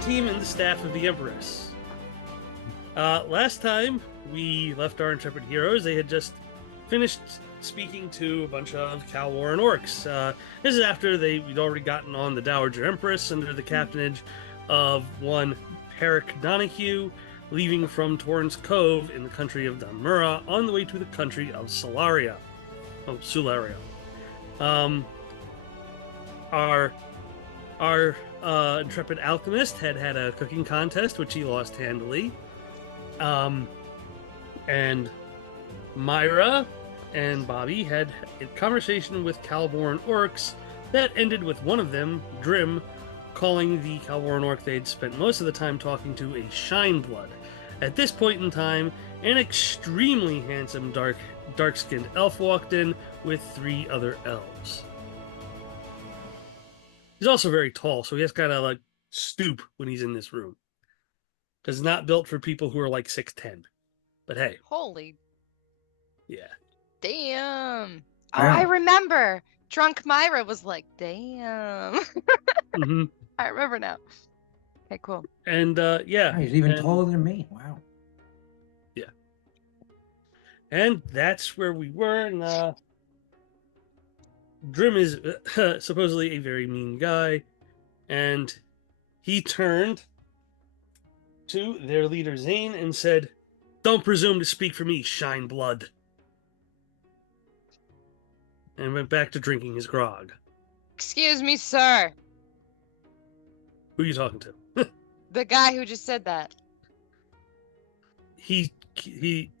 main team and the staff of the Empress. Last time we left our intrepid heroes, they had just finished speaking to a bunch of Calwar and orcs. This is after we'd already gotten on the Dowager Empress under the captainage of one Peric Donahue, leaving from Torrance Cove in the country of Dunmurra on the way to the country of Sularia. Our intrepid alchemist had a cooking contest, which he lost handily. And Myra and Bobby had a conversation with Calborn orcs that ended with one of them, Drim, calling the Calborn orc they'd spent most of the time talking to a Shineblood. At this point in time, an extremely handsome dark-skinned elf walked in with 3 other elves. He's also very tall, so he has to kind of like stoop when he's in this room. Because it's not built for people who are like 6'10". But hey. Holy. Yeah. Damn. Oh, I remember. Drunk Myra was like, damn. Mm-hmm. I remember now. Okay, cool. And yeah. He's even taller than me. Wow. Yeah. And that's where we were. And Drim is supposedly a very mean guy. And he turned to their leader Zane and said, "Don't presume to speak for me, Shineblood." And went back to drinking his grog. Excuse me, sir. Who are you talking to? The guy who just said that. He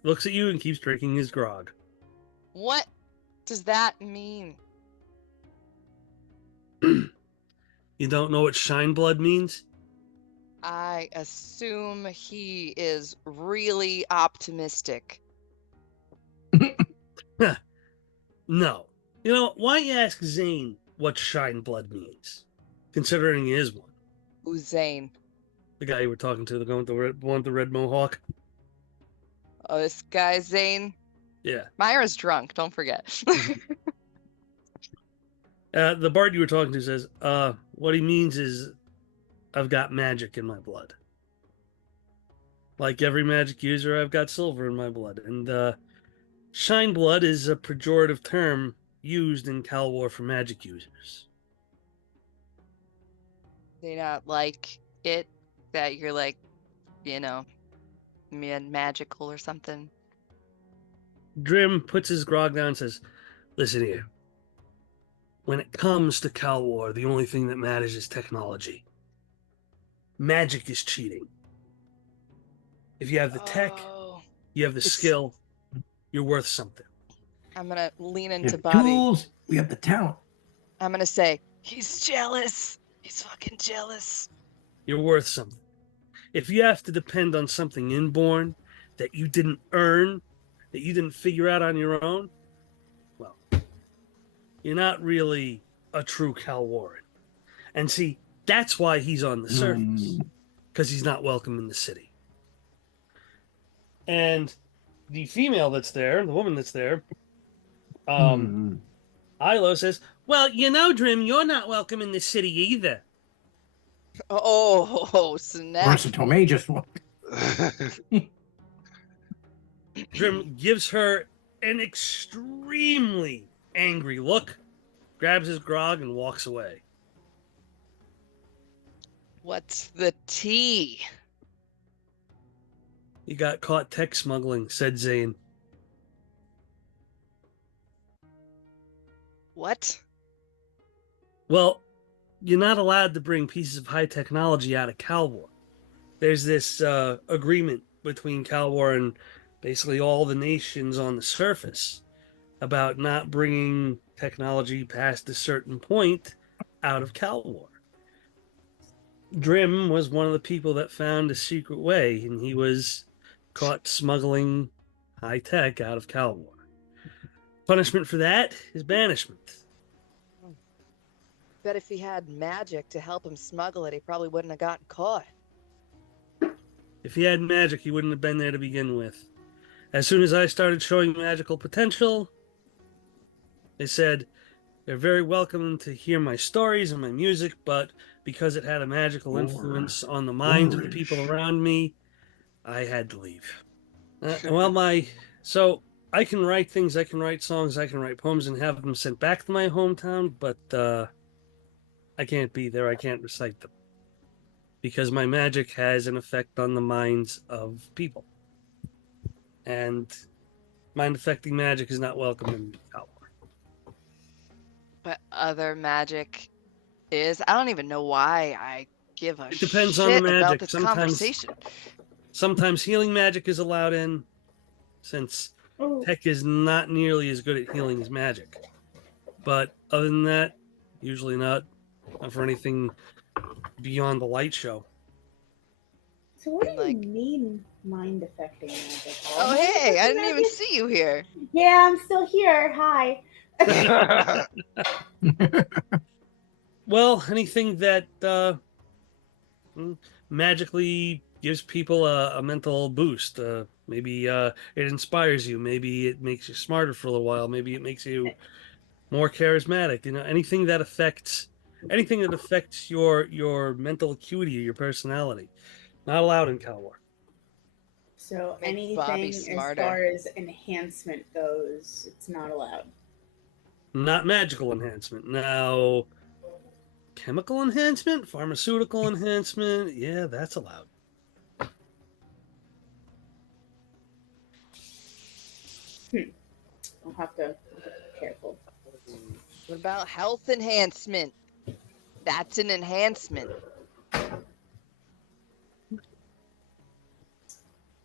looks at you and keeps drinking his grog. What does that mean? You don't know what Shineblood means? I assume he is really optimistic. No. You know, why ask Zane what Shineblood means? Considering he is one. Who's Zane? The guy you were talking to, the one with the red mohawk. Oh, this guy's Zane? Yeah. Myra's drunk, don't forget. The bard you were talking to says, what he means is, I've got magic in my blood. Like every magic user, I've got silver in my blood. And Shineblood is a pejorative term used in Calwar for magic users. They not like it that you're like, you know, magical or something? Drim puts his grog down and says, "Listen here. When it comes to Calwar, the only thing that matters is technology. Magic is cheating. If you have the tech, you have the skill, you're worth something." I'm gonna lean into We have Bobby. tools. We have the talent. I'm gonna say, he's jealous. He's fucking jealous. You're worth something. If you have to depend on something inborn that you didn't earn, that you didn't figure out on your own, well, you're not really a true Calwaran. And see, that's why he's on the surface. Because he's not welcome in the city. And the female that's there, the woman that's there, Ilo says, "Well, you know, Drim, you're not welcome in the city either." Oh, snap. Versatome just Drim gives her an extremely angry look, grabs his grog, and walks away. What's the tea? "He got caught tech smuggling," said Zane. What? "Well, you're not allowed to bring pieces of high technology out of Calwar. There's this agreement between Calwar and basically all the nations on the surface about not bringing technology past a certain point out of Calwar. Drim was one of the people that found a secret way, and he was caught smuggling high tech out of Calwar. Punishment for that is banishment." Bet if he had magic to help him smuggle it, he probably wouldn't have gotten caught. If he had magic, he wouldn't have been there to begin with. As soon as I started showing magical potential, they said, They're very welcome to hear my stories and my music, but because it had a magical influence on the minds of the people around me, I had to leave. So I can write things, I can write songs, I can write poems and have them sent back to my hometown, but I can't be there. I can't recite them because my magic has an effect on the minds of people, and mind affecting magic is not welcome in Kalmar. But other magic is. I don't even know why I give a It depends on the shit about magic. this conversation. Sometimes healing magic is allowed in, since tech is not nearly as good at healing as magic. But other than that, usually not for anything beyond the light show. So what And, do you like- mean mind affecting magic? Oh, hey, I didn't even see you here. Yeah, I'm still here. Hi. Well, anything that magically gives people a mental boost. Maybe it inspires you. Maybe it makes you smarter for a little while. Maybe it makes you more charismatic. Anything that affects your mental acuity or your personality. Not allowed in Calwar. So Make Bobby anything as smarter. far as enhancement goes, it's not allowed. Not magical enhancement. Now, chemical enhancement, pharmaceutical enhancement, yeah, that's allowed. I'll have to be careful. What about health enhancement? That's an enhancement.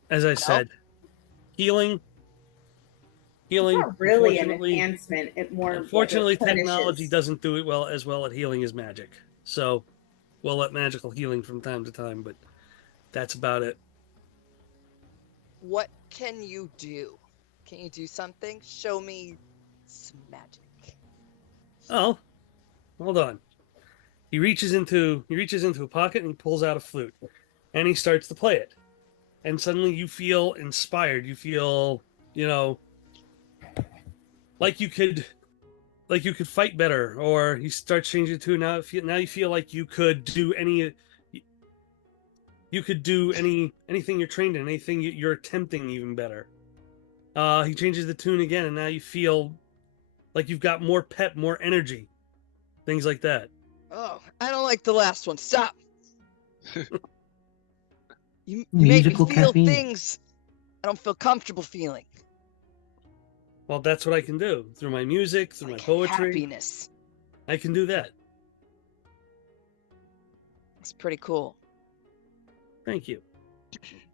As I said, healing. It's not really an Unfortunately, enhancement. It more unfortunately, like it technology punishes. doesn't do it as well at healing as magic. So, we'll let magical healing from time to time, but that's about it. What can you do? Can you do something? Show me some magic. Oh, hold on. He reaches into a pocket and he pulls out a flute, and he starts to play it. And suddenly you feel inspired. You feel, like you could fight better. Or he starts changing to now you feel like you could do anything you're trained in, anything you're attempting even better. He changes the tune again, and now you feel like you've got more pep, more energy, things like that. Oh, I don't like the last one. Stop. You make me Musical feel caffeine. things I don't feel comfortable feeling. Well, that's what I can do through my music, through Like my poetry. happiness. I can do that. It's pretty cool. Thank you.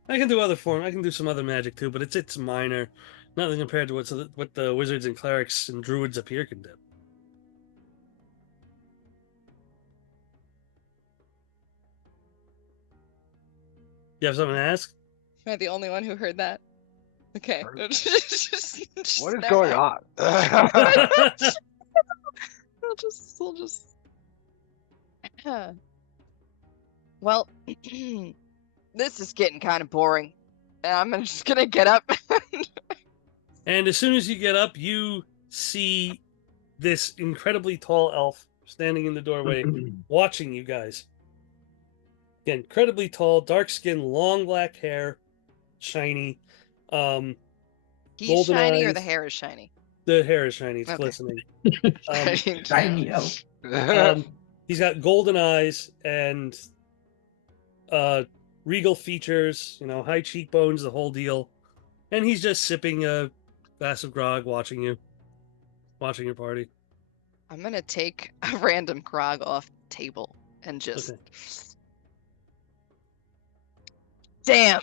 I can do other form. I can do some other magic too, but it's minor, nothing compared to what the wizards and clerics and druids up here can do. You have something to ask? Am I the only one who heard that? Okay. What is Never going mind. on? We'll just. Well, this is getting kind of boring. I'm just gonna get up. And as soon as you get up, you see this incredibly tall elf standing in the doorway, watching you guys. Again, incredibly tall, dark skin, long black hair, shiny. He's Golden shiny or eyes. the hair is shiny? The hair is shiny; it's Okay. glistening. Shiny elf. He's got golden eyes and regal features, high cheekbones, the whole deal. And he's just sipping a glass of grog, watching your party. I'm gonna take a random grog off the table and just. Okay. Damn!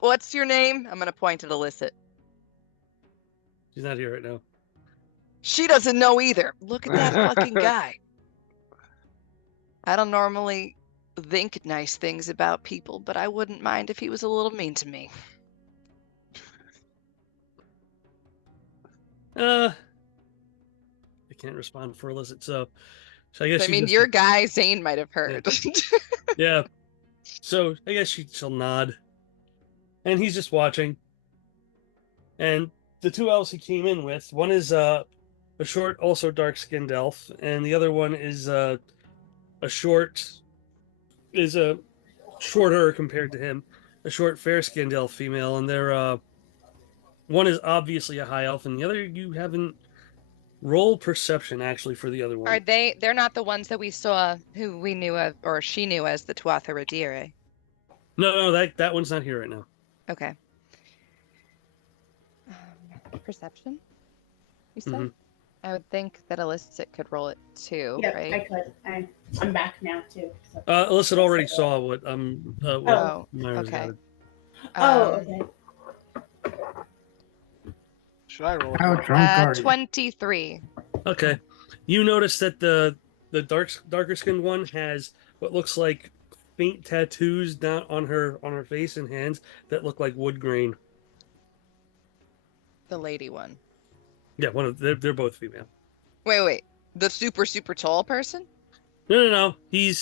What's your name? I'm gonna point at Illicit. She's not here right now. She doesn't know either. Look at that fucking guy. I don't normally think nice things about people, but I wouldn't mind if he was a little mean to me. I can't respond for Illicit, so I guess I she mean, just- your guy Zane might have heard. Yeah. So I guess she'll nod. And he's just watching. And the two elves he came in with, one is a short, also dark-skinned elf, and the other one is a shorter compared to him, a short, fair-skinned elf female, and they're one is obviously a high elf, and the other you haven't roll perception actually for the other one. Are they? They're not the ones that we saw, who we knew of, or she knew as the Tuatha Radire. No, that one's not here right now. Okay. Perception. You said. Mhm. I would think that Illicit could roll it too, Yep, right? I could. I'm back now too. So. Alyssa already saw what Oh, Myra's okay. got. Oh, okay. Should I roll? How drunk are you? 23. Okay, you notice that the darker skinned one has what looks like faint tattoos down on her face and hands that look like wood grain. The lady one. Yeah, they're both female. Wait. The super tall person? No. He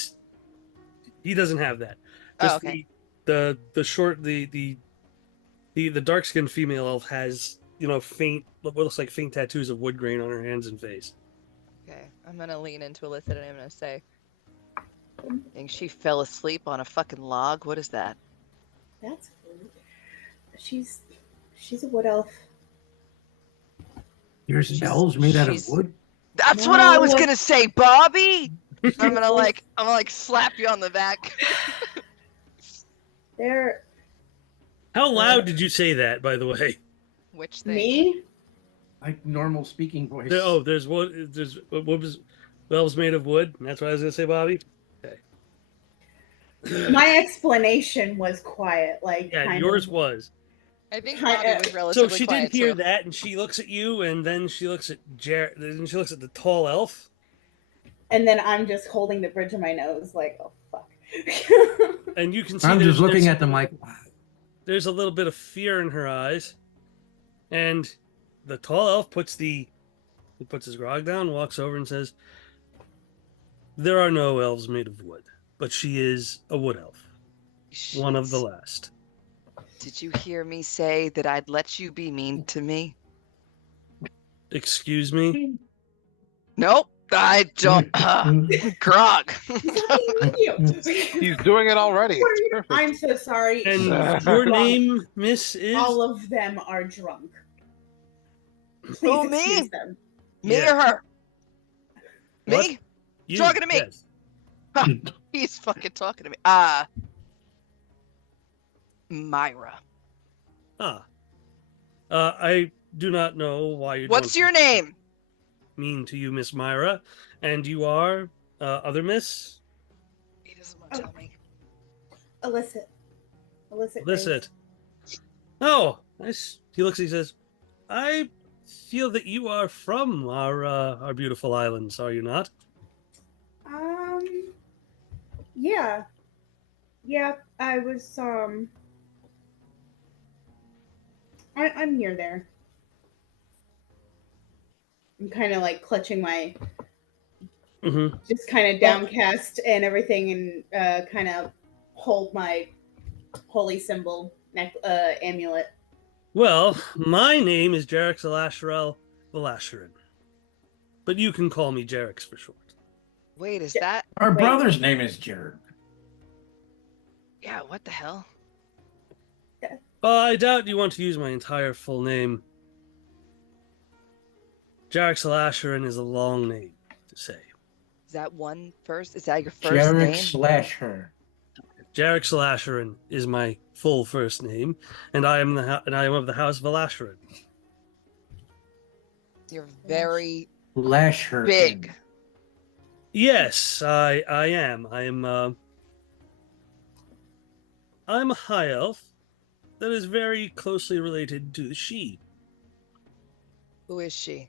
doesn't have that. Just okay. the short the dark skinned female elf has faint what looks like faint tattoos of wood grain on her hands and face. Okay, I'm gonna lean into Illicit and I'm gonna say, I think she fell asleep on a fucking log. What is that? That's weird. She's a wood elf. There's elves made out of she's- wood? That's what I was No. gonna say, Bobby. I'm gonna slap you on the back. They're How loud did you say that, by the way? Which thing? me. Like normal speaking voice. There's wood. There's elves made of wood. And that's what I was gonna say, Bobby. Okay. My explanation was quiet, like Yeah, kind yours of. was. I think Hi- Bobby was So relatively she quiet did hear too. that, and she looks at you, and then she looks at then she looks at the tall elf. And then I'm just holding the bridge of my nose, like, oh fuck. And you can see I'm just looking there's- at them like, wow. There's a little bit of fear in her eyes, and the tall elf puts his grog down, walks over, and says, "There are no elves made of wood, but she is a wood elf, one of the last." Did you hear me say that I'd let you be mean to me? Excuse me. Nope, I don't. Grog. He's doing it already. It's perfect. I'm so sorry. And your name, Miss, is All of them are drunk. Please Who, me? excuse them. Me Yeah. or her? What? Me? You, Talking to me. yes. He's fucking talking to me. Myra. I do not know why you. What's your name? Mean to you, Miss Myra, and you are other Miss. He doesn't want to tell me. Illicit. Illicit. Illicit. Oh, nice. He looks. He says, "I feel that you are from our beautiful islands, are you not?" Yeah. Yeah, I was I'm near there. I'm kind of like clutching my Mm-hmm. just kind of downcast and everything, and kind of hold my holy symbol amulet. Well, my name is Jarek Alasharel Valasharin, but you can call me Jarek for short. Wait, is that? Our Wait. brother's name is Jared. Yeah, what the hell? I doubt you want to use my entire full name. Jarek Alasharin is a long name to say. Is that one first? Is that your first Jared name? slash her. Jarek Alasharin is my full first name, and I am of the House of Alasharin. You're very Lash her. big. Yes, I am. I'm a high elf that is very closely related to the she. Who is she?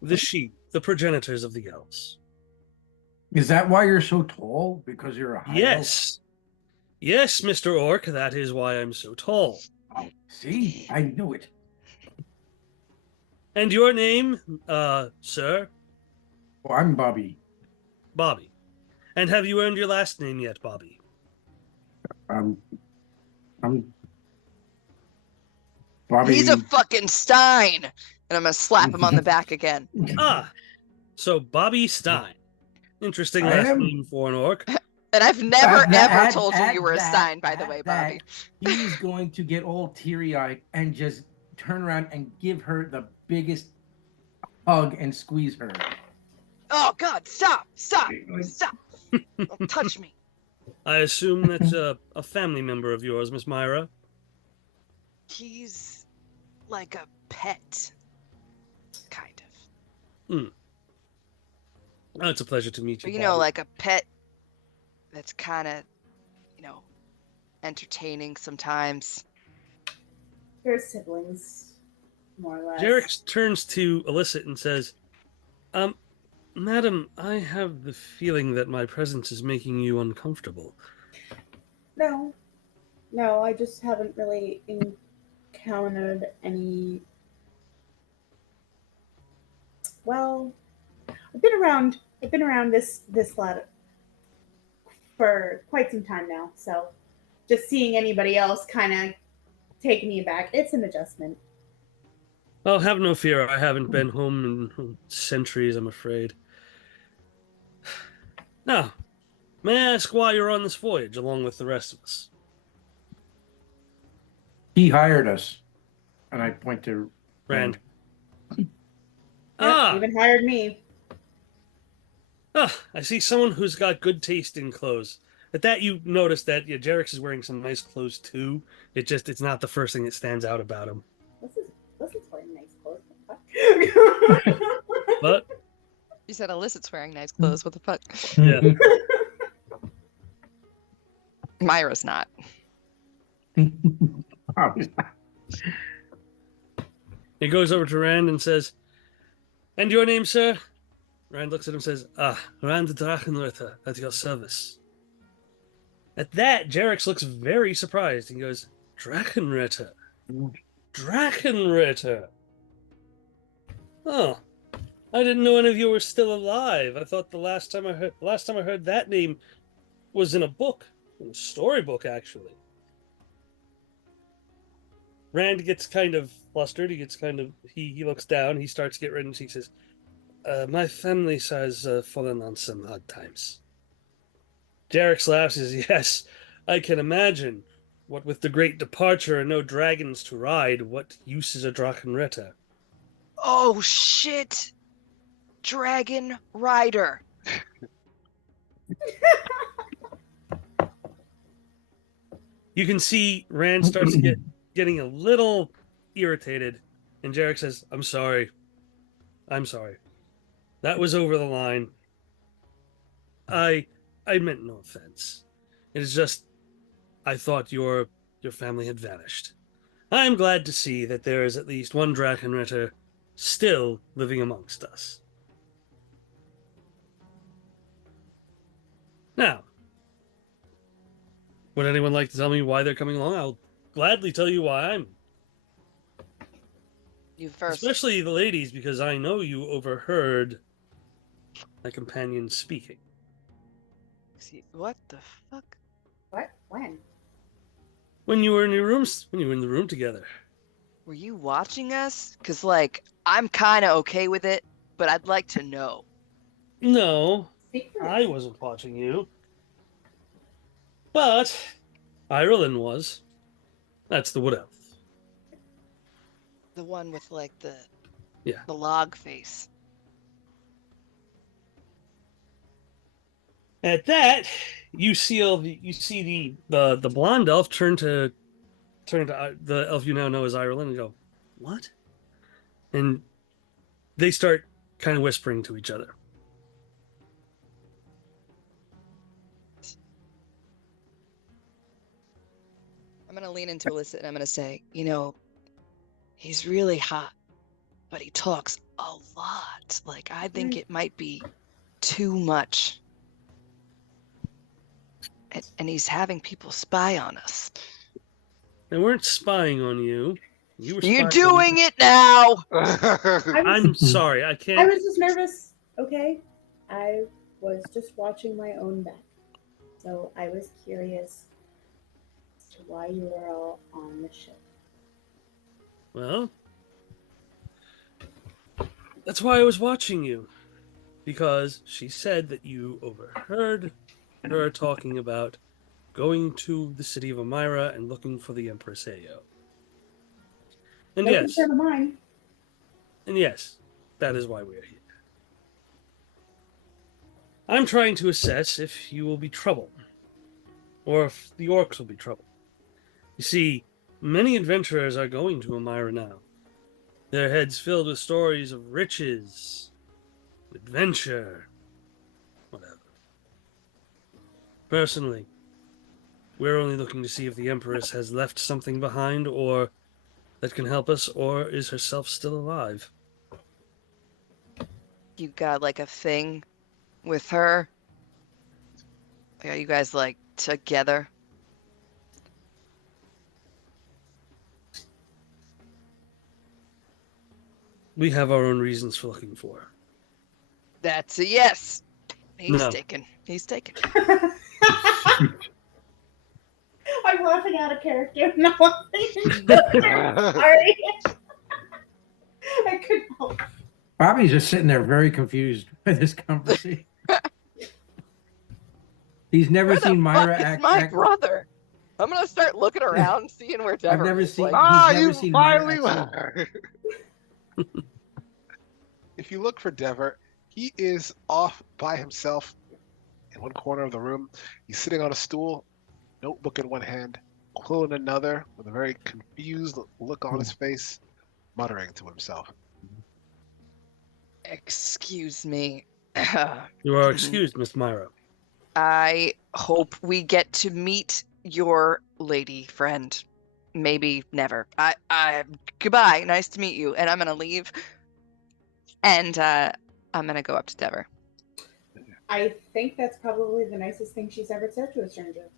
The she, the progenitors of the elves. Is that why you're so tall? Because you're a high Yes. Yes, Mr. Orc, that is why I'm so tall. elf? See? I knew it. And your name, sir? Oh, I'm Bobby. Bobby. And have you earned your last name yet, Bobby? I'm Bobby. He's a fucking Stein. And I'm going to slap him on the back again. Ah, so Bobby Stein. Interesting I last am- name for an orc. And I've never, ever At told you were a that- sign, by the at way, that, Bobby. He's going to get all teary-eyed and just turn around and give her the biggest hug and squeeze her. Oh, God, stop, stop, stop. Don't touch me. I assume that's a family member of yours, Miss Myra. He's like a pet, kind of. Oh, it's a pleasure to meet you. But, you know, Bobby. like a pet that's kind of, entertaining sometimes. They're siblings, more or less. Jarek turns to Illicit and says, Madam, I have the feeling that my presence is making you uncomfortable. No, I just haven't really encountered any. Well, I've been around this lad for quite some time now, so just seeing anybody else kind of taking me aback. It's an adjustment. Oh, have no fear. I haven't been home in centuries, I'm afraid. Now, may I ask why you're on this voyage along with the rest of us? He hired us, and I point to Rand. Yeah, even hired me. I see someone who's got good taste in clothes. At that, you notice that Jarek is wearing some nice clothes too. It's not the first thing that stands out about him. This is wearing nice clothes. But You said Illicit's wearing nice clothes. What the fuck? yeah, Myra's not. he goes over to Rand and says, "And your name, sir?" Rand looks at him and says, Rand Drachenritter, at your service. At that, Jarek looks very surprised and goes, Drachenritter? Drachenritter? Oh, I didn't know any of you were still alive. I thought the last time I heard that name was in a book, in a storybook, actually. Rand gets kind of flustered. He looks down. He starts to get ready, and he says, my family has fallen on some hard times. Jarek laughs and says, yes, I can imagine. What with the great departure and no dragons to ride, what use is a Drachenritter? Oh, shit. Dragon Rider. You can see Rand starts getting a little irritated, and Jarek says, I'm sorry. That was over the line. I meant no offense. It is just I thought your family had vanished. I am glad to see that there is at least one Drachenritter still living amongst us. Now, would anyone like to tell me why they're coming along? I'll gladly tell you why I'm. You first. Especially the ladies, because I know you overheard my companion speaking. What the fuck? What? When? When you were in your rooms, when you were in the room together. Were you watching us? Because, I'm kind of okay with it, but I'd like to know. No, Speak for I wasn't watching you. But Ireland was. That's the wood elf. The one with, Yeah. the log face. At that, you see the blonde elf turn to the elf you now know as Ireland and go, what? And they start kind of whispering to each other. I'm going to lean into Illicit and I'm going to say, he's really hot, but he talks a lot. I think it might be too much. And he's having people spy on us. They weren't spying on you. You're doing it now! I'm sorry, I can't. I was just nervous, okay? I was just watching my own back. So I was curious as to why you were all on the ship. Well, That's why I was watching you. Because she said that you overheard her talking about going to the city of Amira and looking for the Empress Ayo. And Make yes, sure of mine. that is why we are here. I'm trying to assess if you will be trouble, or if the orcs will be trouble. You see, many adventurers are going to Amira now, their heads filled with stories of riches, adventure, whatever. Personally, we're only looking to see if the Empress has left something behind, or that can help us, or is herself still alive. You got like a thing with her? Like, are you guys like together? We have our own reasons for looking for her. That's a yes. He's No. taken. He's taken. I'm laughing out of character. No, sorry. I couldn't help. Bobby's just sitting there very confused by this conversation. He's never Where seen the Myra fuck is act. my brother? I'm gonna start looking around, seeing where Deborah never is. seen- Like, Ah, never you seen Myra finally act were. If you look for Dever, he is off by himself in one corner of the room. He's sitting on a stool, notebook in one hand, quill in another, with a very confused look on his face, muttering to himself. excuse me. You are excused, Miss Myra. I hope we get to meet your lady friend. Maybe never. Goodbye. Nice to meet you. And I'm gonna leave. And I'm gonna go up to Dever. I think that's probably the nicest thing she's ever said to a stranger.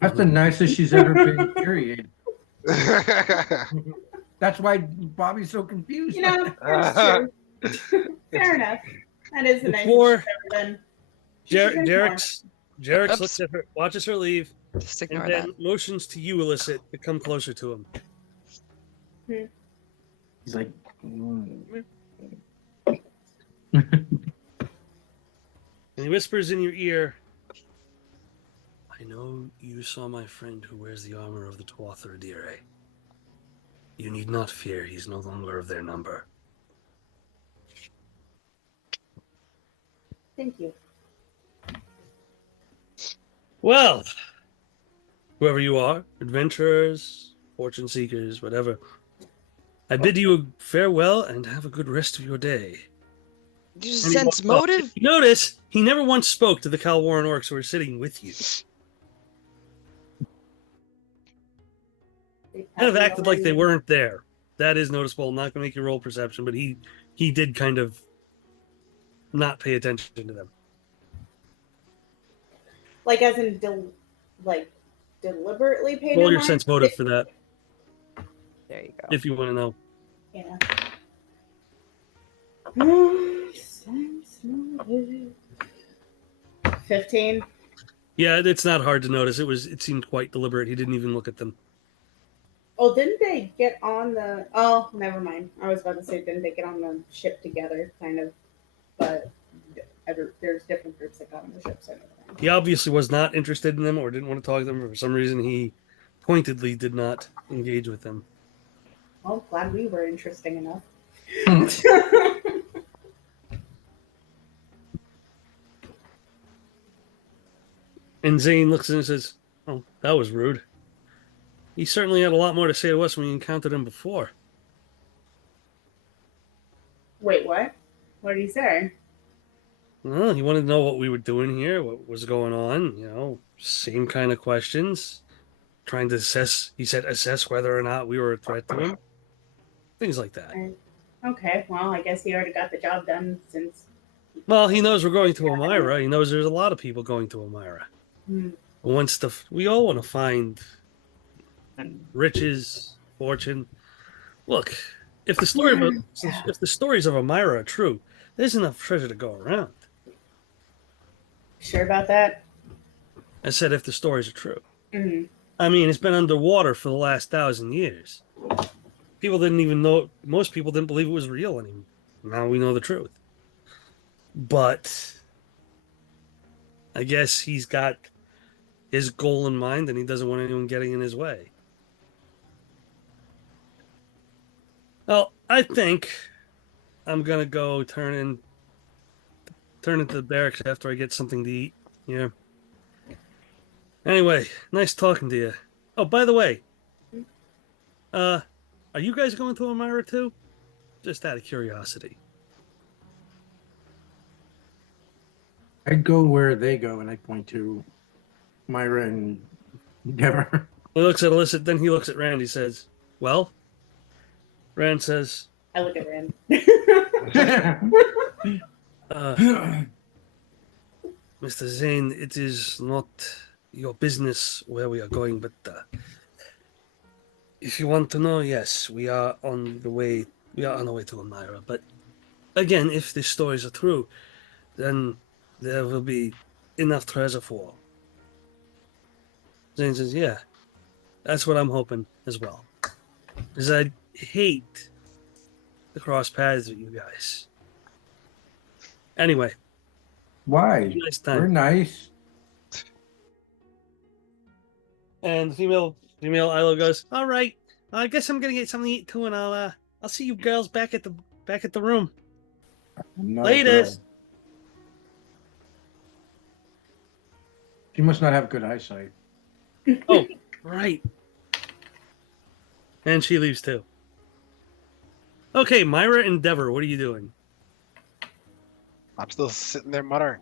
That's the nicest she's ever been, period. That's why Bobby's so confused. You know, that's true. Fair enough. That is the nicest Before she's ever been. She should drink more. Jarek's Oops. looks at her, watches her leave, Just ignore and that. then motions to you, Illicit, to come closer to him. He's like, And he whispers in your ear, I know you saw my friend who wears the armor of the Tuatha Adire. You need not fear, he's no longer of their number. Thank you. Well, whoever you are, adventurers, fortune seekers, whatever, I bid you farewell and have a good rest of your day. Do you And he sense walks off. motive? You notice he never once spoke to the Calwarren orcs who were sitting with you. They Kind of probably acted like they already- weren't there. That is noticeable. I'm not going to make you roll perception, but he did kind of not pay attention to them. Like as in deliberately paid Roll no your mind? sense motive for that, There you go. if you want to know. Yeah. Sense motive. 15. Yeah, it's not hard to notice. It seemed quite deliberate. He didn't even look at them. Oh, didn't they get on the? Oh, never mind. I was about to say, didn't they get on the ship together? Kind of, but there's different groups that got on the ship. So never mind. He obviously was not interested in them or didn't want to talk to them. For some reason, he pointedly did not engage with them. Well, glad we were interesting enough. And Zane looks at him and says, "Oh, that was rude. He certainly had a lot more to say to us when we encountered him before." Wait, what? What did he say? Well, he wanted to know what we were doing here, what was going on, same kind of questions. Trying to assess whether or not we were a threat to him. Things like that. Okay, well, I guess he already got the job done since. Well, he knows we're going to Elmira. He knows there's a lot of people going to Elmira. We all want to find riches, fortune. Look, if the stories of Elmira are true, there's enough treasure to go around. Sure about that? I said if the stories are true. Mm-hmm. I mean, it's been underwater for the last 1,000 years. People didn't even know. Most people didn't believe it was real anymore. Now we know the truth. But I guess he's got his goal in mind and he doesn't want anyone getting in his way. Well, I think I'm gonna go turn into the barracks after I get something to eat. Yeah. Anyway, nice talking to you. Oh, by the way, are you guys going to Elmira too? Just out of curiosity. I'd go where they go, and I'd point to Myra and Dever. He looks at Alyssa, then he looks at Rand. He says, "Well," Rand says, I look at Rand. "Mr. Zane, it is not your business where we are going, but if you want to know, yes, we are on the way. We are on our way to Elmira. But again, if the stories are true, then there will be enough treasure for all." Zane says, "Yeah, that's what I'm hoping as well. Because I hate to cross paths with you guys. Anyway, Why? nice time." We're nice. And the female Ilo goes, "All right, I guess I'm gonna get something to eat too, and I'll see you girls back at the room. I'm not a Later." girl. She must not have good eyesight. Oh, right. And she leaves too. Okay, Myra and Dever, what are you doing? I'm still sitting there muttering.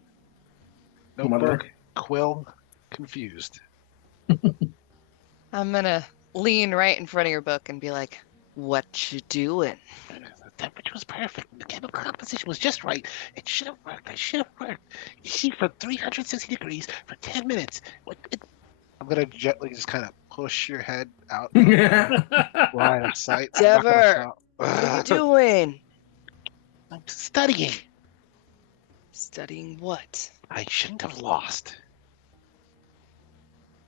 Mutter. Notebook, quill, confused. I'm gonna lean right in front of your book and be like, "What you doing?" The temperature was perfect. The chemical composition was just right. It should have worked. I should have worked. You see, for 360 degrees for 10 minutes. I'm gonna gently just kind of push your head out Yeah. line of sight. I'm not gonna Dever, shout. what are you doing? I'm studying. Studying what? I shouldn't have lost.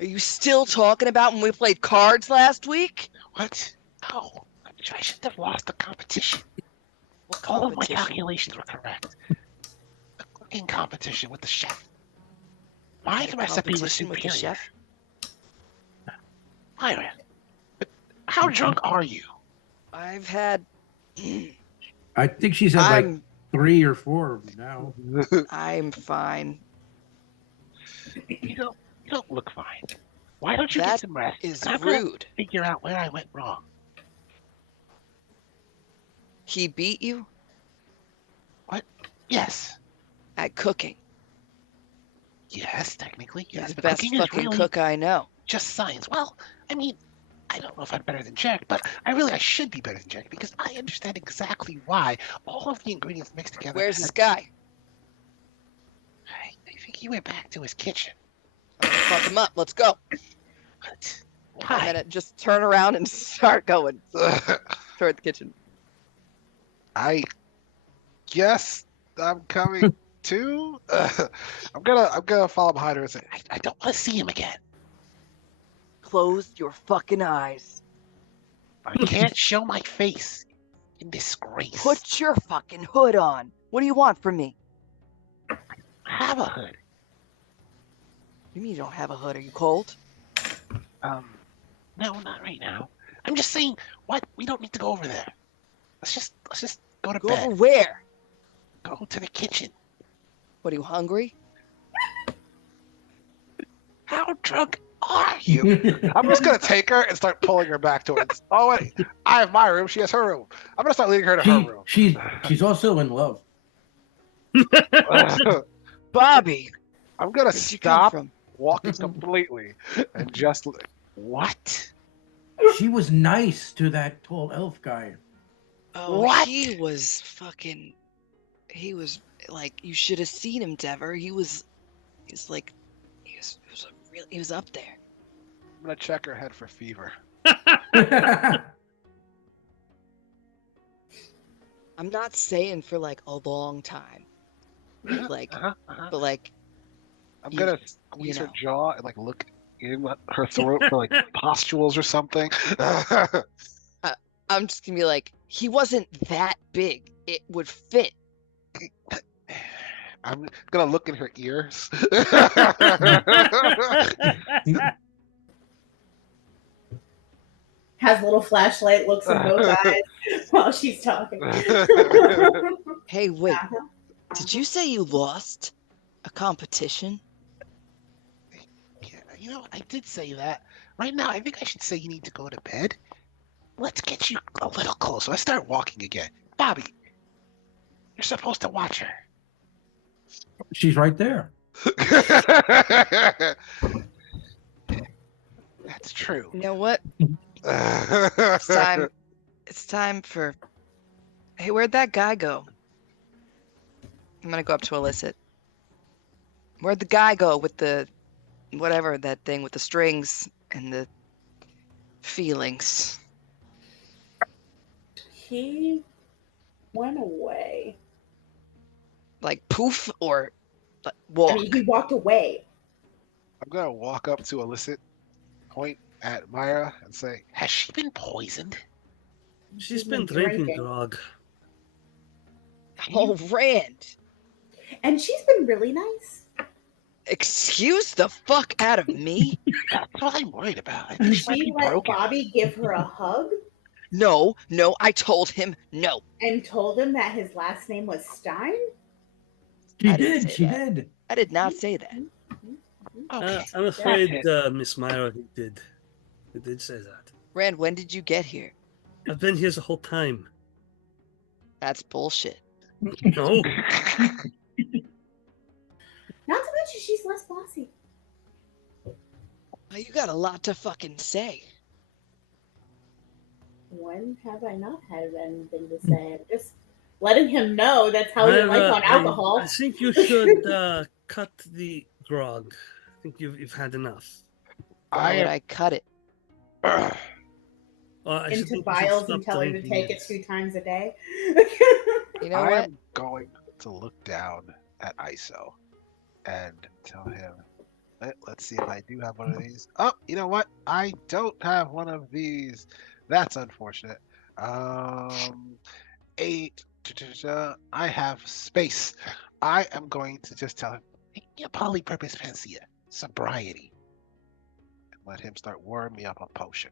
Are you still talking about when we played cards last week? What? No. I shouldn't have lost the competition. What All of my competition? calculations were correct. The cooking competition with the chef. My The recipe was competition with the superior. chef? Myra, but how drunk are you? I've had. I think she's at like I'm 3 or 4 now. I'm fine. You don't look fine. Why don't you get That some rest? is I'm gonna rude. figure out where I went wrong. He beat you Yes. at cooking. Yes, technically. He's Yes. the But best cooking is fucking really cook I know. just science. Well, I mean, I don't know if I'm better than Jack, but I should be better than Jack because I understand exactly why all of the ingredients mixed together. Where's this guy? I think he went back to his kitchen. I'm gonna fuck him up. Let's go. What? I'm Why? gonna just turn around and start going toward the kitchen. I guess I'm coming too. I'm gonna follow behind her and say, I don't want to see him again. Close your fucking eyes. I can't show my face in disgrace. Put your fucking hood on. What do you want from me? Have a hood. You mean you don't have a hood? Are you cold? No, not right now. I'm just saying, what? We don't need to go over there. Let's just go to Go bed. over where? Go to the kitchen. What are you hungry? How drunk are you? I'm just gonna take her and start pulling her back towards. Oh wait, I have my room. She has her room. I'm gonna start leading her to her room. She's also in love. Bobby. I'm gonna Where'd you come stop from? walking completely and just. What? She was nice to that tall elf guy. Oh, What? he was fucking. He was like, you should have seen him, Dever. He was like, he was up there. I'm gonna check her head for fever. I'm not saying for like a long time, like, but like, I'm You- gonna squeeze you her know. jaw and like look in her throat for like pustules or something. I'm just gonna be like, he wasn't that big. it would fit. I'm gonna look in her ears. Has a little flashlight, looks in both eyes while she's talking. Hey, wait. Uh-huh. Did you say you lost a competition? Yeah, I did say that. Right now, I think I should say you need to go to bed. Let's get you a little closer. Let's start walking again. Bobby, you're supposed to watch her. She's right there. That's true. You know what? It's time. It's time for. Hey, where'd that guy go? I'm gonna go up to Illicit. Where'd the guy go with the whatever that thing with the strings and the feelings? He went away. Like poof or like, I walk? mean, he walked away. I'm gonna walk up to Illicit, point at Myra, and say, Has she been poisoned? She's been drinking drinking. grog. Oh, Rand! And she's been really nice. Excuse the fuck out of me? That's what I'm worried about. I think she might She be let broken. Bobby give her a hug No, I told him no. and told him that his last name was Stein. She I didn't did. say She that. did. I did not say that. Okay. I'm afraid, Miss Myra, he did. He did say that. Rand, when did you get here? I've been here the whole time. That's bullshit. No, Not to mention she's less bossy. Oh, you got a lot to fucking say. When have I not had anything to say? I'm just letting him know that's how you like Myra, on alcohol. I think you should cut the grog. I think you've had enough. Why would am- I cut it? I should Into think you should vials stop and tell him to drinking take it 2 times a day. You know I what? am going to look down at ISO and tell him, let's see if I do have one of these. Oh, you know what? I don't have one of these. That's unfortunate. 8. I have space. I am going to just tell him, Yeah, polypurpose fancier. sobriety, and let him start warming me up a potion.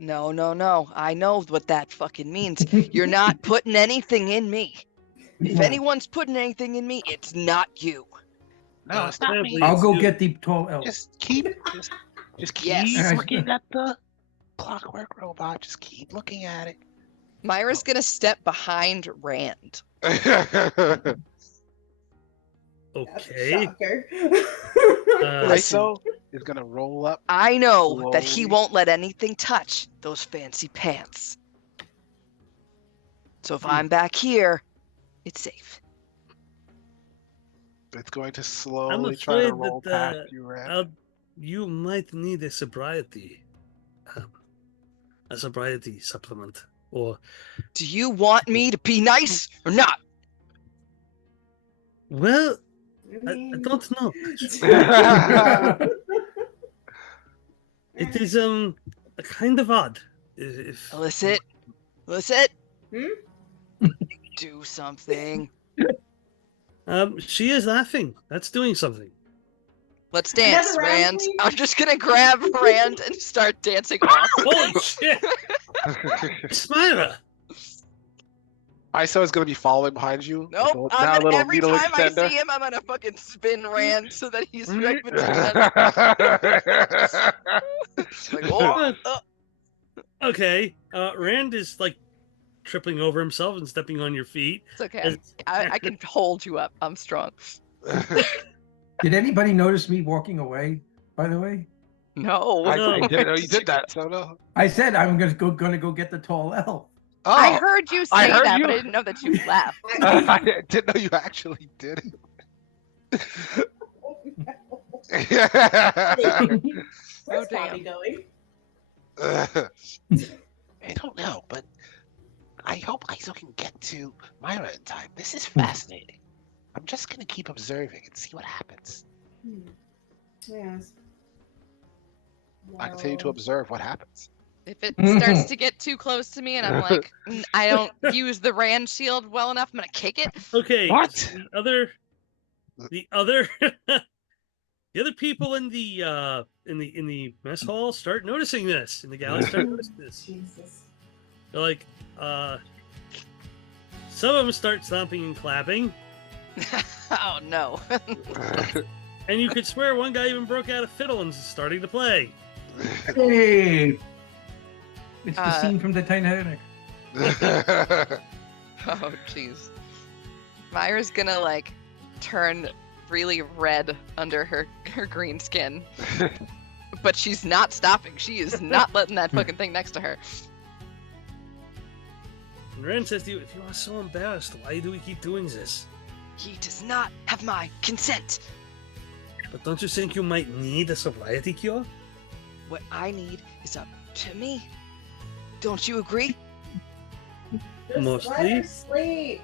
No. I know what that fucking means. You're not putting anything in me. If anyone's putting anything in me, it's not you. No, it's not me. apparently I'll it's go you. get the tall elf. Just keep keep Yes. looking at the clockwork robot. Just keep looking at it. Myra's gonna step behind Rand. That's Okay. a shocker. ISO is gonna roll up. I know that he Slowly. won't let anything touch those fancy pants. So if I'm back here, it's safe. It's going to I'm slowly try to afraid roll that past you, Rand. you might need a sobriety supplement, or Do you want me to be nice or not? well, I I mean- don't know. It is kind of odd. If Illicit. Hmm? Do something. she is laughing. That's doing something. Let's dance, Another round, Rand. please? I'm just gonna grab Rand and start dancing off. Holy shit, Smyra! ISO is going to be following behind you. Nope. With now a Every little time needle I extender. see him, I'm gonna fucking spin Rand so that he's right between us. Like, oh, Okay, Rand is like tripping over himself and stepping on your feet. it's okay. I can hold you up. I'm strong. Did anybody notice me walking away? By the way, No. I didn't know you did that. So no. I said I'm gonna go get the tall elf. Oh, I heard you I say heard that, you. but I didn't know that you laughed. I didn't know you actually did it. Where's Oh, Bobby damn. going? I don't know, but I hope ISO can get to Myra in time. This is fascinating. I'm just gonna keep observing and see what happens. Yes. I continue to Well, observe what happens. If it starts to get too close to me and I'm like, I don't use the Rand shield well enough, I'm gonna kick it. Okay. What? So the other the other people in the mess hall start noticing this. In the galley start noticing this. Jesus. They're like, some of them start stomping and clapping, Oh no. and you could swear one guy even broke out a fiddle and is starting to play. Hey! It's the scene from the Titanic. Oh jeez. Myra's gonna like turn really red under her green skin. But she's not stopping. She is not letting that fucking thing next to her. And Ren says to you, if you are so embarrassed, why do we keep doing this? He does not have my consent. But don't you think you might need a sobriety cure? What I need is up to me. Don't you agree? Just Mostly. let her sleep.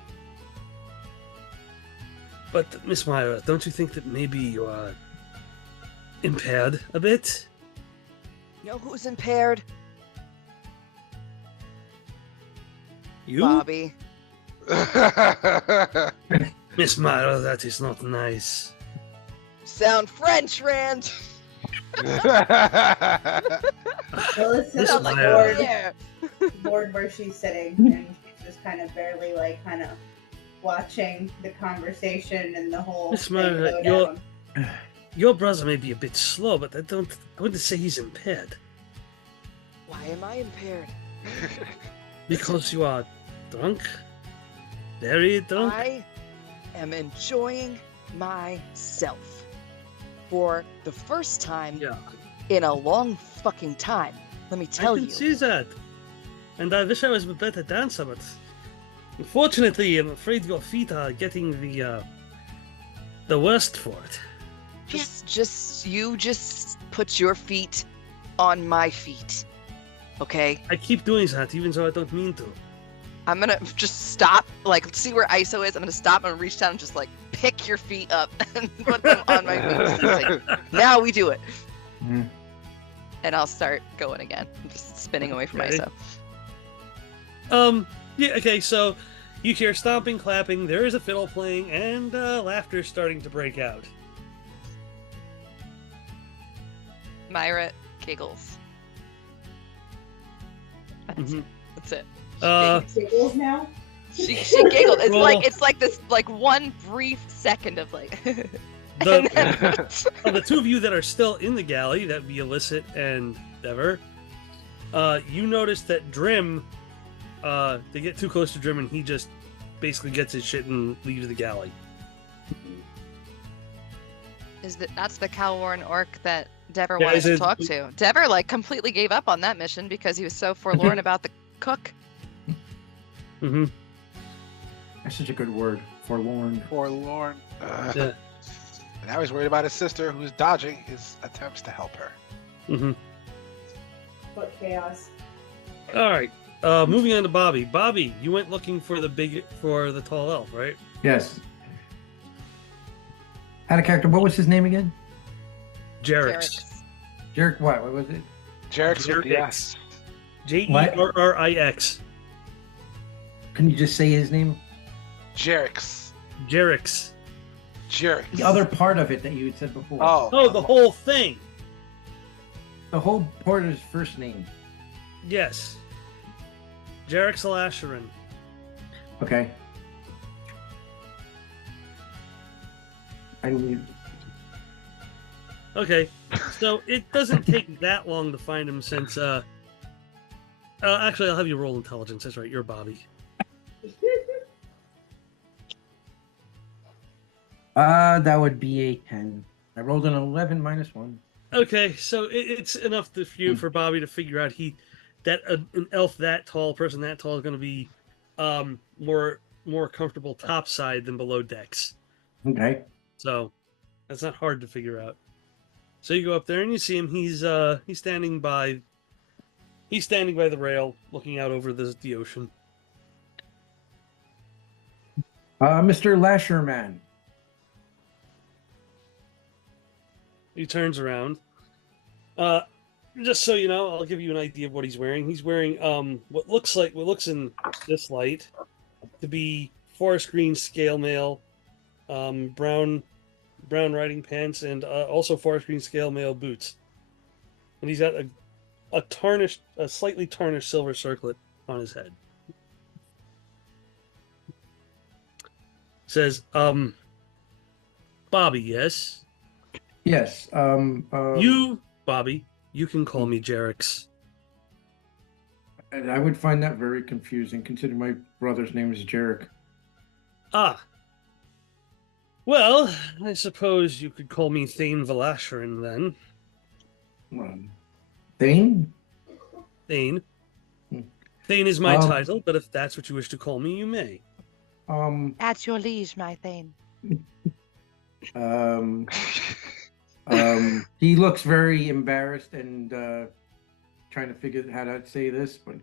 But, Miss Myra, don't you think that maybe you are impaired a bit? You know who's impaired? You? Bobby. Miss Myra, that is not nice. Sound French, Rand. Melissa's Sound on like the Yeah. board where she's sitting, and she's just kind of barely, like, kind of watching the conversation and the whole Miss thing Myra, go you're- down. Your brother may be a bit slow, but I wouldn't say he's impaired. Why am I impaired? Because you are drunk? Very drunk? I am enjoying myself for the first time Yeah. in a long fucking time. Let me tell I can you. see that. And I wish I was a better dancer, but unfortunately, I'm afraid your feet are getting the worst for it. You just put your feet on my feet. Okay? I keep doing that, even though I don't mean to. I'm gonna just stop, like, see where ISO is. I'm gonna stop and reach down and just, like, pick your feet up and put them on my feet. It's like, now we do it. Mm. And I'll start going again. I'm just spinning away from Okay. ISO. Yeah, okay, so you hear stomping, clapping, there is a fiddle playing, and laughter starting to break out. Myra giggles. Mhm. That's it. Uh, Giggles now? She giggled. It's Well- like this like one brief second of like The, and then- of the two of you that are still in the galley, that would be Illicit and Dever, you notice that Drim, they get too close to Drim and he just basically gets his shit and leaves the galley. that's the Calwarn orc that Dever Yeah, wanted is to it- talk to. Dever like completely gave up on that mission because he was so forlorn about the cook. Mm-hmm. That's such a good word. Forlorn. Forlorn. Yeah. And now he's worried about his sister, who's dodging his attempts to help her. Mm-hmm. What chaos. All right. Moving on to Bobby. Bobby, you went looking for the tall elf, right? Yes. Had a character. What was his name again? Jerix. Jerk. What was it? Jarek's with the Jerix. S. Jerrix. Can you just say his name? Jarek's. Jerix. Jarek. The other part of it that you had said before. Oh, the whole thing. The whole part of his first name. Yes. Jerix Alasharin. Okay. I need. Okay, so it doesn't take that long to find him since, actually, I'll have you roll intelligence. That's right, you're Bobby. That would be a 10. I rolled an 11 minus 1. Okay, so it's enough for Bobby to figure out that an elf that tall, person that tall, is going to be more comfortable topside than below decks. Okay. So that's not hard to figure out. So you go up there and you see him. He's standing by the rail, looking out over the ocean. Mr. Lasherman. He turns around. just so you know, I'll give you an idea of what he's wearing. He's wearing what looks in this light to be forest green scale mail, brown riding pants, and also forest green scale mail boots. And he's got a slightly tarnished silver circlet on his head. Says, Bobby, yes? Yes. You, Bobby, you can call me Jerix. And I would find that very confusing, considering my brother's name is Jarek. Ah. Well, I suppose you could call me Thane Velasherin then. Thane? Thane. Hmm. Thane is my Um, title, but if that's what you wish to call me, you may. At your liege, my Thane. He looks very embarrassed and trying to figure out how to say this, but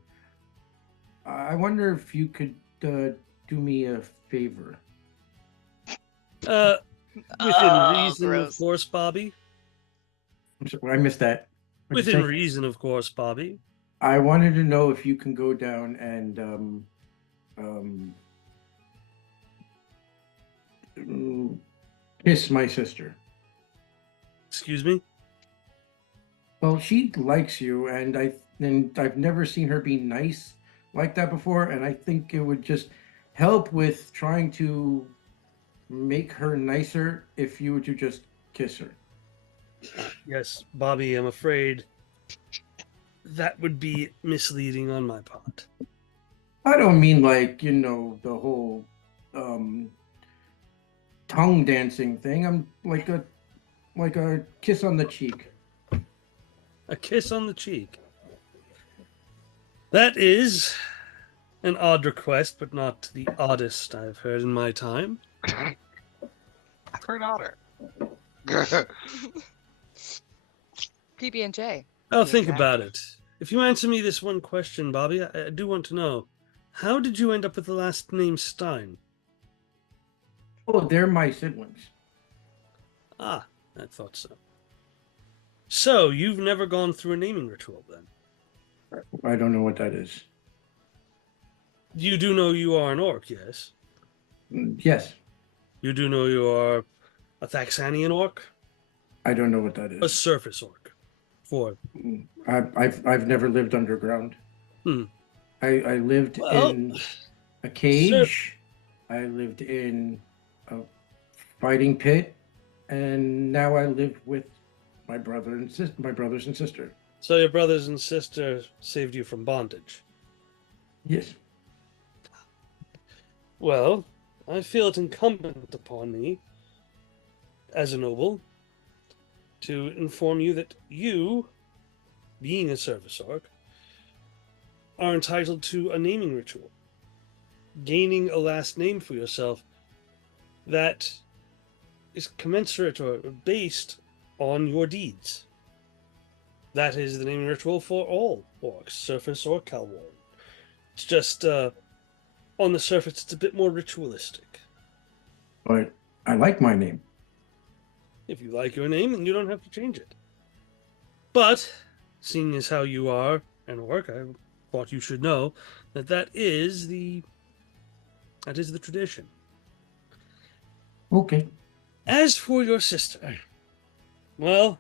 I wonder if you could do me a favor. Within reason, gross. of course, Bobby. I'm sorry, I missed that. What'd you Within say? reason, of course, Bobby. I wanted to know if you can go down and kiss my sister. Excuse me? Well, she likes you, and I've never seen her be nice like that before, and I think it would just help with trying to make her nicer if you were to just kiss her. Yes, Bobby, I'm afraid that would be misleading on my part. I don't mean like, the whole tongue dancing thing. I'm like a kiss on the cheek. A kiss on the cheek. That is an odd request, but not the oddest I've heard in my time. I've heard otter. PB&J. I'll be think exact. about it. If you answer me this one question, Bobby, I do want to know, how did you end up with the last name Stein? Oh, they're my siblings. Ah, I thought so. So, you've never gone through a naming ritual, then? I don't know what that is. You do know you are an orc, yes? Yes, You do know you are a Thaxanian orc? I don't know what that A is. surface orc. For I've never lived underground. Hmm. I lived Well, in a cage. I lived in a fighting pit, and now I live with my brothers and sister. So your brothers and sisters saved you from bondage. Yes. Well, I feel it incumbent upon me, as a noble, to inform you that you, being a service orc, are entitled to a naming ritual, gaining a last name for yourself that is commensurate or based on your deeds. That is the naming ritual for all orcs, surface or Calwarn. It's just, on the surface, it's a bit more ritualistic. But I like my name. If you like your name, then you don't have to change it. But, seeing as how you are an orc, I thought you should know that is the tradition. Okay. As for your sister, well,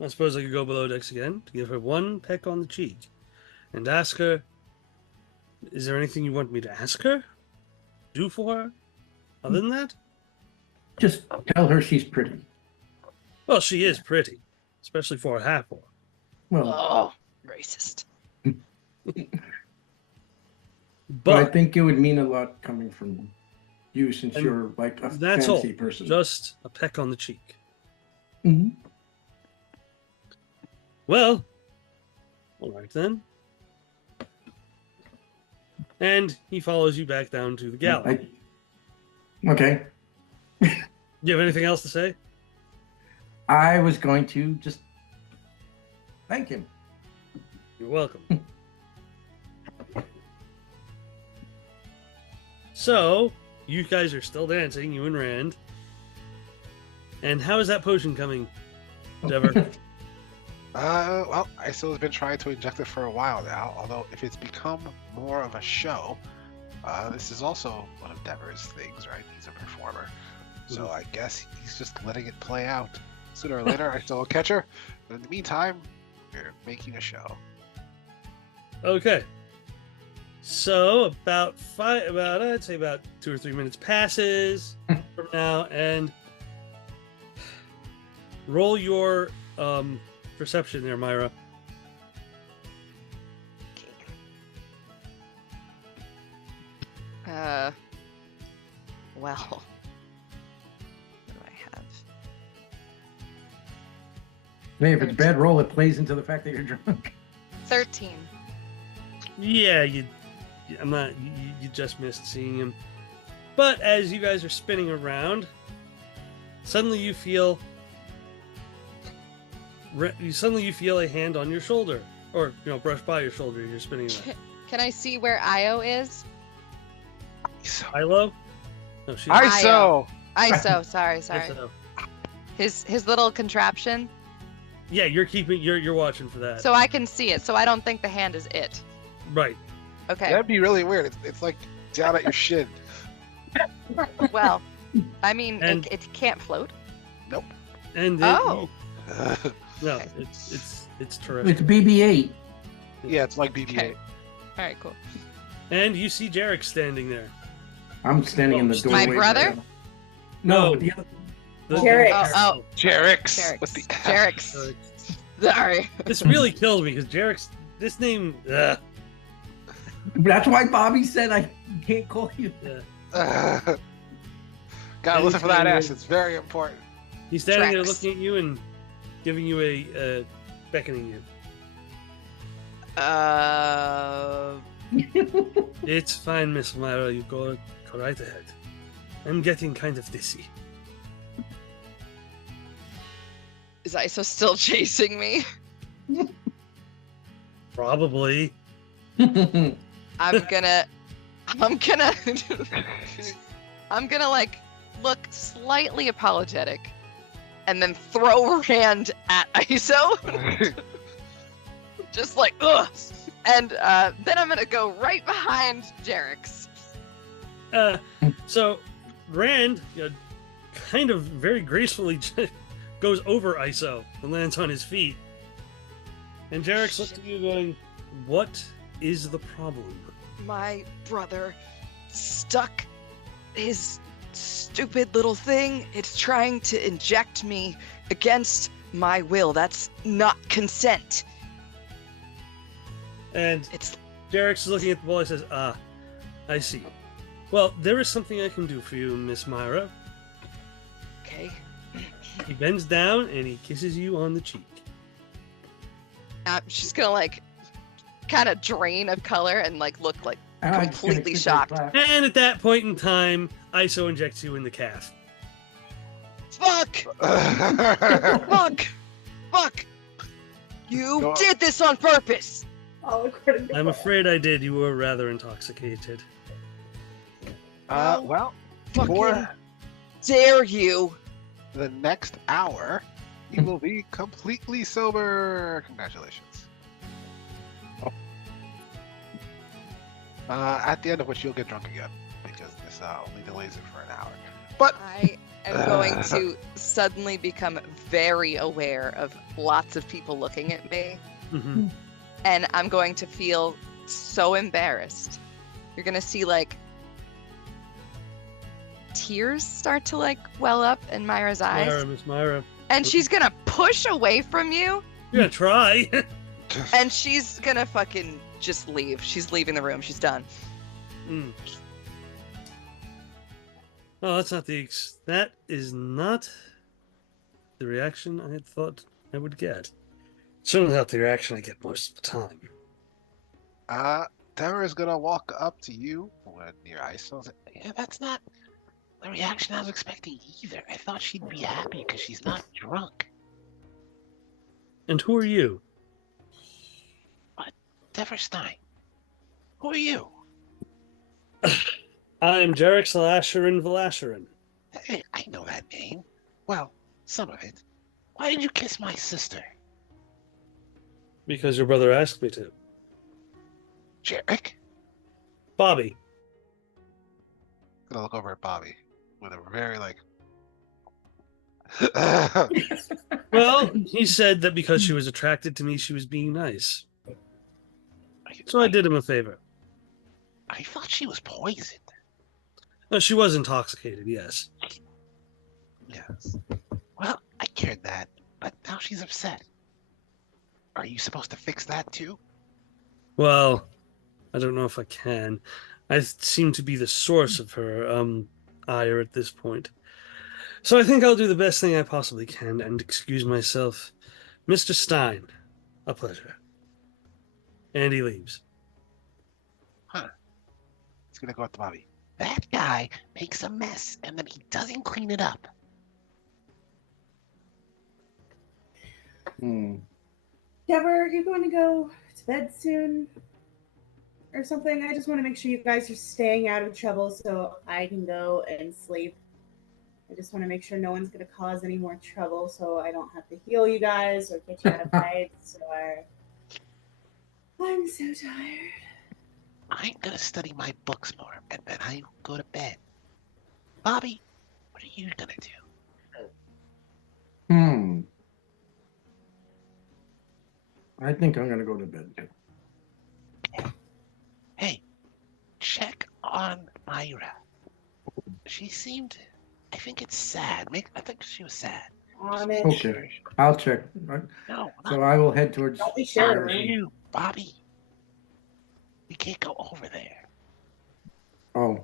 I suppose I could go below decks again to give her one peck on the cheek and ask her, is there anything you want me to ask her? Do for her? Other than that? Just tell her she's pretty. Well, she is pretty, especially for a half orc. Well, Oh, racist. but I But think it would mean a lot coming from you since And you're like a that's fancy all. person. Just a peck on the cheek. Mhm. Well, all right then. And he follows you back down to the gallery. Okay. Do you have anything else to say? I was going to just thank him. You're welcome. So, you guys are still dancing, you and Rand. And how is that potion coming, Dever? Well, ISO has been trying to inject it for a while now, although if it's become more of a show, this is also one of Dever's things, right? He's a performer. So I guess he's just letting it play out. Sooner or later, ISO will catch her. But in the meantime, we're making a show. Okay. So I'd say about 2 or 3 minutes passes from now, and roll your perception there, Myra. Well, what do I have? Hey, if it's a bad roll, it plays into the fact that you're drunk. 13. Yeah, you just missed seeing him. But as you guys are spinning around, suddenly you feel a hand on your shoulder, or brushed by your shoulder. You're spinning around. Can I see where Io is? Ilo? No, she's ISO! ISO, sorry. ISO. His little contraption. Yeah, you're watching for that. So I can see it, so I don't think the hand is it. Right. Okay. That'd be really weird. It's like down at your shin. Well, I mean, And- it can't float. And Oh. no, Okay. it's terrific. It's BB-8. Yeah, it's like BB-8. Okay. All right, cool. And you see Jarek standing there. I'm standing in the Oh, my doorway. brother? No, the other. Jarek. Oh, Jerix. With the Jerix. Sorry. This really kills me because this name. That's why Bobby said I can't call you. Gotta And listen for that he's S. It's very important. He's standing there Trex. looking at you and giving you a beckoning you. It's fine, Miss Myra. You go right ahead. I'm getting kind of dizzy. Is ISO still chasing me? Probably. I'm gonna like look slightly apologetic and then throw a hand at ISO. Just like, ugh. And then I'm gonna go right behind Jerix. So Rand, kind of very gracefully goes over ISO and lands on his feet. And Jarek looks at you going, "What is the problem?" My brother stuck his stupid little thing. It's trying to inject me against my will. That's not consent. And It's Jarek's looking at the ball and says, I see. Well, there is something I can do for you, Miss Myra. okay. He bends down and he kisses you on the cheek. She's gonna like kind of drain of color and like look like I'm just gonna completely kick shocked. that clap. And at that point in time, ISO injects you in the calf. fuck, fuck. You Go on. did this on purpose. All according to I'm plan. afraid I did. You were rather intoxicated. Well, Fucking for dare you. the next hour, you will be completely sober. Congratulations. At the end of which you'll get drunk again, because this only delays it for an hour. But I am going to suddenly become very aware of lots of people looking at me, Mhm. and I'm going to feel so embarrassed. You're gonna see like tears start to like well up in Myra's eyes, Myra, Miss Myra. and she's gonna push away from you, You're gonna try. and she's gonna fucking just leave. She's leaving the room. She's done. Mm. Well, that is not the reaction I had thought I would get. Certainly not the reaction I get most of the time. Tara is gonna walk up to you when near ISO. Yeah, that's not the reaction I was expecting either. I thought she'd be happy because she's not drunk. And who are you? Deverstein, who are you? I'm Jarek Salasherin Velasherin. Hey, I know that name. Well, some of it. Why did you kiss my sister? Because your brother asked me to. Jarek? Bobby. Gonna look over at Bobby with a very like. Well, he said that because she was attracted to me, she was being nice. So I did him a favor. I thought she was poisoned. No, she was intoxicated, yes. Yes. Well, I cared that, but now she's upset. Are you supposed to fix that too? Well, I don't know if I can. I seem to be the source of her ire at this point. So I think I'll do the best thing I possibly can and excuse myself. Mr. Stein, a pleasure. And he leaves. Huh. It's gonna go up to Bobby. That guy makes a mess and then he doesn't clean it up. Deborah, are you going to go to bed soon or something? I just want to make sure you guys are staying out of trouble so I can go and sleep. I just want to make sure no one's going to cause any more trouble so I don't have to heal you guys or get you out of fights or... I'm so tired. I'm gonna study my books more and then I go to bed. Bobby, what are you gonna do? I think I'm gonna go to bed. Hey, check on Myra. She seemed, I think it's sad. I think she was sad. On it. Okay, I'll check. No, So not, I will head towards. Don't be sure. not you, Bobby. We can't go over there. Oh,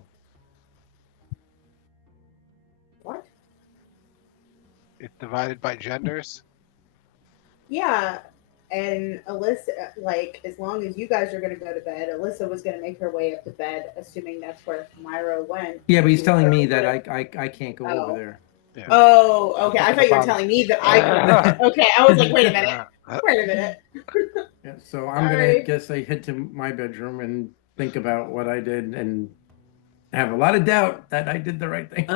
What? It's divided by genders. Yeah, and Alyssa, like, as long as you guys are going to go to bed, Alyssa was going to make her way up to bed, assuming that's where Myra went. yeah, but he's to telling her me that room. I can't go Oh. over there. Yeah. Oh, okay. I thought you were telling me that I could. Okay, I was like, wait a minute. Wait a minute. Yeah, so I'm Sorry. gonna guess I head to my bedroom and think about what I did and have a lot of doubt that I did the right thing.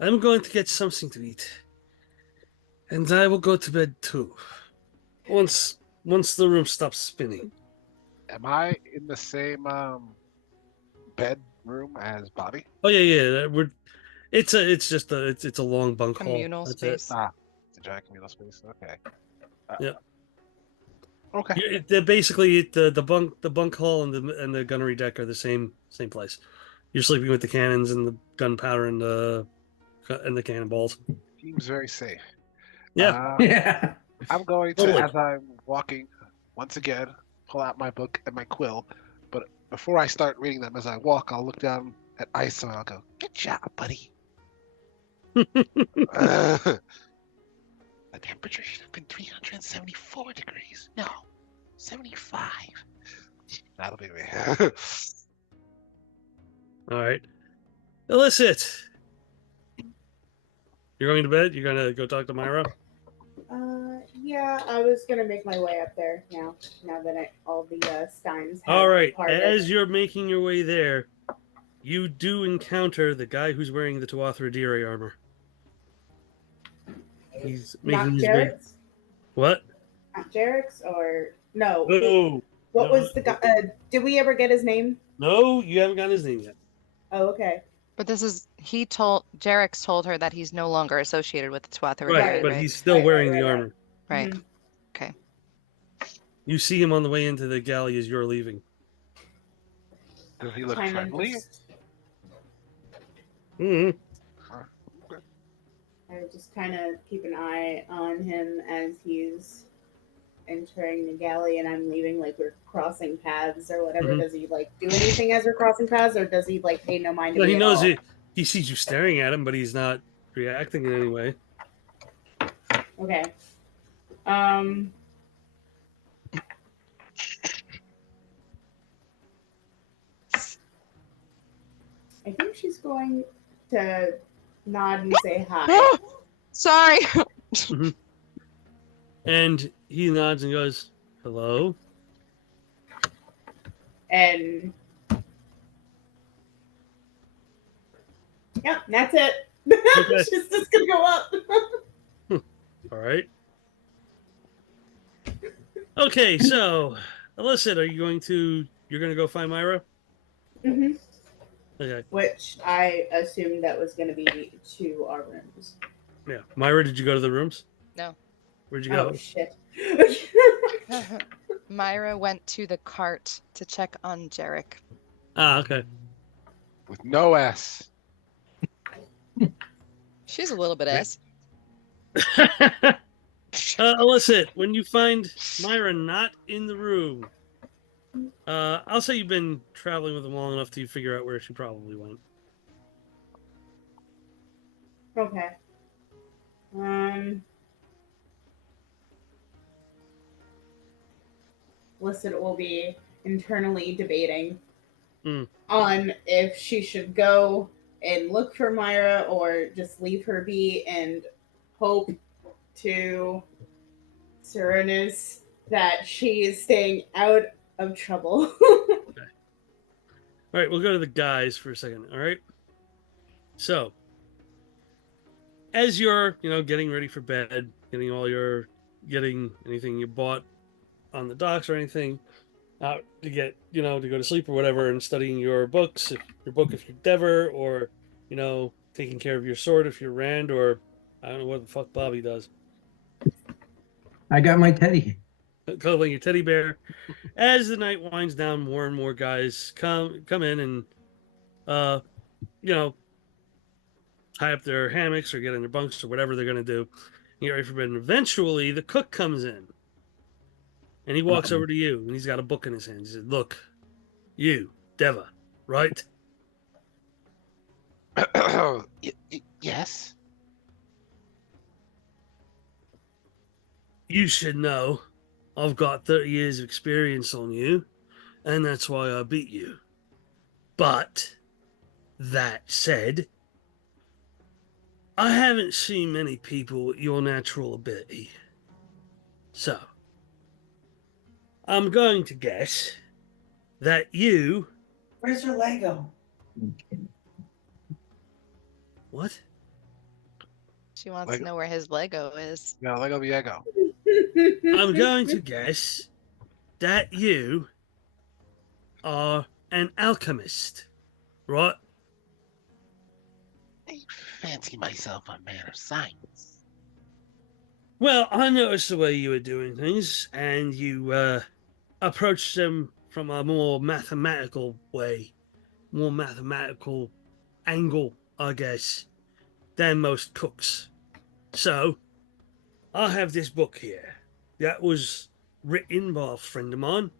I'm going to get something to eat. And I will go to bed too. Once the room stops spinning. Am I in the same bedroom as Bobby? Oh yeah. It's a long bunk hall. Communal That's space. Ah, it's a giant communal space. Okay. Yeah. Okay. They're basically the bunk hall and the gunnery deck are the same place. You're sleeping with the cannons and the gunpowder and the cannonballs. Seems very safe. Yeah. Yeah. I'm going to, Totally. as I'm walking, once again, pull out my book and my quill. But before I start reading them as I walk, I'll look down at Ice and I'll go, Good job, buddy. uh, The temperature should have been 374 degrees. No, 75. that'll be me. All right. Illicit. You're going to bed? You're gonna go talk to Myra? Yeah, I was gonna make my way up there now. Now that all the Steins have All right. departed. As you're making your way there, you do encounter the guy who's wearing the Tuatha Dere armor. He's Not making his way. Jarek's, What? not Jarek's, or no? No. What No. was the guy? Did we ever get his name? No, you haven't gotten his name yet. Oh, okay. But Jarek's told her that he's no longer associated with the Tuatha Right, Dere, but right? he's still Right, wearing right, the right, armor. Right. Mhm. Okay. You see him on the way into the galley as you're leaving. Does he look Kind of friendly? just- Mm-hmm. I just kind of keep an eye on him as he's entering the galley and I'm leaving, like we're crossing paths or whatever. Mhm. Does he like do anything as we're crossing paths, or does he like pay no mind to No, me he at knows all? he sees you staring at him, but he's not reacting in any way. Okay. I think she's going to nod and say hi. Sorry. And he nods and goes, "Hello." And yeah, that's it. Okay. She's just gonna go up. All right. Okay, so Alyssa, you're going to go find Myra? Hmm. Okay. Which I assumed that was going to be to our rooms. Yeah. Myra, did you go to the rooms? No. Where'd you Oh go? shit. Myra went to the cart to check on Jarek. Ah, okay. With no S. She's a little bit S. Alyssa, when you find Myra not in the room, I'll say you've been traveling with them long enough to figure out where she probably went. Okay. Listed will be internally debating Hmm. on if she should go and look for Myra or just leave her be and hope to Serenus that she is staying out of trouble. All right, we'll go to the guys for a second. All right. So, as you're, getting ready for bed, getting anything you bought on the docks or anything out to get, to go to sleep or whatever, and studying your books, if you're Dever, or, taking care of your sword if you're Rand, or I don't know what the fuck Bobby does, I got my teddy. cuddling your teddy bear. As the night winds down, more and more guys come in and, uh, you know, tie up their hammocks or get in their bunks or whatever they're going to do. Get ready for bed. And eventually, the cook comes in and he walks over to you and he's got a book in his hand. He said, "Look, you, Deva, right? Yes. You should know I've got 30 years of experience on you, and that's why I beat you. But that said, I haven't seen many people with your natural ability. So, I'm going to guess that you." Where's your Lego? What? She wants Like- to know where his Lego is. No, Lego Viego. I'm going to guess that you are an alchemist, right? I fancy myself a man of science. Well, I noticed the way you were doing things, and you approached them from a more mathematical way, more mathematical angle, I guess, than most cooks. So, I have this book here that was written by a friend of mine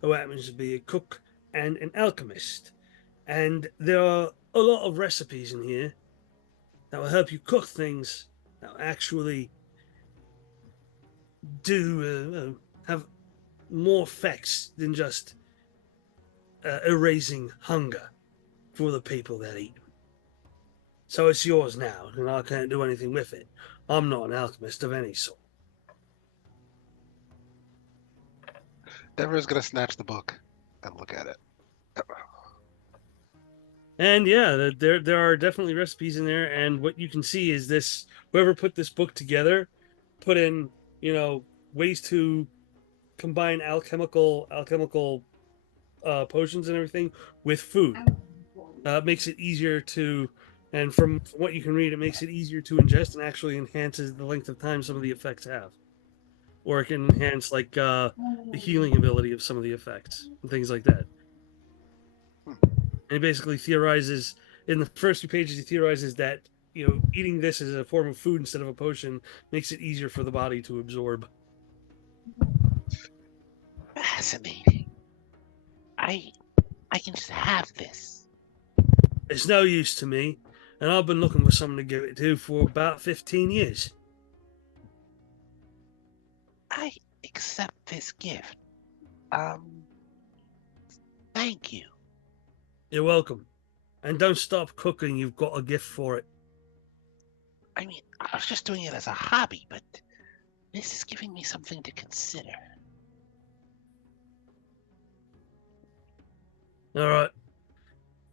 who happens to be a cook and an alchemist. And there are a lot of recipes in here that will help you cook things that will actually have more effects than just erasing hunger for the people that eat them. So it's yours now, and I can't do anything with it. I'm not an alchemist of any sort. Dever's gonna snatch the book and look at it. And yeah, there are definitely recipes in there, and what you can see is this: whoever put this book together, put in ways to combine alchemical potions and everything with food. Makes it easier to, and from what you can read, it makes it easier to ingest and actually enhances the length of time some of the effects have, or it can enhance like the healing ability of some of the effects and things like that. And he basically theorizes in the first few pages. He theorizes that eating this as a form of food instead of a potion makes it easier for the body to absorb. Fascinating. I can just have this. It's no use to me, and I've been looking for someone to give it to for about 15 years. I accept this gift. Thank you. You're welcome. And don't stop cooking, you've got a gift for it. I mean, I was just doing it as a hobby, but this is giving me something to consider. All right.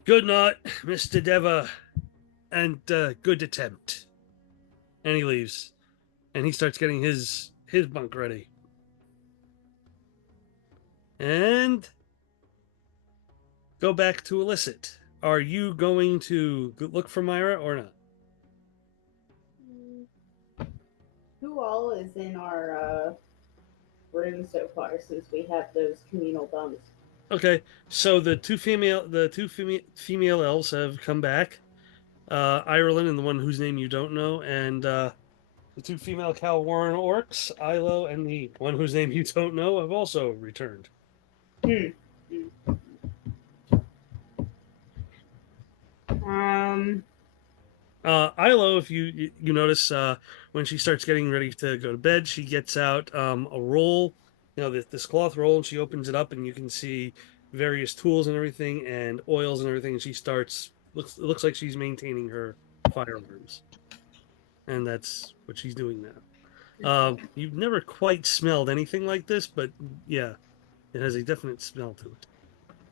Good night, Mr. Deva, and good attempt. And he leaves, and he starts getting his bunk ready. And go back to Illicit. Are you going to look for Myra or not? Who all is in our room so far? Since we have those communal bumps. Okay, so the two female elves have come back. Ireland and the one whose name you don't know, and the two female Calwarren orcs, Ilo and the one whose name you don't know, have also returned. Hmm. Um. Ilo, if you notice, when she starts getting ready to go to bed, she gets out a roll, this cloth roll, and she opens it up, and you can see various tools and everything, and oils and everything. And she starts it looks like she's maintaining her firearms, and that's what she's doing now. You've never quite smelled anything like this, but yeah, it has a definite smell to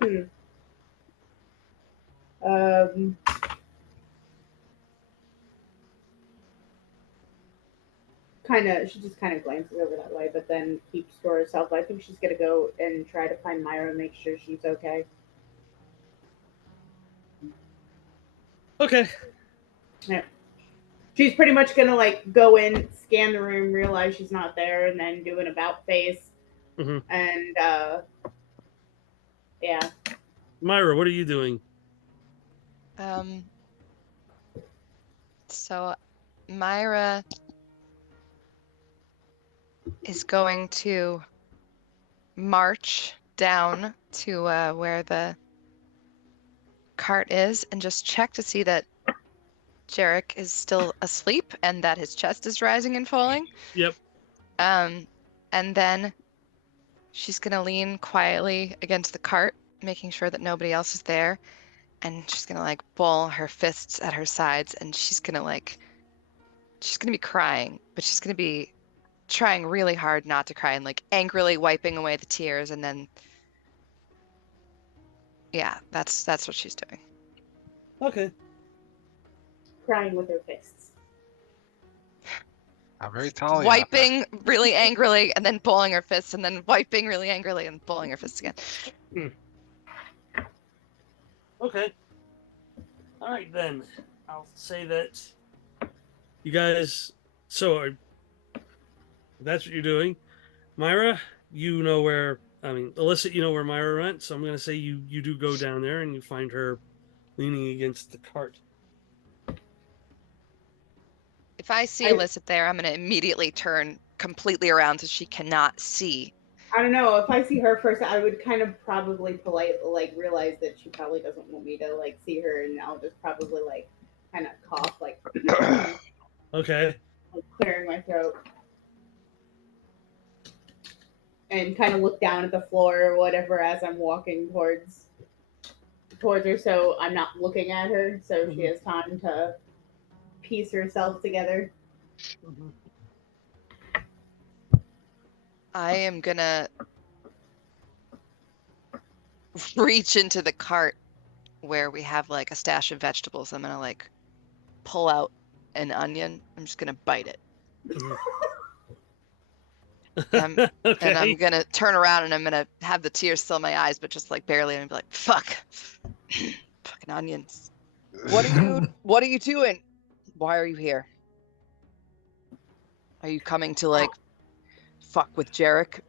it. Um. She just kind of glances over that way, but then keeps to herself. I think she's gonna go and try to find Myra and make sure she's okay. Okay. Yeah. She's pretty much gonna like go in, scan the room, realize she's not there, and then do an about face. Mm-hmm. And yeah. Myra, what are you doing? So Myra is going to march down to where the cart is and just check to see that Jarek is still asleep and that his chest is rising and falling. Yep. And then she's gonna lean quietly against the cart, making sure that nobody else is there. And she's gonna like ball her fists at her sides, and she's gonna be crying, but she's gonna be trying really hard not to cry and like angrily wiping away the tears, and then yeah, that's what she's doing. Okay. Crying with her fists. I'm very tall. Wiping really angrily and then balling her fists, and then wiping really angrily and balling her fists again. Okay. All right, then. I'll say that you guys. So, that's what you're doing. Myra, you know where. I mean, Illicit, you know where Myra went. So I'm going to say you do go down there and you find her leaning against the cart. If I see Illicit there, I'm gonna immediately turn completely around so she cannot see. I don't know. If I see her first, I would kind of probably like realize that she probably doesn't want me to like see her, and I'll just probably like kind of cough, like, Okay. like clearing my throat, and kind of look down at the floor or whatever as I'm walking towards her, so I'm not looking at her, so she has time to piece herself together. Mm-hmm. I am gonna reach into the cart where we have like a stash of vegetables. I'm gonna like pull out an onion. I'm just gonna bite it. Okay. And I'm gonna turn around and I'm gonna have the tears fill my eyes, but just like barely. And be like, "Fuck, fucking onions. What are you doing? Why are you here? Are you coming to like fuck with Jarek?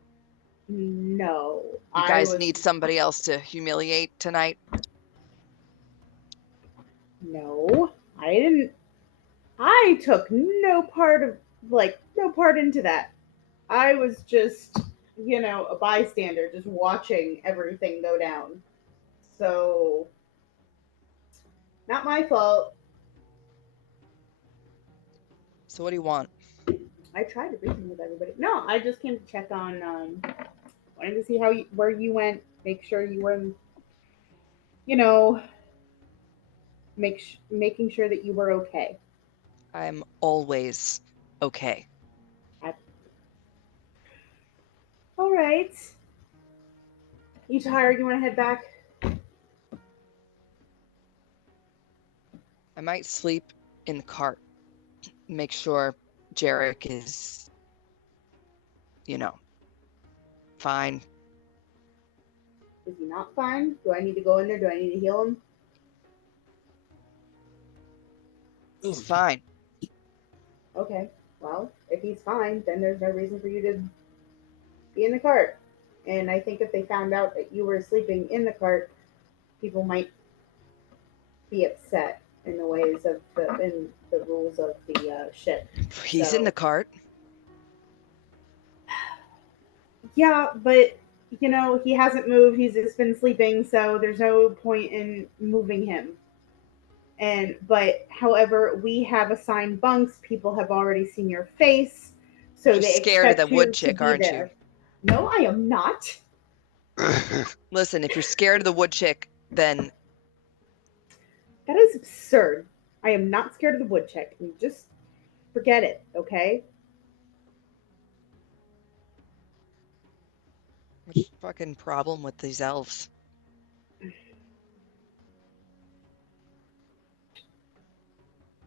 No, You guys need somebody else to humiliate tonight." No, I didn't. I took no part into that. I was just, a bystander, just watching everything go down. So, not my fault. So what do you want? I tried to reason with everybody. No, I just came to check on, wanting to see where you went, make sure you were, making sure that you were okay. I'm always okay. All right. You tired? You want to head back? I might sleep in the cart. Make sure Jarek is, fine. Is he not fine? Do I need to go in there? Do I need to heal him? He's fine. Okay. Well, if he's fine, then there's no reason for you to be in the cart. And I think if they found out that you were sleeping in the cart, people might be upset in the ways of the rules of the ship. He's in the cart. Yeah, but he hasn't moved. He's just been sleeping, so there's no point in moving him. But however, we have assigned bunks. People have already seen your face, so You're they scared of expect the you wood to chick, be aren't there. You? No, I am not. Listen, if you're scared of the wood chick, then That is absurd. I am not scared of the wood chick. Just forget it, okay? what's the fucking problem with these elves?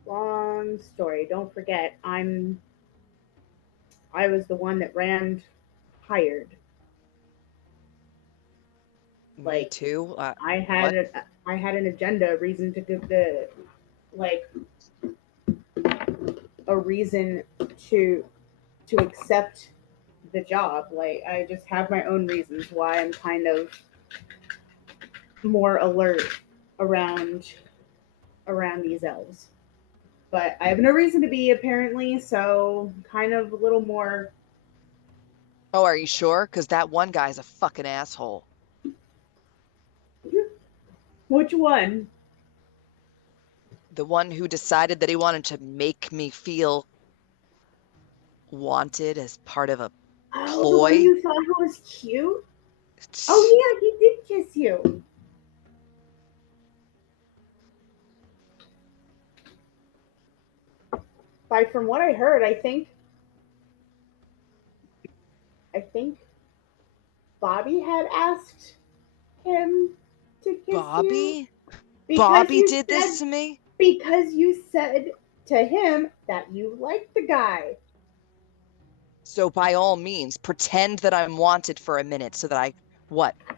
Long story. Don't forget, I was the one that Rand hired. Me too. I had an agenda, a reason to give a reason to accept the job. I just have my own reasons why I'm kind of more alert around these elves. But I have no reason to be, apparently, so kind of a little more. Oh, are you sure? Because that one guy's a fucking asshole. Which one? The one who decided that he wanted to make me feel wanted as part of a Oh, the one ploy. you thought who was cute? Oh, yeah, he did kiss you. From what I heard, I think Bobby had asked him to kiss you. Bobby? Because Bobby you did said- this to me? Because you said to him that you liked the guy. So by all means, pretend that I'm wanted for a minute so that I,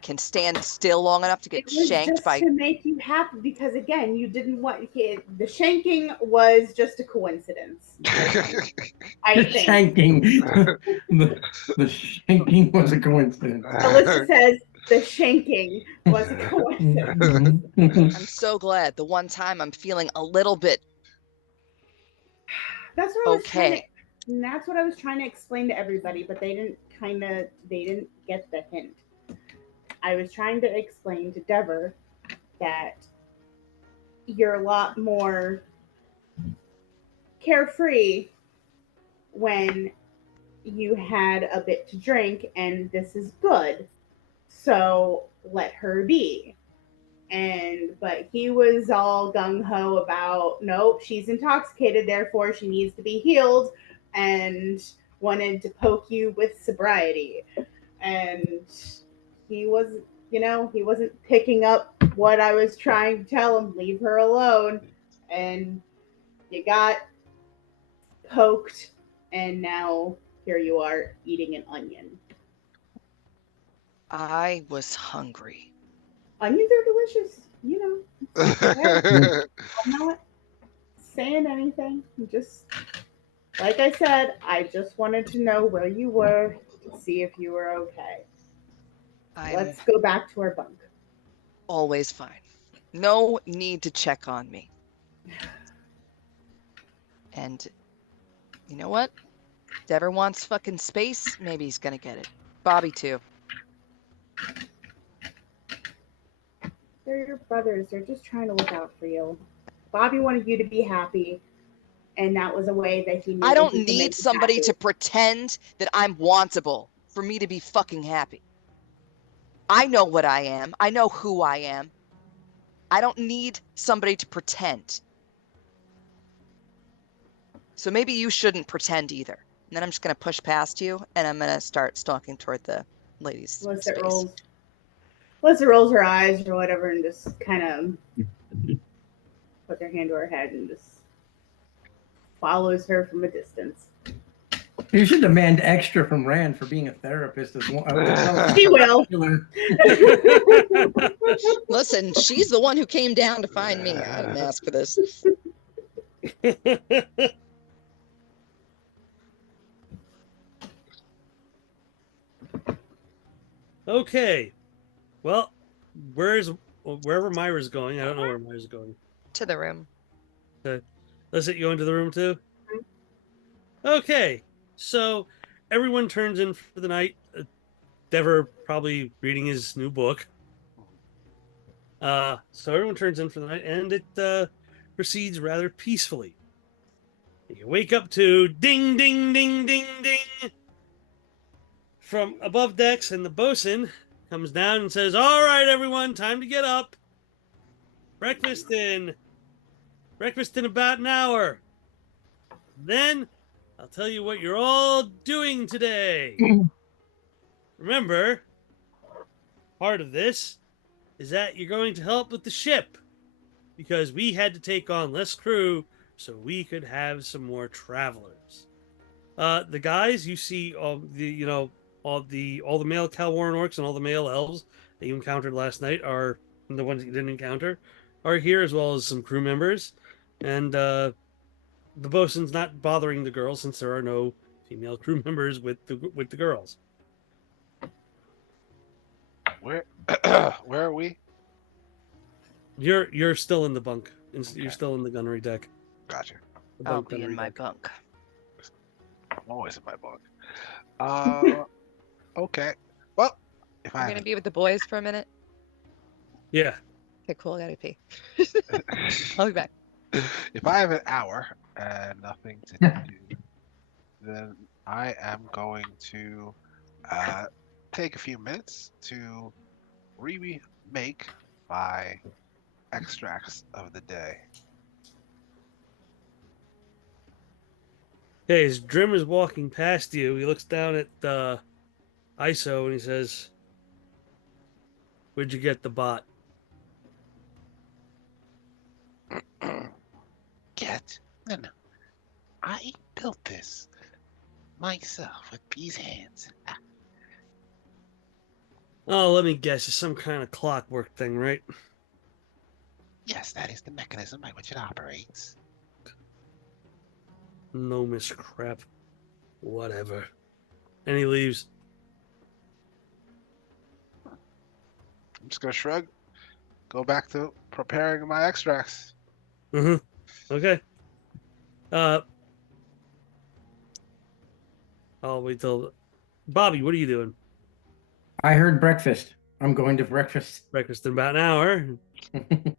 can stand still long enough to get It was shanked just by... to make you happy, because again, you didn't want the shanking was just a coincidence. I The think. shanking. the shanking was a coincidence. Alyssa says the shanking was a coincidence. I'm so glad. The one time I'm feeling a little bit That's what I was trying to. okay. And that's what I was trying to explain to everybody, but they didn't get the hint. I was trying to explain to Dever that you're a lot more carefree when you had a bit to drink, and this is good. So let her be. But he was all gung ho about, nope, she's intoxicated, therefore she needs to be healed, and wanted to poke you with sobriety. And he wasn't picking up what I was trying to tell him. Leave her alone. And you got poked, and now here you are eating an onion. I was hungry. Onions are delicious, I'm not saying anything. Just like I said, I just wanted to know where you were to see if you were okay. Let's go back to our bunk. Always fine. No need to check on me. And you know what? Dever wants fucking space, maybe he's gonna get it. Bobby too. They're your brothers. They're just trying to look out for you. Bobby wanted you to be happy, and that was a way that he knew I don't he could need make you somebody happy. to pretend that I'm wantable for me to be fucking happy. I know what I am. I know who I am. I don't need somebody to pretend. So maybe you shouldn't pretend either. And then I'm just going to push past you, and I'm going to start stalking toward the lady's space. Alyssa rolls her eyes or whatever and just kind of puts her hand to her head and just follows her from a distance. You should demand extra from Rand for being a therapist as well. She will. Listen, she's the one who came down to find me. I didn't ask for this. Okay. Well, wherever Myra's going, I don't know where Myra's going. To the room. Let's you go into the room too. Okay. So everyone turns in for the night. Dever probably reading his new book. So everyone turns in for the night, and it proceeds rather peacefully. You wake up to ding, ding, ding, ding, ding from above decks, and the bosun comes down and says, "All right, everyone, time to get up. Breakfast in about an hour. Then I'll tell you what you're all doing today. Remember, part of this is that you're going to help with the ship because we had to take on less crew so we could have some more travelers. The guys you see, all the male Calwarren orcs and all the male elves that you encountered last night are the ones that you didn't encounter are here, as well as some crew members, and the bosun's not bothering the girls since there are no female crew members with the girls. Where are we? You're still in the bunk. You're Okay. still in the gunnery deck. Gotcha. The I'll bunk be in gunnery my deck. bunk. I'm always in my bunk. Okay. Well, if I'm I gonna be with the boys for a minute. Yeah. Okay, cool. I gotta pee. I'll be back. if I have an hour and nothing to do, then I am going to take a few minutes to remake my extracts of the day. Okay, as Drim is walking past you, he looks down at ISO and he says, "Where'd you get the bot?" Get? No. I built this myself with these hands. Oh, let me guess. It's some kind of clockwork thing, right? Yes, that is the mechanism by which it operates. No, Miss Crap. Whatever. And he leaves. I'm just gonna shrug, go back to preparing my extracts. Mm-hmm. Okay. I'll wait till Bobby, what are you doing? I heard breakfast. I'm going to breakfast. Breakfast in about an hour.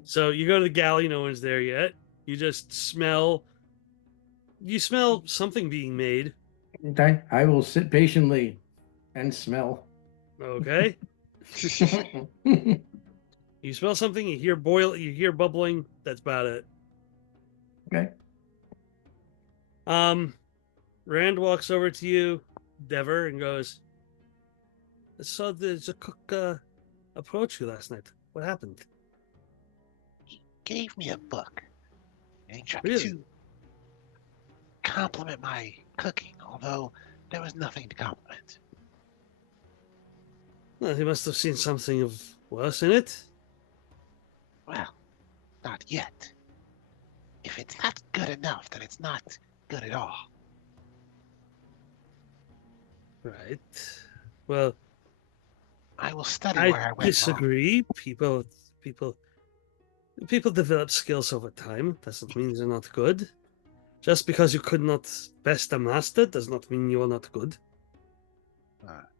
So you go to the galley, no one's there yet. You just smell something being made. Okay, I will sit patiently and smell. Okay. You smell something, you hear bubbling, that's about it. Okay. Rand walks over to you, Dever, and goes, "I saw the cook approach you last night. What happened?" He gave me a book, and he tried Really? to compliment my cooking, although there was nothing to compliment. Well, he must have seen something of worse in it. Well, not yet. If it's not good enough, then it's not good at all. Right. Well, I will study I where I went wrong. disagree. People develop skills over time. Doesn't mean they're not good. Just because you could not best a master does not mean you are not good.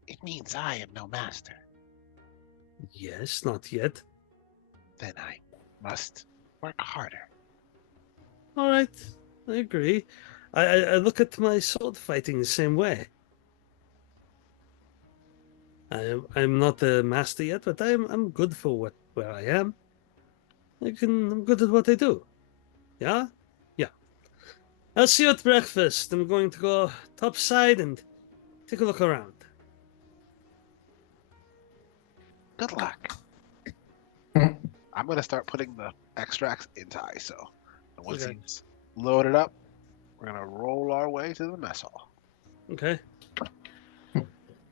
It means I am no master. Yes, not yet. Then I must work harder. All right, I agree. I look at my sword fighting the same way. I'm not a master yet, but I'm good for where I am. I'm good at what I do. Yeah? Yeah. I'll see you at breakfast. I'm going to go topside and take a look around. Good luck. I'm gonna start putting the extracts into ISO. And once Okay. he's loaded up, we're gonna roll our way to the mess hall. Okay.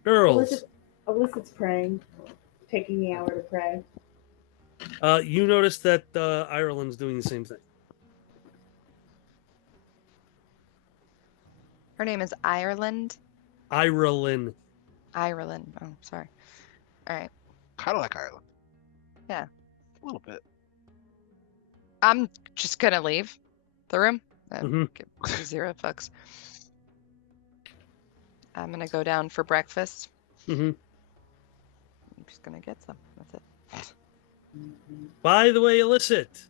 Girls, Elicit's praying, taking the hour to pray. you notice that Ireland's doing the same thing. Her name is Ireland. Ireland. Ireland. Oh, sorry. All right. Kind of like Ireland. Yeah. A little bit. I'm just gonna leave the room. Mhm. Give 0 fucks. I'm gonna go down for breakfast. Mm-hmm. I'm just gonna get some. That's it. By the way, Illicit.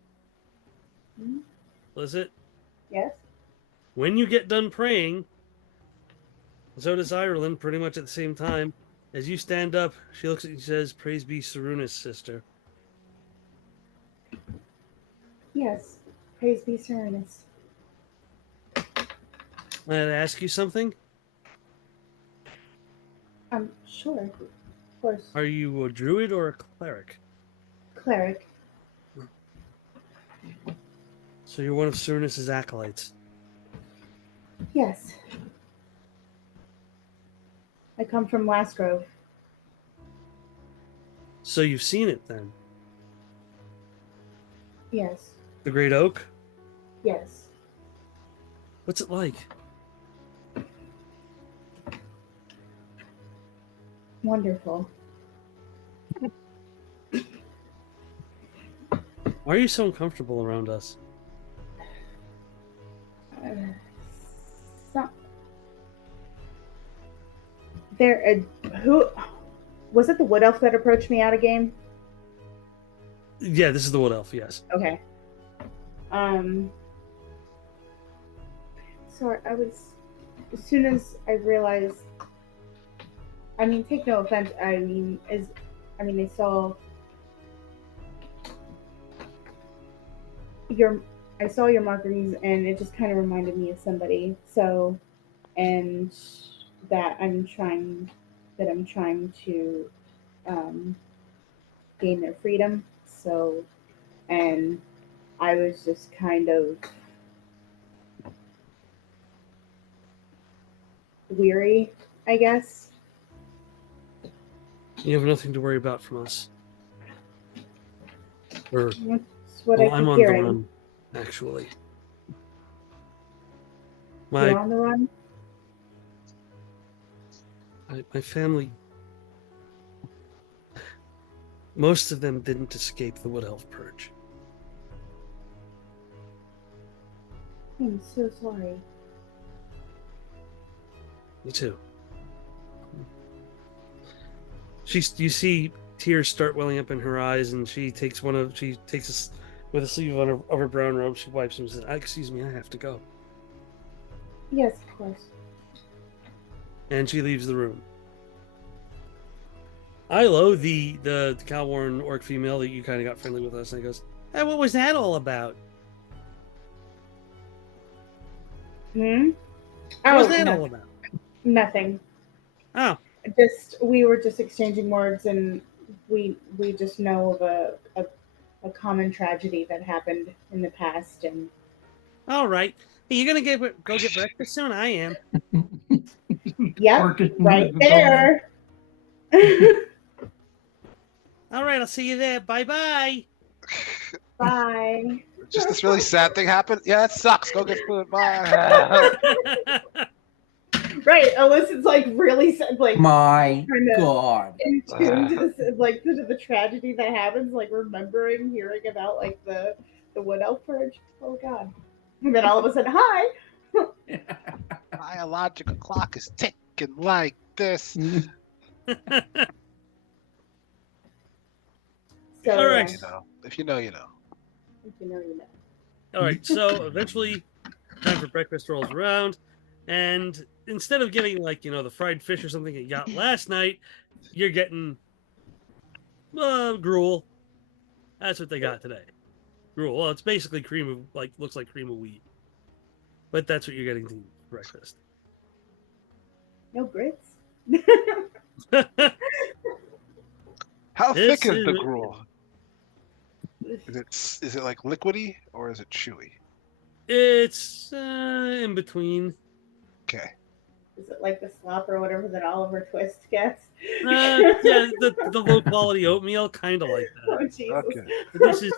Hmm? Illicit, Yes. when you get done praying, so does Ireland, pretty much at the same time. As you stand up, she looks at you and says, "Praise be Sarunas, sister." Yes. Praise be Serenus. May I ask you something? Sure. Of course. Are you a druid or a cleric? Cleric. So you're one of Cernus's acolytes. Yes. I come from Lasgrove. So you've seen it then? Yes. The Great Oak? Yes. What's it like? Wonderful. Why are you so uncomfortable around us? Uh, so, there. Who was it? The wood elf that approached me out of game. Yeah, this is the Wood Elf, yes. Okay. So I was, as soon as I realized, I mean, take no offense. I saw I saw your markings, and it just kind of reminded me of somebody. So, and that I'm trying to gain their freedom. So, and I was just kind of weary, I guess. You have nothing to worry about from us. Or, That's what well, I I'm keep on hearing. the run, actually. You're My on the run? my family, most of them didn't escape the Wood Elf Purge. I'm so sorry. Me too. You see tears start welling up in her eyes, and she takes with a sleeve of her brown robe. She wipes them and says, "Excuse me, I have to go." Yes, of course. And she leaves the room. Ilo, the Calworn orc female that you kind of got friendly with us, and he goes, "Hey, what was that all about? Hmm? What was Oh, that no, all about?" nothing. Oh, We were just exchanging words, and we just know of a common tragedy that happened in the past, and all right. Hey, you gonna go get breakfast soon? I am. yep, Orchid right going there. All right, I'll see you there. Bye bye. Bye. Just this really sad thing happened. Yeah, that sucks. Go get food. Bye. Right, Alyssa's like really like My kind of God. in tune to the tragedy that happens, like remembering hearing about like the wood elf purge. Oh God! And then all of a sudden, hi. Biological clock is ticking like this. So All right. You know, if you know, you know. if you know, you know. All right, so eventually, time for breakfast rolls around, and instead of getting the fried fish or something you got last night, you're getting gruel. That's what they got today. Gruel. Well, it's basically cream of looks like cream of wheat, but that's what you're getting to eat for breakfast. No grits. How This thick is is the gruel? Is it like liquidy or is it chewy? it's in between. Okay. Is it like the slop or whatever that Oliver Twist gets? Yeah, the low quality oatmeal, kind of like that. Oh Jesus! Okay. But this is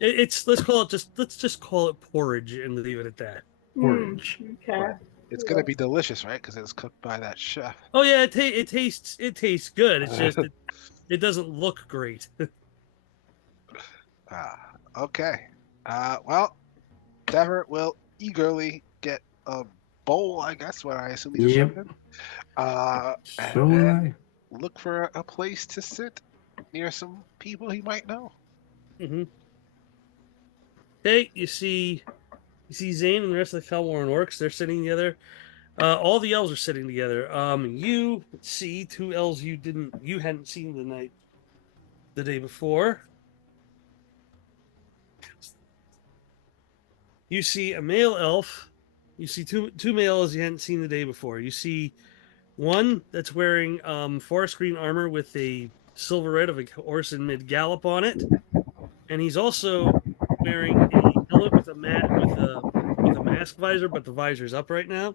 it's let's just call it porridge and leave it at that. Porridge. Okay. It's gonna be delicious, right? Because it's cooked by that chef. Oh yeah, it tastes good. It's just it doesn't look great. Okay. Well, Dever will eagerly get a bowl, I guess, what I assume he's a chef Yep. in. And So would then I. look for a place to sit near some people he might know. hmm Okay, you see Zane and the rest of the Calwarren orcs. They're sitting together. All the elves are sitting together. You see two elves you hadn't seen the day before. You see a male elf. You see two males you hadn't seen the day before. You see one that's wearing forest green armor with a silver red of a horse in mid gallop on it, and he's also wearing a helmet with a mask visor, but the visor's up right now.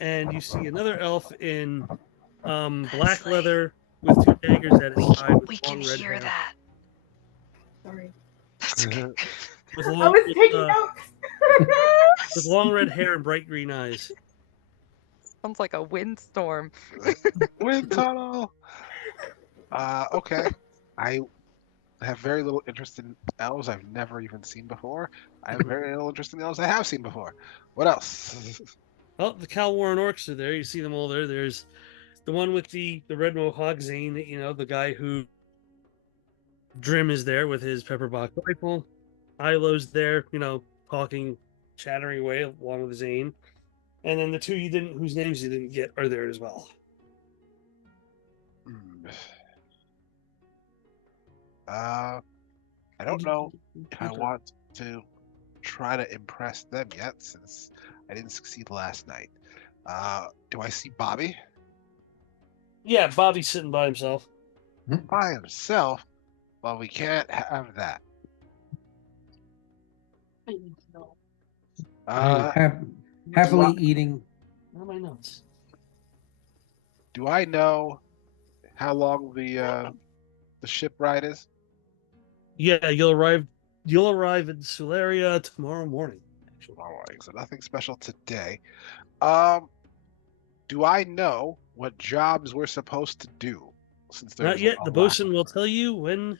And you see another elf in black Leslie, leather with two daggers at his side with we can long red hear hair. that. Sorry. That's okay. With I long, was taking notes. with long red hair and bright green eyes. Sounds like a windstorm. Wind tunnel. Okay. I have very little interest in elves I've never even seen before. I have very little interest in elves I have seen before. What else? Oh, the Calwarren orcs are there. You see them all there. There's the one with the red mohawk, Zane. You know, the guy who Drim is there with his pepperbox rifle. Ilo's there. You know, talking, chattering away along with Zane. And then the two whose names you didn't get, are there as well. Hmm. I don't know if I want to try to impress them yet, since I didn't succeed last night. Do I see Bobby? Yeah, Bobby's sitting by himself. By himself? Well, we can't have that. Happily eating. Where are my notes? Do I know how long the ship ride is? Yeah, you'll arrive in Sularia tomorrow morning. Tomorrow morning, so nothing special today. Do I know what jobs we're supposed to do? Since there's Not yet. a The lack bosun of will them? tell you when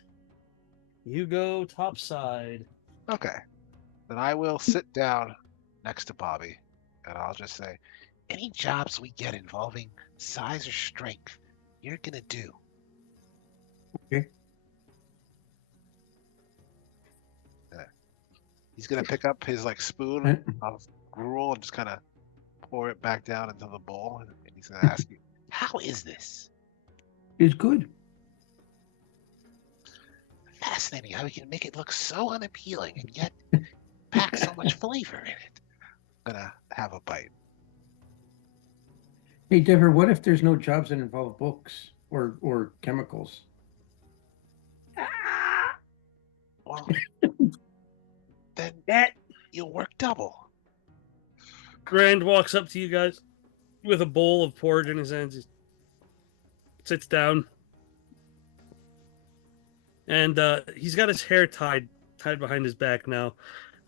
you go topside. Okay, then I will sit down next to Bobby, and I'll just say, Any jobs we get involving size or strength, you're gonna do. he's gonna pick up his spoon of gruel and just kind of pour it back down into the bowl, and he's gonna ask you, How is this? Is good. Fascinating how we can make it look so unappealing and yet pack so much flavor in it. I'm gonna have a bite. Hey, Dever, what if there's no jobs that involve books or chemicals? Well, then That you'll work double. Grand walks up to you guys with a bowl of porridge in his hands. He sits down, and he's got his hair tied behind his back now.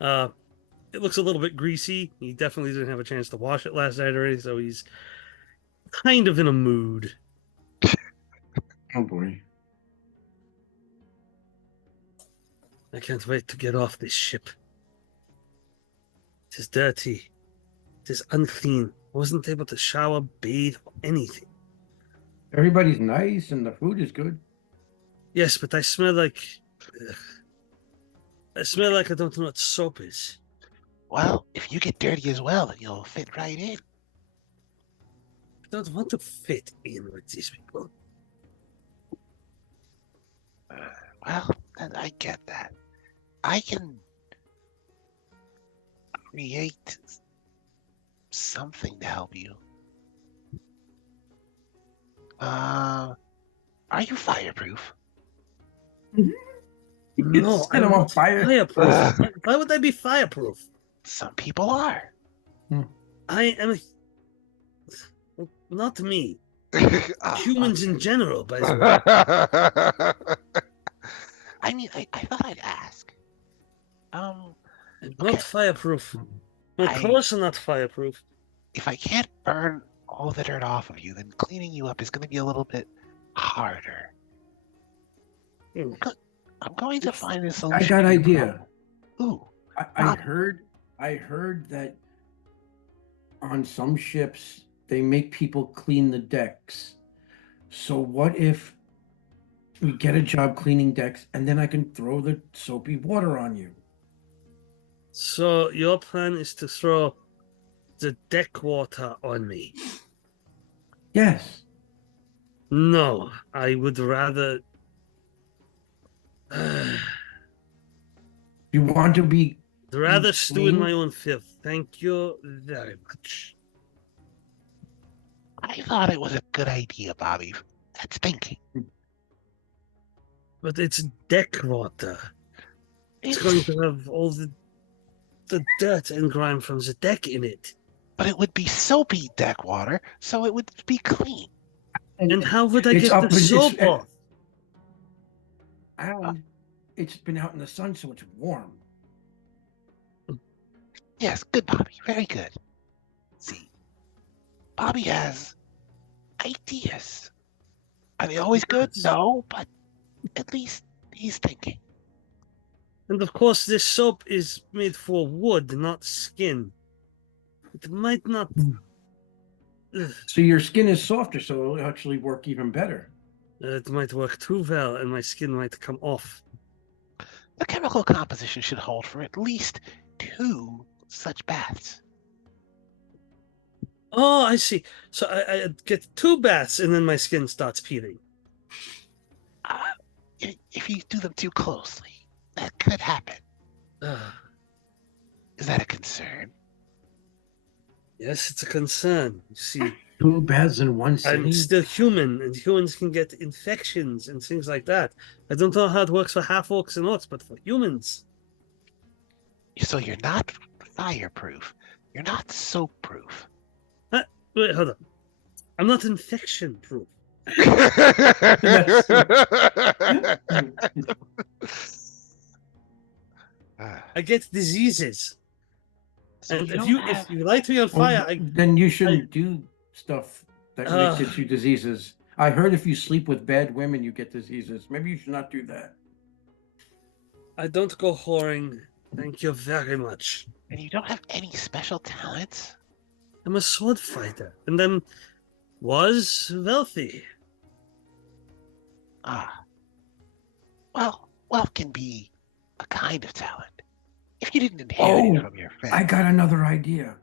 It looks a little bit greasy. He definitely didn't have a chance to wash it last night or anything, so he's kind of in a mood. Oh boy. I can't wait to get off this ship. It is dirty. It is unclean. I wasn't able to shower, bathe, or anything. Everybody's nice and the food is good. Yes, but I smell like... I smell like I don't know what soap is. Well, if you get dirty as well, then you'll fit right in. I don't want to fit in with these people. Well, then I get that. I can create something to help you. Are you fireproof? No, Set 'em on fire. Fireproof. Why would I be fireproof? Some people are. I am Not me. Ah, Humans in okay. general, by the way. I mean, I thought I'd ask. I'm Okay. not fireproof. My I clothes are not fireproof. if I can't burn all the dirt off of you, then cleaning you up is going to be a little bit harder. Hmm. I'm going to find a I solution got to your idea. problem. Ooh, I Bob. heard that on some ships they make people clean the decks. So what if we get a job cleaning decks and then I can throw the soapy water on you? So your plan is to throw the deck water on me? Yes. No, I would rather. You want to be Rather stew in clean? my own filth. Thank you very much. I thought it was a good idea, Bobby. That's thinking. But it's deck water. It's going to have all the dirt and grime from the deck in it. But it would be soapy deck water, so it would be clean. And how would I It's get up the in- it's- soap off? And it's been out in the sun, so it's warm. Yes, good, Bobby. Very good. See, Bobby has ideas. Are they always good? Yes. No, but at least he's thinking. And of course, this soap is made for wood, not skin. It might not. Ugh, So your skin is softer, so it'll actually work even better. it might work too well, and my skin might come off. The chemical composition should hold for at least 2 such baths. Oh, I see. So I get 2 baths, and then my skin starts peeling. If you do them too closely, that could happen. Ugh. Is that a concern? Yes, it's a concern. You see, 2 baths in one I'm sitting? still human, and humans can get infections and things like that. I don't know how it works for half orcs and orcs, but for humans, So you're not fireproof. You're not soap-proof. wait, hold on. I'm not infection proof. That's I get diseases, So and you if don't you have. if you light me on fire, then you shouldn't do stuff that Ugh. gets you diseases. I heard if you sleep with bad women, you get diseases. Maybe you should not do that. I don't go whoring. Thank you very much. And you don't have any special talents? I'm a sword fighter, and was wealthy. Ah. Well, wealth can be a kind of talent. If you didn't inherit it Oh, from your I family. got another idea.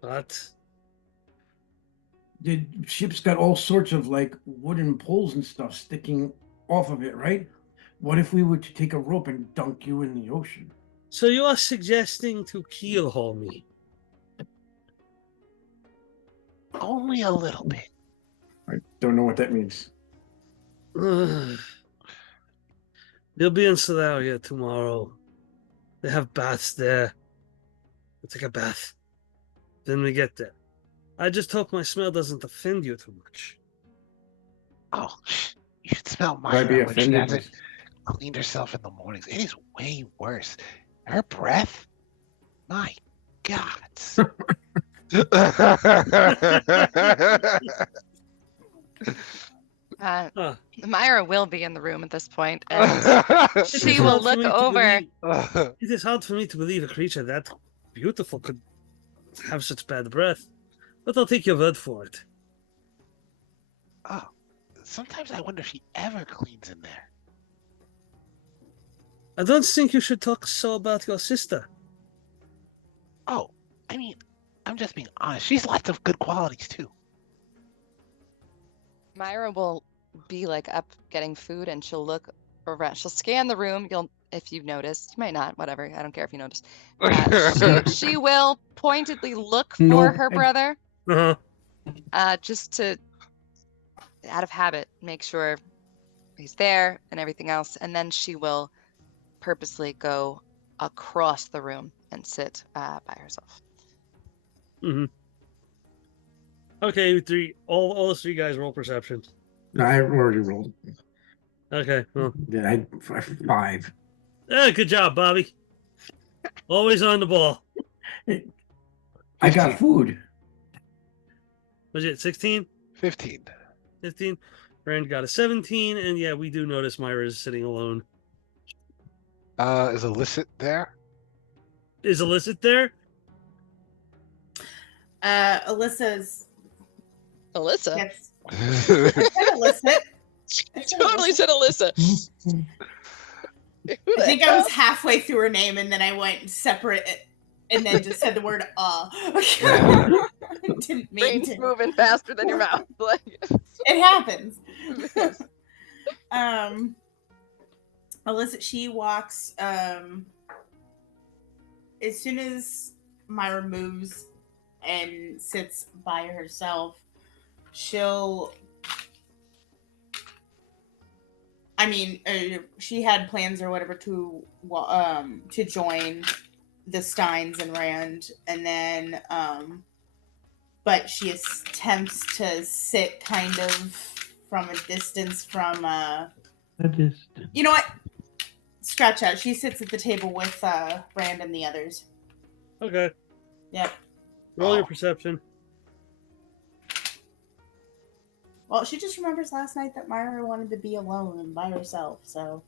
But The ship's got all sorts of like wooden poles and stuff sticking off of it, right? What if we were to take a rope and dunk you in the ocean? so you are suggesting to keelhaul me? Only a little bit. I don't know what that means. Ugh. We'll be in Solaria tomorrow. They have baths there. We'll take a bath. Then we get there. I just hope my smell doesn't offend you too much. Oh, you should smell Would I be Myra when she offended? hasn't cleaned herself in the mornings. It is way worse. Her breath, my God. Huh. Myra will be in the room at this point, and It she is will hard for look me to over. believe- It is hard for me to believe a creature that beautiful could have such bad breath, but I'll take your word for it. Oh, sometimes I wonder if she ever cleans in there. I don't think you should talk so about your sister. Oh, I mean, I'm just being honest. She's lots of good qualities too. Myra will be like up getting food, and she'll look around. She'll scan the room. If you've noticed, you might not. Whatever. I don't care if you noticed. She will pointedly look for Nope. her brother, Uh-huh. just to, out of habit, make sure he's there and everything else, and then she will purposely go across the room and sit by herself. Hmm. Okay, all those three guys roll perception. I already rolled. Okay, well, Yeah, I 5. good job, Bobby. Always on the ball. I got 15. food. Was it 16? 15. 15? Rand got a 17, and yeah, we do notice Myra is sitting alone. Is Illicit there? Is Illicit there? Alyssa's. Alyssa. Yes. I said illicit. I said Totally illicit. said Alyssa. Who I the think I hell? was halfway through her name and then I went separate and then just said the word Didn't mean Brain's to. moving faster than your mouth. Like, It happens. Alyssa, she walks as soon as Myra moves and sits by herself, she'll she had plans or whatever to join the Steins and Rand, and then but she attempts to sit kind of from a distance from you know what? Scratch out. She sits at the table with Rand and the others. Okay. Yep. Roll your Oh. perception. Well, she just remembers last night that Myra wanted to be alone and by herself, so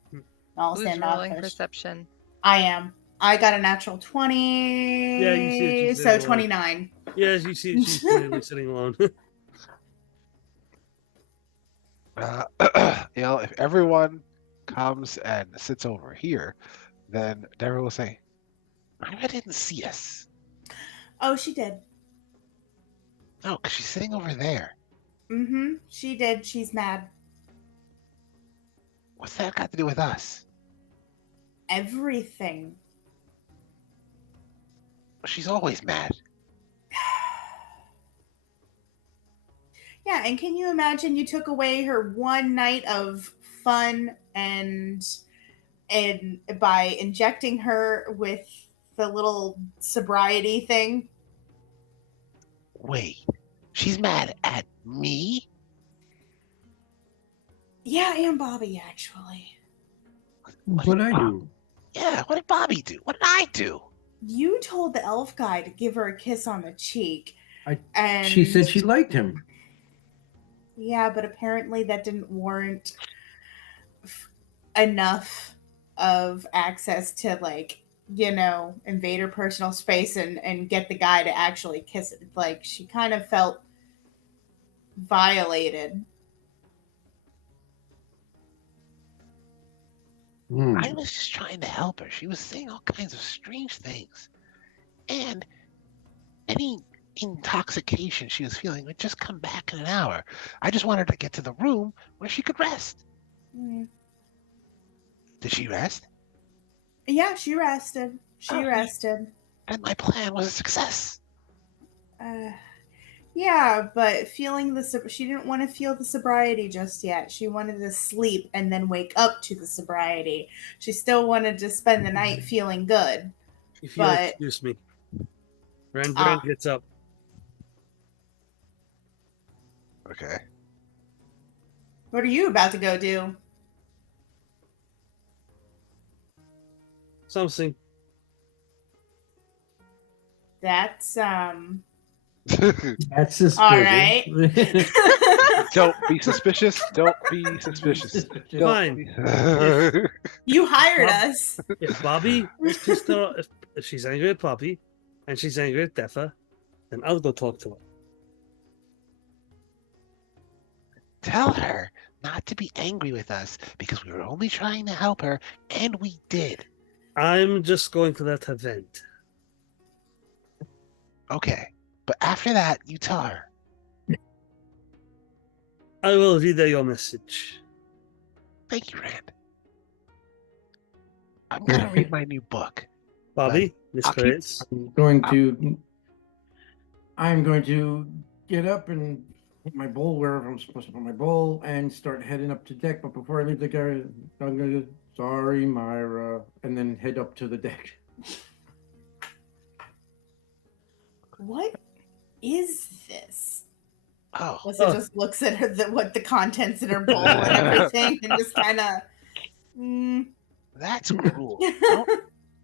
I'll who's stand rolling off. perception? I am. I got a natural 20. Yeah, you see it, she's so sitting alone. 29. Yeah, as you see, she's clearly sitting alone. If everyone comes and sits over here, then Deborah will say, Myra didn't see us. Oh, she did. No, because she's sitting over there. Mm-hmm. She did. She's mad. What's that got to do with us? Everything. She's always mad. Yeah, and can you imagine you took away her one night of fun and by injecting her with the little sobriety thing? Wait, she's mad at me? Yeah, and Bobby, actually. What I do? Yeah, what did Bobby do? What did I do? You told the elf guy to give her a kiss on the cheek. And She said she liked him. yeah, but apparently that didn't warrant enough of access to, like, invade her personal space and get the guy to actually kiss it. Like, she kind of felt violated. I was just trying to help her. She was saying all kinds of strange things. And any intoxication she was feeling would just come back in an hour. I just wanted to get to the room where she could rest. Mm. Did she rest? Yeah, she rested. She Okay. rested. And my plan was a success. Yeah, but she didn't want to feel the sobriety just yet. She wanted to sleep and then wake up to the sobriety. She still wanted to spend the night feeling good. If you'll But excuse me. Rand gets up. Okay. what are you about to go do? Something. That's That's suspicious. all right. Don't be suspicious. Don't be suspicious. Don't Fine. be- You hired Bob- us. If Bobby is pissed off, if she's angry at Poppy, and she's angry at Defa, then I'll go talk to her. Tell her not to be angry with us because we were only trying to help her, and we did. I'm just going for that event. Okay, but after that, you tell her. I will relay your message. Thank you, Rand. I'm gonna read my new book. Bobby, Miss I'll keep- Grace. I'm going to get up and put my bowl wherever I'm supposed to put my bowl and start heading up to deck. But before I leave the garage, I'm going to, sorry, Myra, and then head up to the deck. What is this? Oh, Alyssa Oh. just looks at what the contents in her bowl and everything, and just kind of. that's cruel.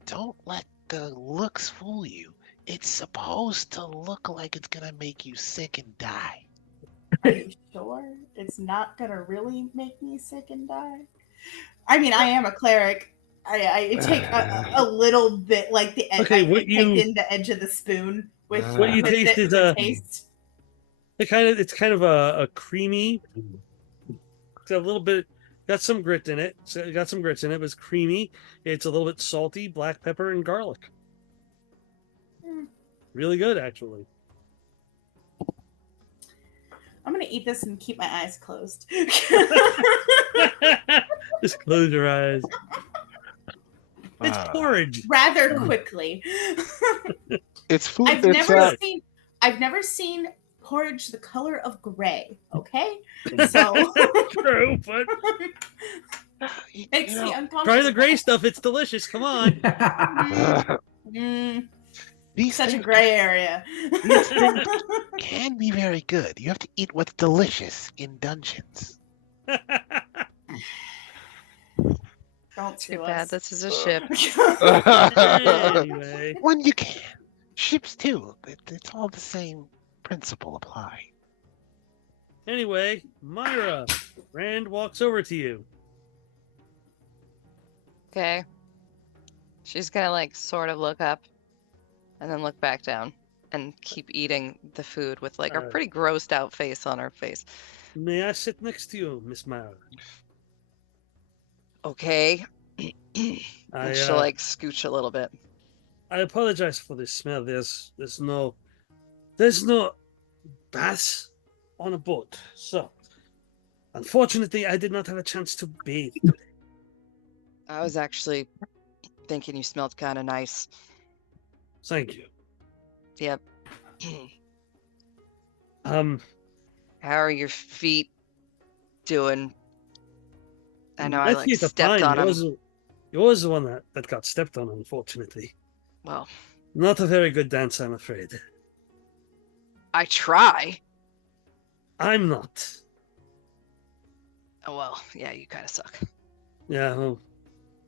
Don't let the looks fool you. It's supposed to look like it's gonna make you sick and die. Are you sure it's not gonna really make me sick and die? I mean, I am a cleric. I take a little bit, like Okay, I take in the edge of the spoon with what you with taste the, is the taste. it's kind of a creamy. It's a little bit got some grit in it. So it got some grits in it, but it's creamy. It's a little bit salty, black pepper and garlic. Mm. Really good, actually. I'm gonna eat this and keep my eyes closed. Just close your eyes. It's Ah. porridge. Rather quickly. It's food. I've It's never seen porridge the color of gray. Okay, so True, but makes me uncomfortable. try the gray stuff. It's delicious. Come on. These Such a things gray area. These things can be very good. You have to eat what's delicious in dungeons. Don't Too sue bad us. this is a ship. Anyway, When you can. Ships too. It's all the same principle apply. anyway, Myra, Rand walks over to you. Okay. She's gonna like sort of look up and then look back down and keep eating the food with like a pretty grossed out face on her face. May I sit next to you, Miss Myra? Okay. And she'll like scooch a little bit. I apologize for the smell. There's no bass on a boat, so unfortunately I did not have a chance to bathe today. I was actually thinking you smelled kind of nice. Thank you. Yep. How are your feet doing? I know my I like feet are stepped fine. on them. Yours the one that got stepped on, unfortunately. Well, Not a very good dance, I'm afraid. I try. I'm not. Oh, well, yeah, you kind of suck. Yeah, well,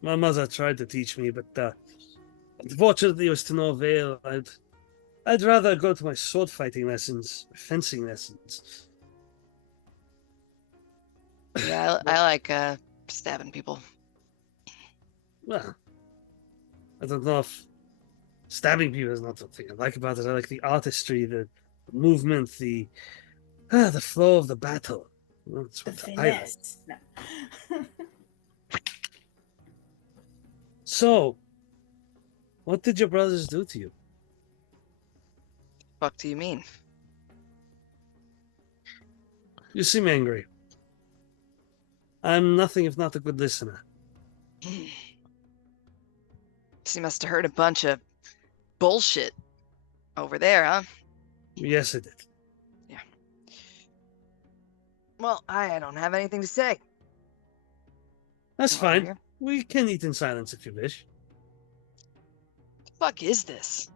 my mother tried to teach me, but unfortunately it was to no avail. I'd rather go to my sword fighting lessons, fencing lessons. Yeah, I like stabbing people. Well, I don't know if stabbing people is not something I like about it. I like the artistry, the movement, the flow of the battle. That's The what I like. finesse. No. So, what did your brothers do to you? What do you mean? You seem angry. I'm nothing if not a good listener. She must have heard a bunch of bullshit over there, huh? Yes, I did. Yeah. Well, I don't have anything to say. That's Come over fine. here. We can eat in silence if you wish. The fuck is this?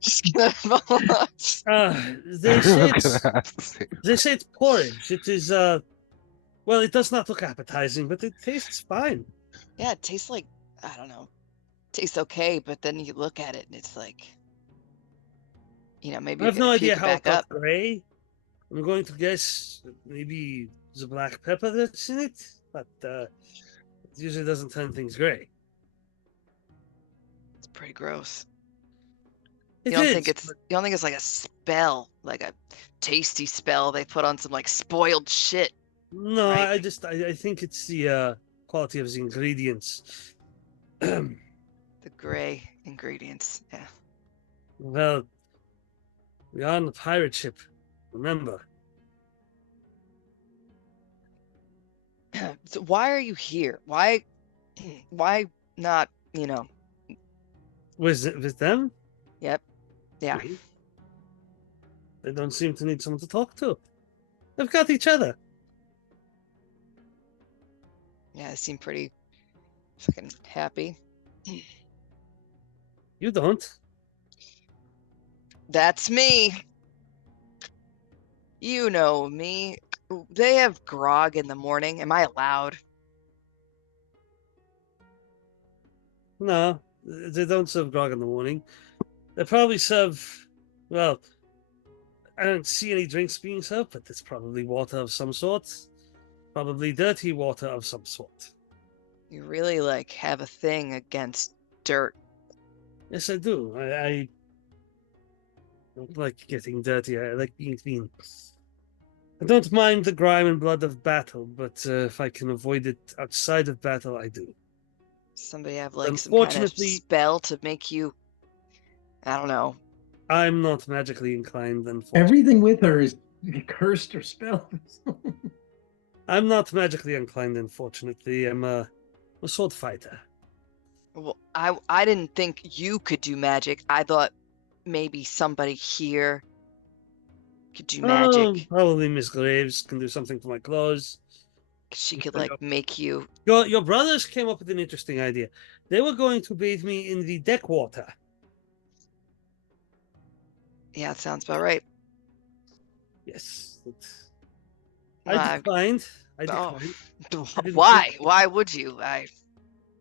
Just gonna fall off. They say it's porridge. It is well, it does not look appetizing, but it tastes fine. Yeah, it tastes like, I don't know. Tastes okay, but then you look at it and it's like, maybe I you're have no gonna idea puke it how it back got up. gray. I'm going to guess maybe the black pepper that's in it, but it usually doesn't turn things gray. It's pretty gross. It You don't is, think it's like a spell, like a tasty spell they put on some like spoiled shit. No, right? I think it's the quality of the ingredients. The gray ingredients. Yeah. Well, we are on a pirate ship, remember. So why are you here? Why not, With them? Yep. Yeah. Mhm. They don't seem to need someone to talk to. They've got each other. Yeah, they seem pretty fucking happy. You don't. That's me. You know me. They have grog in the morning. Am I allowed? No, they don't serve grog in the morning. They probably serve, well, I don't see any drinks being served, but it's probably water of some sort. Probably dirty water of some sort. You really like have a thing against dirt. Yes, I do. I don't like getting dirty. I like being clean. I don't mind the grime and blood of battle, but if I can avoid it outside of battle, I do. Somebody have like some kind of Unfortunately, spell to make you, I don't know. I'm not magically inclined, unfortunately. Everything with her is cursed or spelled. I'm not magically inclined, unfortunately. I'm a sword fighter. Well, I didn't think you could do magic. I thought maybe somebody here could do magic. Probably Miss Graves can do something for my clothes. She could like make you. Your brothers came up with an interesting idea. They were going to bathe me in the deck water. Yeah, it sounds about right. Yes. No, I declined. I oh, declined. why? Why would you?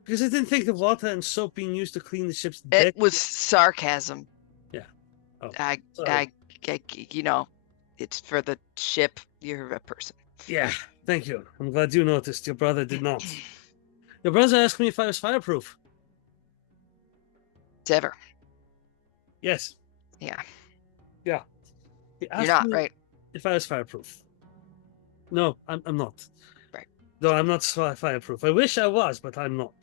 Because I didn't think of water and soap being used to clean the ship's It deck. was sarcasm. Yeah. Oh, I, you know, it's for the ship. You're a person. yeah. Thank you. I'm glad you noticed. Your brother did not. Your brother asked me if I was fireproof. Dever. Yes. Yeah. Yeah. He You're asked not, me right? if I was fireproof. No, I'm not. Right. No, I'm not fireproof. I wish I was, but I'm not.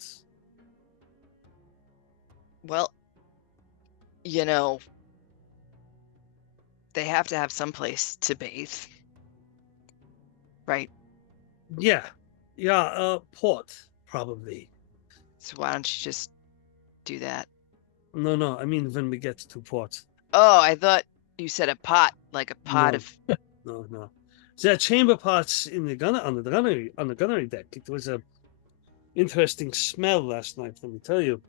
Well, you know, they have to have some place to bathe. Right. Yeah. Yeah, port, probably. So why don't you just do that? No, I mean when we get to port. Oh, I thought you said a pot, like a pot No. of. No. There are chamber pots in the gunnery deck. It was a interesting smell last night, let me tell you.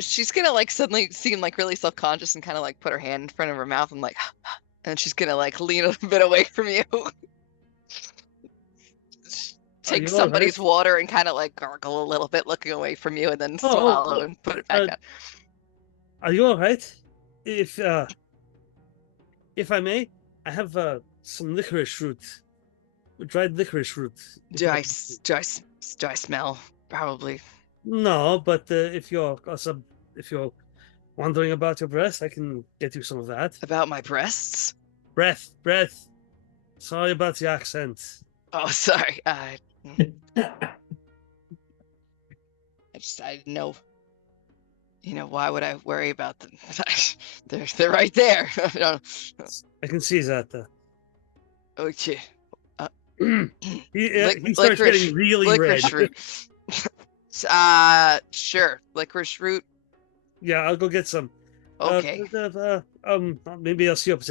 She's gonna like suddenly seem like really self-conscious and kind of like put her hand in front of her mouth and like, and she's gonna like lean a bit away from you. Take you all somebody's right? water and kind of like gargle a little bit, looking away from you, and then Oh, swallow and put it back down. Are you all right? If I may, I have some licorice root, dried licorice root. Do I smell? Probably. No, but if you're wondering about your breath, I can get you some of that. About my breasts? Breath. Sorry about the accent. Oh, sorry. I didn't know. You know, why would I worry about them? They're right there. I can see that. Okay. He starts getting really red. Licorice root. Sure. Licorice root. Yeah, I'll go get some. Okay. Maybe I'll see you up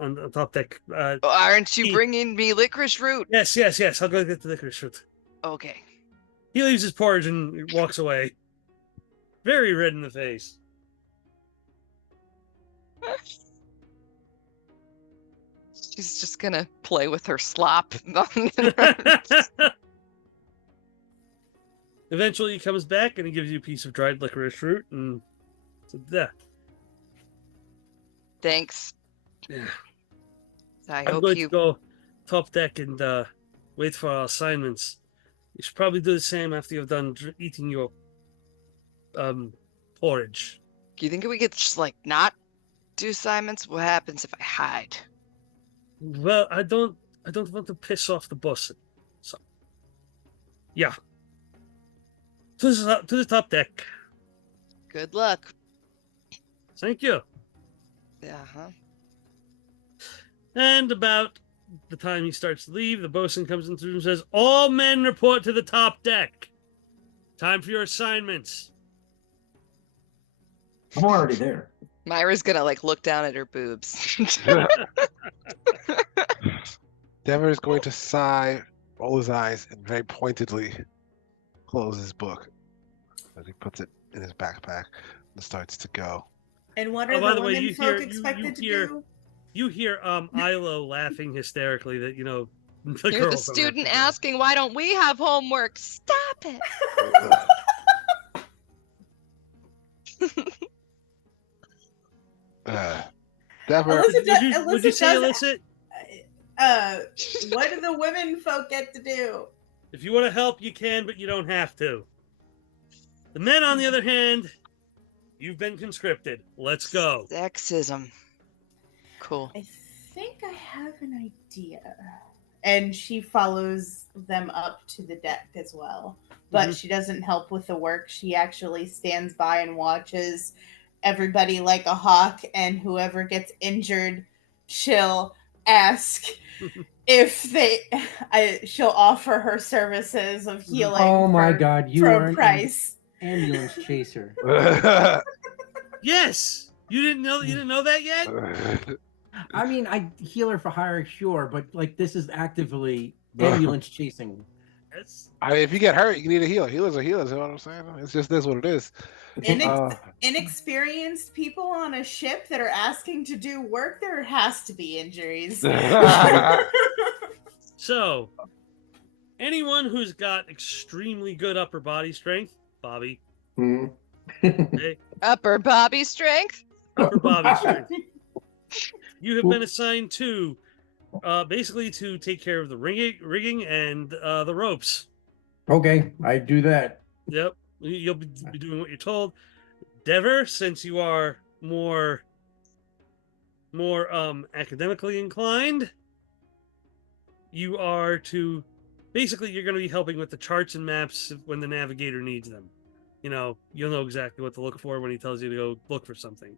on top deck. Aren't you bringing me licorice root? Yes. I'll go get the licorice root. Okay. He leaves his porridge and walks away. Very red in the face. She's just gonna play with her slop. Eventually, he comes back and he gives you a piece of dried licorice root, and so yeah. Thanks. Yeah. I'm going to go top deck and wait for our assignments. You should probably do the same after you've done eating your porridge. Do you think we could just like not do assignments? What happens if I hide? Well, I don't want to piss off the boss. So, yeah. To the top deck. Good luck. Thank you. Uh-huh. And about the time he starts to leave, the bosun comes into the room and says, "All men report to the top deck. Time for your assignments." I'm already there. Myra's gonna like look down at her boobs. Dever is going to sigh, roll his eyes, and very pointedly close his book as he puts it in his backpack and starts to go. And what Oh, are by the the way, women you folk hear- expected to hear- do? You hear Ilo laughing hysterically that the You're the girls don't have student to do. asking, why don't we have homework? Stop it. Dever, Would you say illicit? What do the women folk get to do? If you want to help, you can, but you don't have to. The men, on the other hand, you've been conscripted. Let's go. Sexism. Cool. I think I have an idea. And she follows them up to the deck as well. But Mhm. she doesn't help with the work. She actually stands by and watches everybody like a hawk, and whoever gets injured, she'll ask if she'll offer her services of healing Oh my for God, you for are a an price. ambulance chaser. Yes. You didn't know that yet? I mean, I heal her for hire, sure, but like this is actively ambulance chasing. Yes. I mean, if you get hurt, you need a healer. Healers are healers. You know what I'm saying? It's just this what it is. Inexperienced people on a ship that are asking to do work, there has to be injuries. So, anyone who's got extremely good upper body strength, Bobby, Hmm. okay, Upper Bobby strength? upper body strength, you have been assigned to basically to take care of the rigging and the ropes. Okay, I do that. Yep, you'll be doing what you're told. Dever, since you are more academically inclined, you are to basically you're going to be helping with the charts and maps when the navigator needs them. You'll know exactly what to look for when he tells you to go look for something.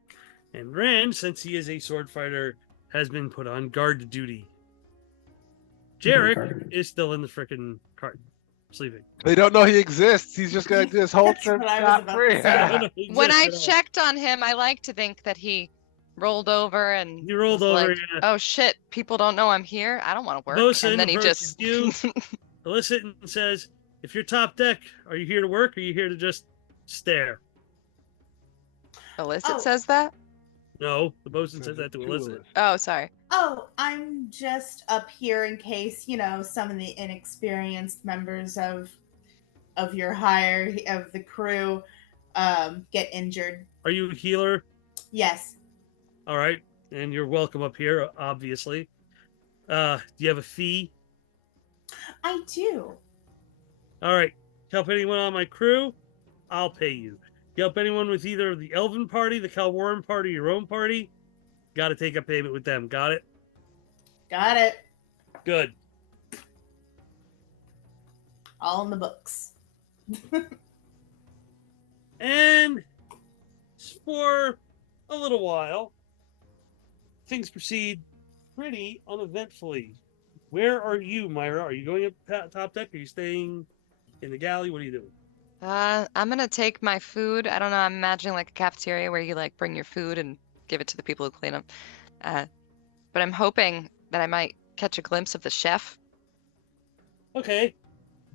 And Rand, since he is a sword fighter, has been put on guard duty. Jarek is still in the frickin' cart, sleeping. They don't know he exists. He's just gonna do this whole That's trip what I was scot about free. to say. When I checked on him, I like to think that he rolled over and He rolled was over, like, yeah. oh shit, people don't know I'm here. I don't want to work. Bosun And then he approaches just you, Illicit, and says, "If you're top deck, are you here to work or are you here to just stare?" Illicit Oh. says that? No, the bosun says that to Illicit. Oh, sorry. Oh, I'm just up here in case, some of the inexperienced members of your hire of the crew get injured. Are you a healer? Yes. All right, and you're welcome up here, obviously. Do you have a fee? I do. All right, help anyone on my crew, I'll pay you. Help anyone with either the Elven party, the Calwaran party, your own party, got to take a payment with them. Got it? Got it. Good. All in the books. And for a little while, things proceed pretty uneventfully. Where are you, Myra? Are you going up top deck? Are you staying in the galley? What are you doing? I'm gonna take my food. I don't know. I'm imagining like a cafeteria where you like bring your food and give it to the people who clean them. But I'm hoping that I might catch a glimpse of the chef. Okay.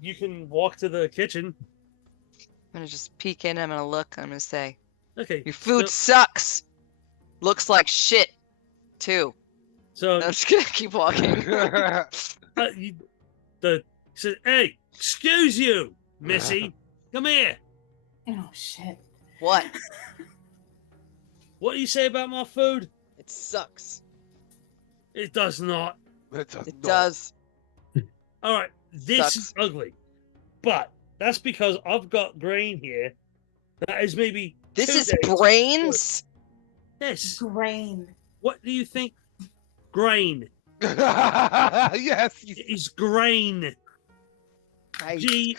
You can walk to the kitchen. I'm gonna just peek in. I'm gonna look. I'm gonna say, Okay. your food sucks. Looks like shit, too. So I'm just gonna keep walking. he says, "Hey, excuse you, Missy. Come here. Oh shit. What? What do you say about my food? It sucks. It does not. It does. All right, this is ugly, but that's because I've got grain here. That is maybe This 2 is days. brains? Yes. Grain. What do you think? Grain. Yes. It is grain. I Grain.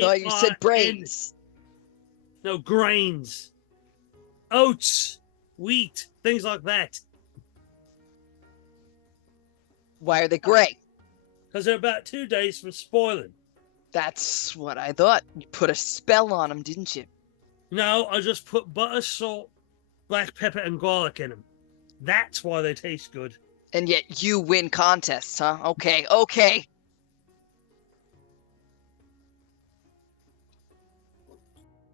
thought you said brains. No, grains. Oats, wheat, things like that. Why are they gray? Because they're about 2 days from spoiling. That's what I thought. You put a spell on them, didn't you? No, I just put butter, salt, black pepper, and garlic in them. That's why they taste good. And yet you win contests, huh? Okay, okay.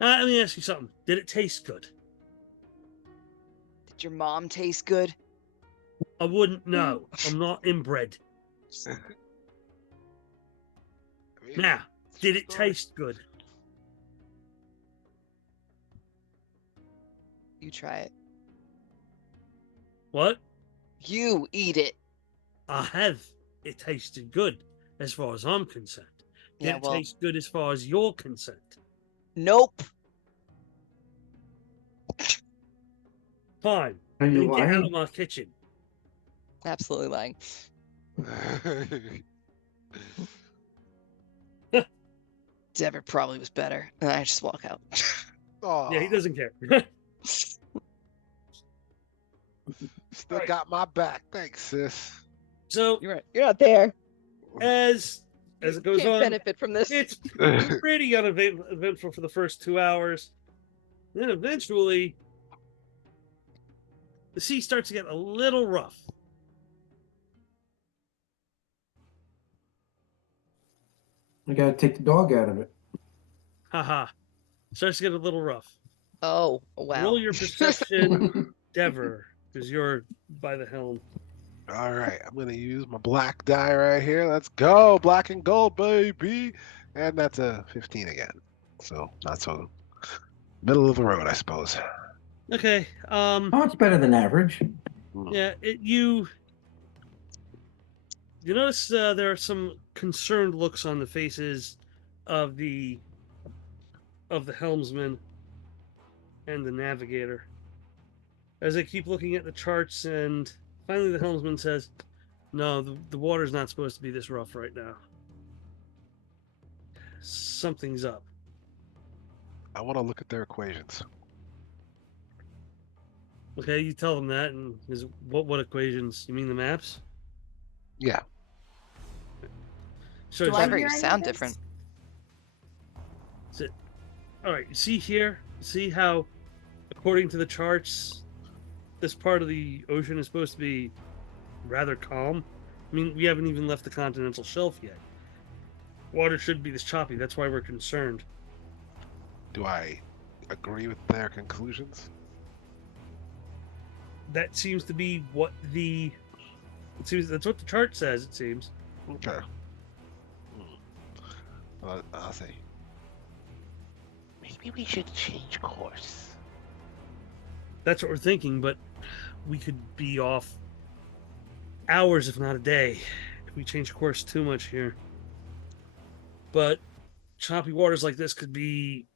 Let me ask you something. Did it taste good? Did your mom taste good? I wouldn't know. I'm not inbred. I mean, Now, it's did true it story. taste good? You try it. What? You eat it. I have. It tasted good, as far as I'm concerned. Did Yeah, it well, taste good as far as you're concerned? nope. Fine. Are you Then get out of lying? my kitchen. Absolutely lying. Dever probably was better. And I just walk out. Yeah, he Aw, doesn't care. still Right. got my back. Thanks, sis. So You're right. You're not there. as You it goes can't on, benefit from this. it's pretty uneventful for the first 2 hours. Then eventually, the sea starts to get a little rough. I gotta take the dog out of it. Haha. Starts to get a little rough. Oh, wow. Roll your perception, Dever, because you're by the helm. All right, I'm gonna use my black die right here. Let's go, black and gold, baby. And that's a 15 again. So not so middle of the road, I suppose. Okay. Oh, it's better than average. Yeah. You notice there are some concerned looks on the faces of the helmsman and the navigator as they keep looking at the charts, and finally the helmsman says, "No, the water's not supposed to be this rough right now. Something's up." I want to look at their equations. Okay, you tell them that, and what equations? You mean the maps? Yeah. So Do I Dever, hear you any sound of this? different. all right, you see here? See how, according to the charts, this part of the ocean is supposed to be rather calm? I mean, we haven't even left the continental shelf yet. Water should be this choppy. That's why we're concerned. Do I agree with their conclusions? That seems to be what it seems that's what the chart says. It seems. Okay. I'll say. Maybe we should change course. That's what we're thinking, but we could be off hours, if not a day, if we change course too much here. But choppy waters like this could be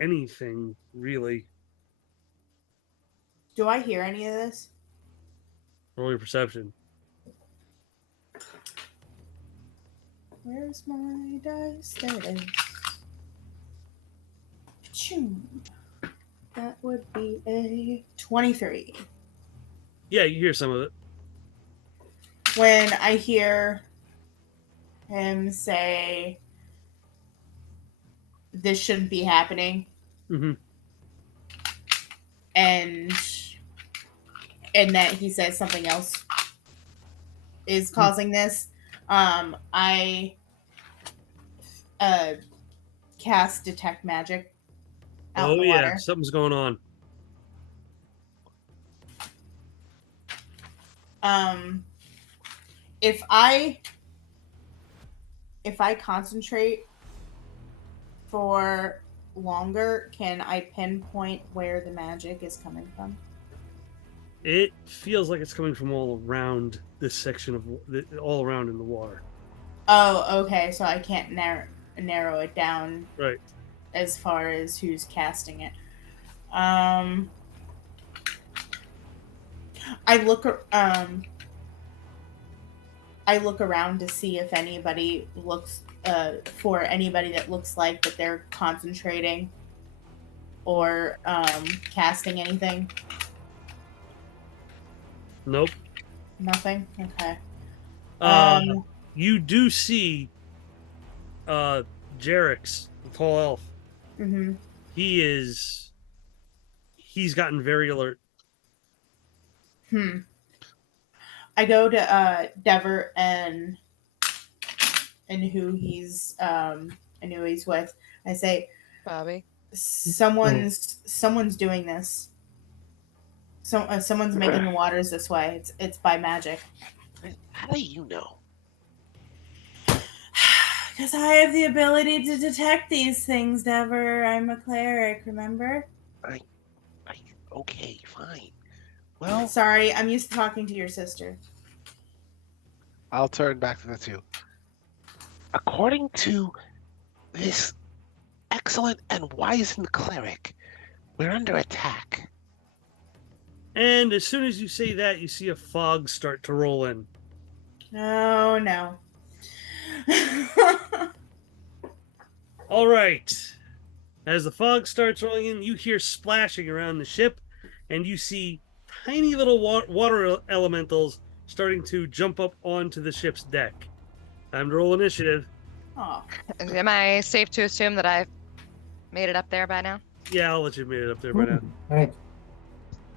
anything, really. Do I hear any of this? Roll your perception. Where's my dice? There it is. Achoo. That would be a 23. Yeah, you hear some of it. When I hear him say, "This shouldn't be happening," Mm-hmm. and that he says something else is causing this, I cast detect magic out in Oh the yeah, water. something's going on. If I concentrate for longer, can I pinpoint where the magic is coming from? It feels like it's coming from all around this section of all around in the water. Oh, okay. So I can't narrow it down Right. as far as who's casting it. I look around to see if anybody looks for anybody that looks like that they're concentrating or casting anything. Nope. Nothing. Okay. You do see Jarix, the tall elf. Mm-hmm. He's gotten very alert. I go to Dever and who he's with. I say, Bobby. someone's doing this. So someone's making the waters this way. It's by magic. How do you know? Because I have the ability to detect these things, Dever. I'm a cleric, remember? I, okay, fine. Well, Sorry, I'm used to talking to your sister. I'll turn back to the two. according to this excellent and wizened cleric, we're under attack. And as soon as you say that, you see a fog start to roll in. Oh, no. All right. As the fog starts rolling in, you hear splashing around the ship, and you see tiny little water elementals starting to jump up onto the ship's deck. Time to roll initiative. Oh, Am I safe to assume that I've made it up there by now? Yeah, I'll let you made it up there by now. Right.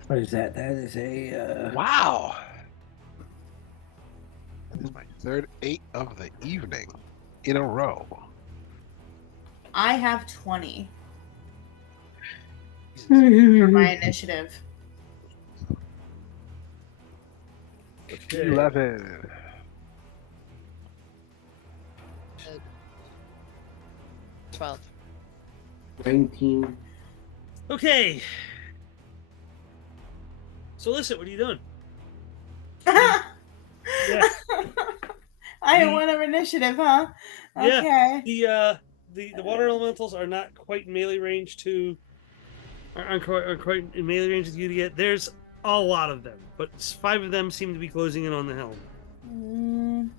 What is that? That is a. Wow. That is my third 8 of the evening in a row. I have 20 for my initiative. Okay. 11. 12. 19. Okay. So listen, what are you doing? Yeah. I have one of initiative, huh? Yeah. Okay. The water elementals are not quite in melee range to aren't quite in melee range with you to get. There's a lot of them, but 5 of them seem to be closing in on the helm. Mm.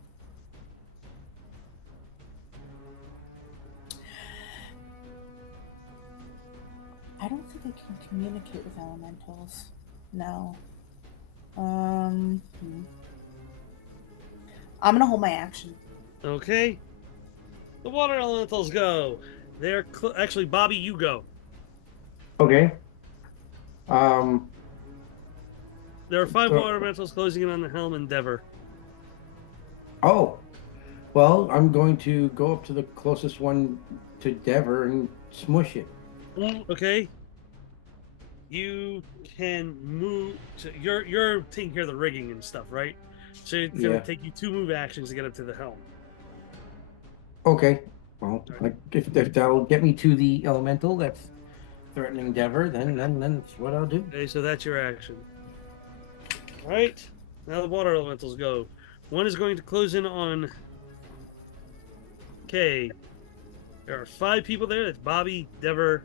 I don't think I can communicate with elementals. No. I'm gonna hold my action. Okay. The water elementals go. They're actually Bobby. You go. Okay. There are 5 So- water elementals closing in on the helm endeavor. Oh. Well, I'm going to go up to the closest one to Dever and smush it. Okay. You can move. So you're taking care of the rigging and stuff, right? So it's gonna Yeah. take you 2 move actions to get up to the helm. Okay. Well, if that'll get me to the elemental that's threatening Dever, then that's what I'll do. Okay, so that's your action. All right. Now the water elementals go. One is going to close in on. Okay. There are 5 people there. That's Bobby, Dever.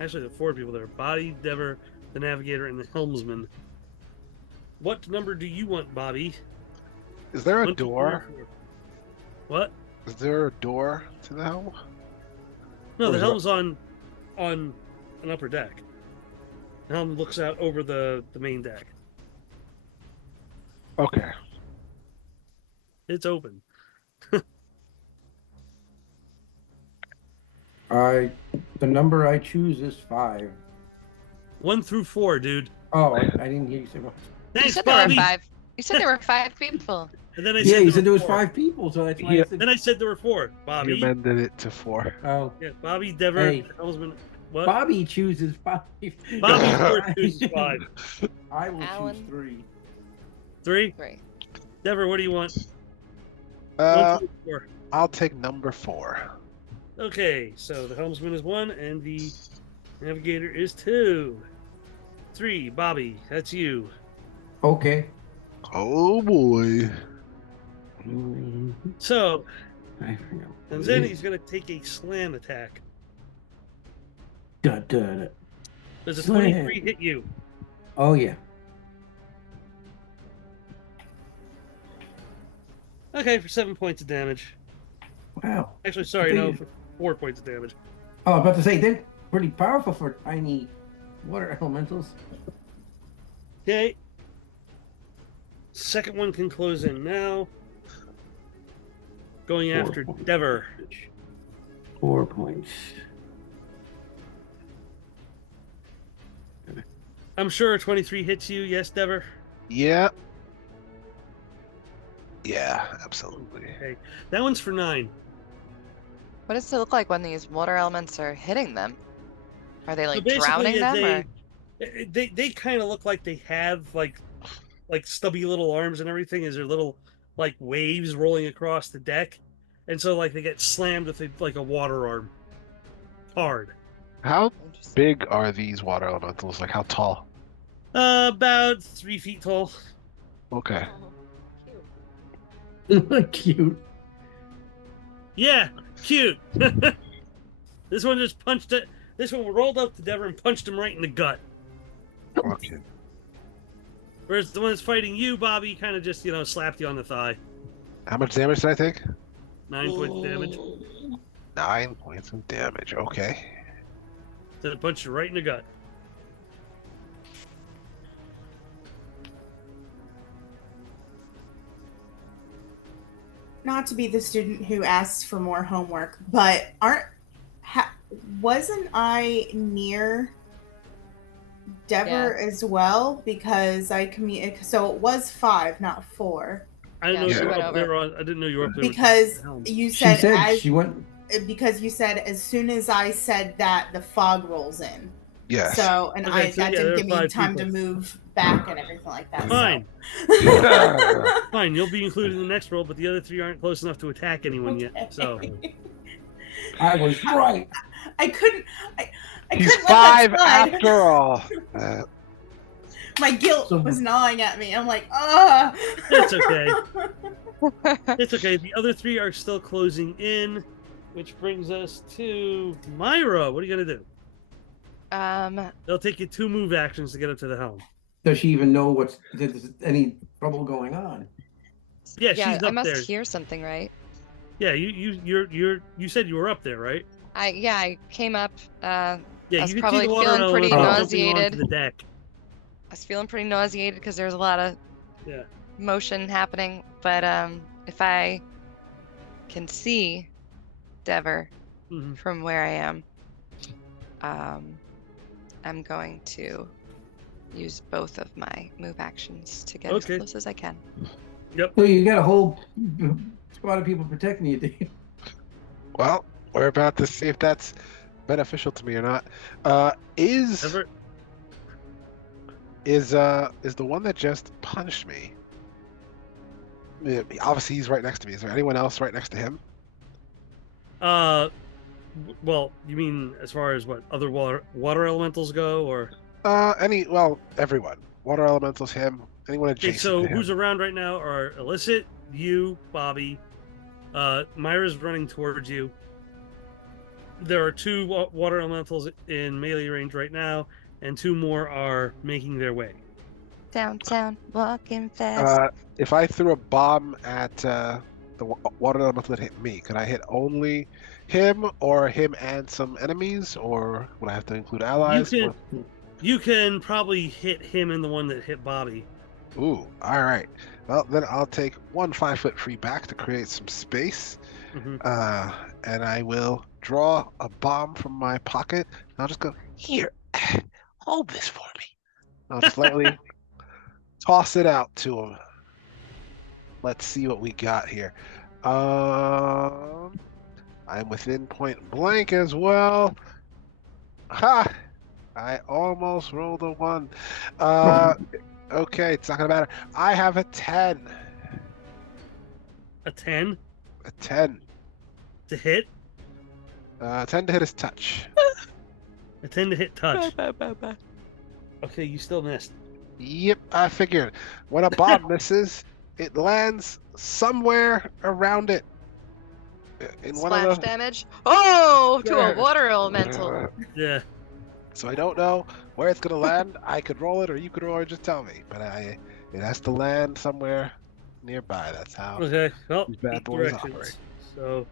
Actually, there are 4 people there. Bobby, Dever, the navigator, and the helmsman. What number do you want, Bobby? Is there a 1, 2, 3, door? or 4? What? Is there a door to the helm? No, Or the is it- helm's on an upper deck. The helm looks out over the main deck. Okay. It's open. The number I choose is 5. 1 through 4, dude. Oh, I didn't hear you say what. You Thanks, said there were Bobby. 5. You said there were 5 people. And then I Yeah, said you said there was were 4. 5 people, so that's why Yeah. I said. Then I said there were 4. You Bobby. amended it to 4. Oh, Yeah, Bobby, Dever, Hey. the helmsman. What? Bobby chooses 5. Bobby Ford chooses 5. I will Alan. choose 3. 3? 3. Dever, what do you want? 1 Uh, through 4. I'll take number 4. Okay, so the helmsman is 1 and the navigator is 2. 3, Bobby, that's you. Okay. Oh boy. So, I forgot. and then he's going to take a slam attack. Da, da, da. Does a Slam. 23 hit you? Oh, yeah. Okay, for 7 points of damage. Wow. Actually, sorry, no, for 4 points of damage. Oh, I was about to say, they're pretty powerful for tiny water elementals. Okay. Second one can close in now. Going 4 after points. Dever. 4 points. I'm sure a 23 hits you. Yes, Dever? Yeah. Yeah, absolutely. Okay. That one's for 9. What does it look like when these water elements are hitting them? Are they like basically, drowning them? Or? They kind of look like they have like stubby little arms and everything. Is there little like waves rolling across the deck, and so like they get slammed with like a water arm, hard. How Interesting. big are these water elementals? Like how tall? About 3 feet tall. Okay. Oh, cute. Cute. Yeah, cute. This one just punched it. This one rolled up to Dever and punched him right in the gut. Okay. Whereas the one that's fighting you, Bobby, kind of just slapped you on the thigh. How much damage did I take? 9 points of damage. 9 points of damage. Okay. So it punched you right in the gut. Not to be the student who asks for more homework, but wasn't I near Dever as well? Because so it was 5, not 4. I didn't know Yeah, you she were went up over. there. I didn't know you were up there. with Because the helm. you She said, said she went. because you said as soon as I said that, the fog rolls in. Yes. So Okay, that there didn't are give me 5 time people. to move back and everything like that. Fine, So. fine. You'll be included in the next roll, but the other 3 aren't close enough to attack anyone yet. So Okay. I was right. I couldn't. I He's couldn't let that 5 slide. after all. My guilt So- was gnawing at me. I'm like, ah. It's okay. It's okay. The other 3 are still closing in, which brings us to Myra. What are you gonna do? They'll take you 2 move actions to get up to the helm. Does she even know there's any trouble going on? Yeah, yeah, she's I up must there. hear something, right? Yeah, you said you were up there, right? I came up. I Yeah, was you can probably see the water feeling pretty elemental jumping nauseated. onto the deck. was feeling pretty nauseated because there was a lot of Yeah. motion happening. But if I can see Dever Mhm. from where I am, I'm going to use both of my move actions to get Okay. as close as I can. Well, you got a whole squad of people protecting you. Do you? Well, we're about to see if that's beneficial to me or not. Is Ever? the one that just punched me? Yeah, obviously, he's right next to me. Is there anyone else right next to him? Well, you mean as far as what other water elementals go, or? Everyone. Water elementals, him. Anyone Okay, adjacent so to him? who's around right now are Illicit, you, Bobby. Myra's running towards you. There are 2 water elementals in melee range right now, and 2 more are making their way. Downtown, walking fast. If I threw a bomb at the water elemental that hit me, could I hit only him, or him and some enemies, or would I have to include allies? You can probably hit him and the one that hit Bobby. Ooh, all right. Well, then I'll take 1 5-foot free back to create some space, Mhm. and I will draw a bomb from my pocket. And I'll just go here. Hold this for me. I'll just lightly toss it out to him. Let's see what we got here. I'm within point blank as well. Ha! I almost rolled a 1. Okay, it's not gonna matter. I have a 10. A 10 A 10. to hit. 10 to hit his touch. A 10 to hit touch. Okay, you still missed. Yep, I figured. When a bomb misses, it lands somewhere around it. In one Splash of the. damage. Oh, to There. a water elemental. Yeah. So I don't know where it's gonna land. I could roll it, or you could roll it. Just tell me. But it has to land somewhere nearby. That's how. Okay. Well, These bad 8 boys directions. operate. So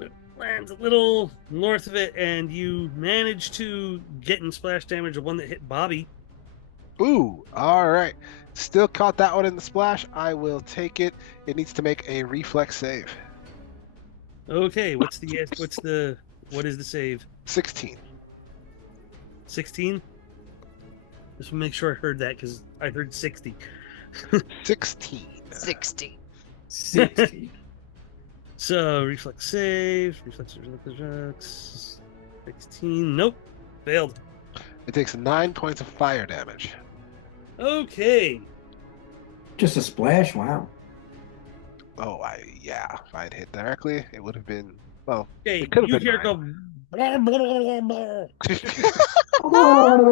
it lands a little north of it, and you manage to get in splash damage of one that hit Bobby. Ooh, all right. Still caught that one in the splash. I will take it. It needs to make a reflex save. Okay. What is the save? 16. 16. Just make sure I heard that because I heard 60. 16. 60. 60. So reflex save, reflex. 16. Nope, failed. It takes 9 points of fire damage. Okay. Just a splash? Wow. Oh, yeah. If I'd hit directly, it would have been, well, Okay, it could have you been hear it 9. go. Blah, blah, blah, blah, Oh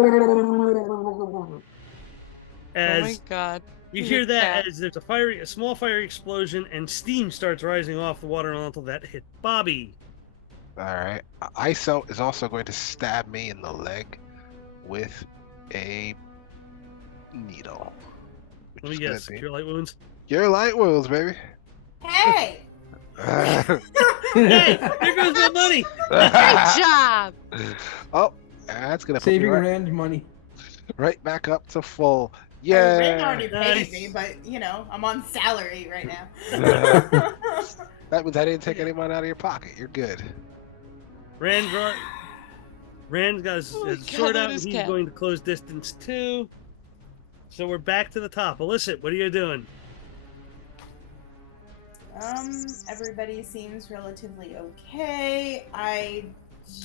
my as god. you He's a hear that cat. as there's a small fiery explosion and steam starts rising off the water elemental that hit Bobby. All right. ISO is also going to stab me in the leg with a needle. Let Which me is going guess, to be cure light wounds. your light wounds, baby. Hey! Hey, there goes my money. Great job! Oh, that's going to put me Saving right, Rand money. right back up to full. I mean, Ren Yeah. already paid Nice. me, but I'm on salary right now. That means I didn't take any money out of your pocket. You're good. Rand's got his, Oh my his God, sword look at out. his He's cat. going to close distance too. So we're back to the top. Illicit, what are you doing? Everybody seems relatively okay. I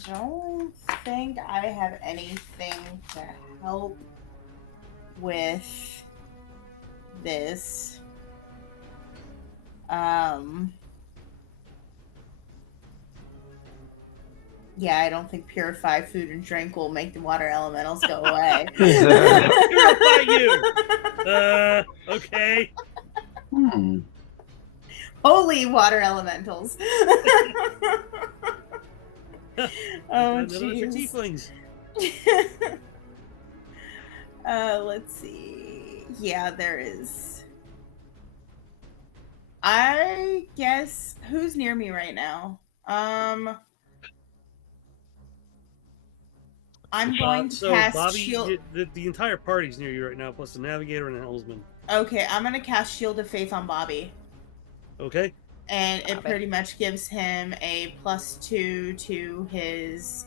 don't think I have anything to help with this. Yeah, I don't think purify food and drink will make the water elementals go away. Purify you. Okay. Holy water elementals. Oh, Another one for jeez. tieflings. Let's see. Yeah, there is. I guess who's near me right now? I'm going to So cast Bobby, shield. the entire party's near you right now, plus the navigator and the helmsman. Okay, I'm gonna cast Shield of Faith on Bobby, Okay. and it Bobby. pretty much gives him a +2 to his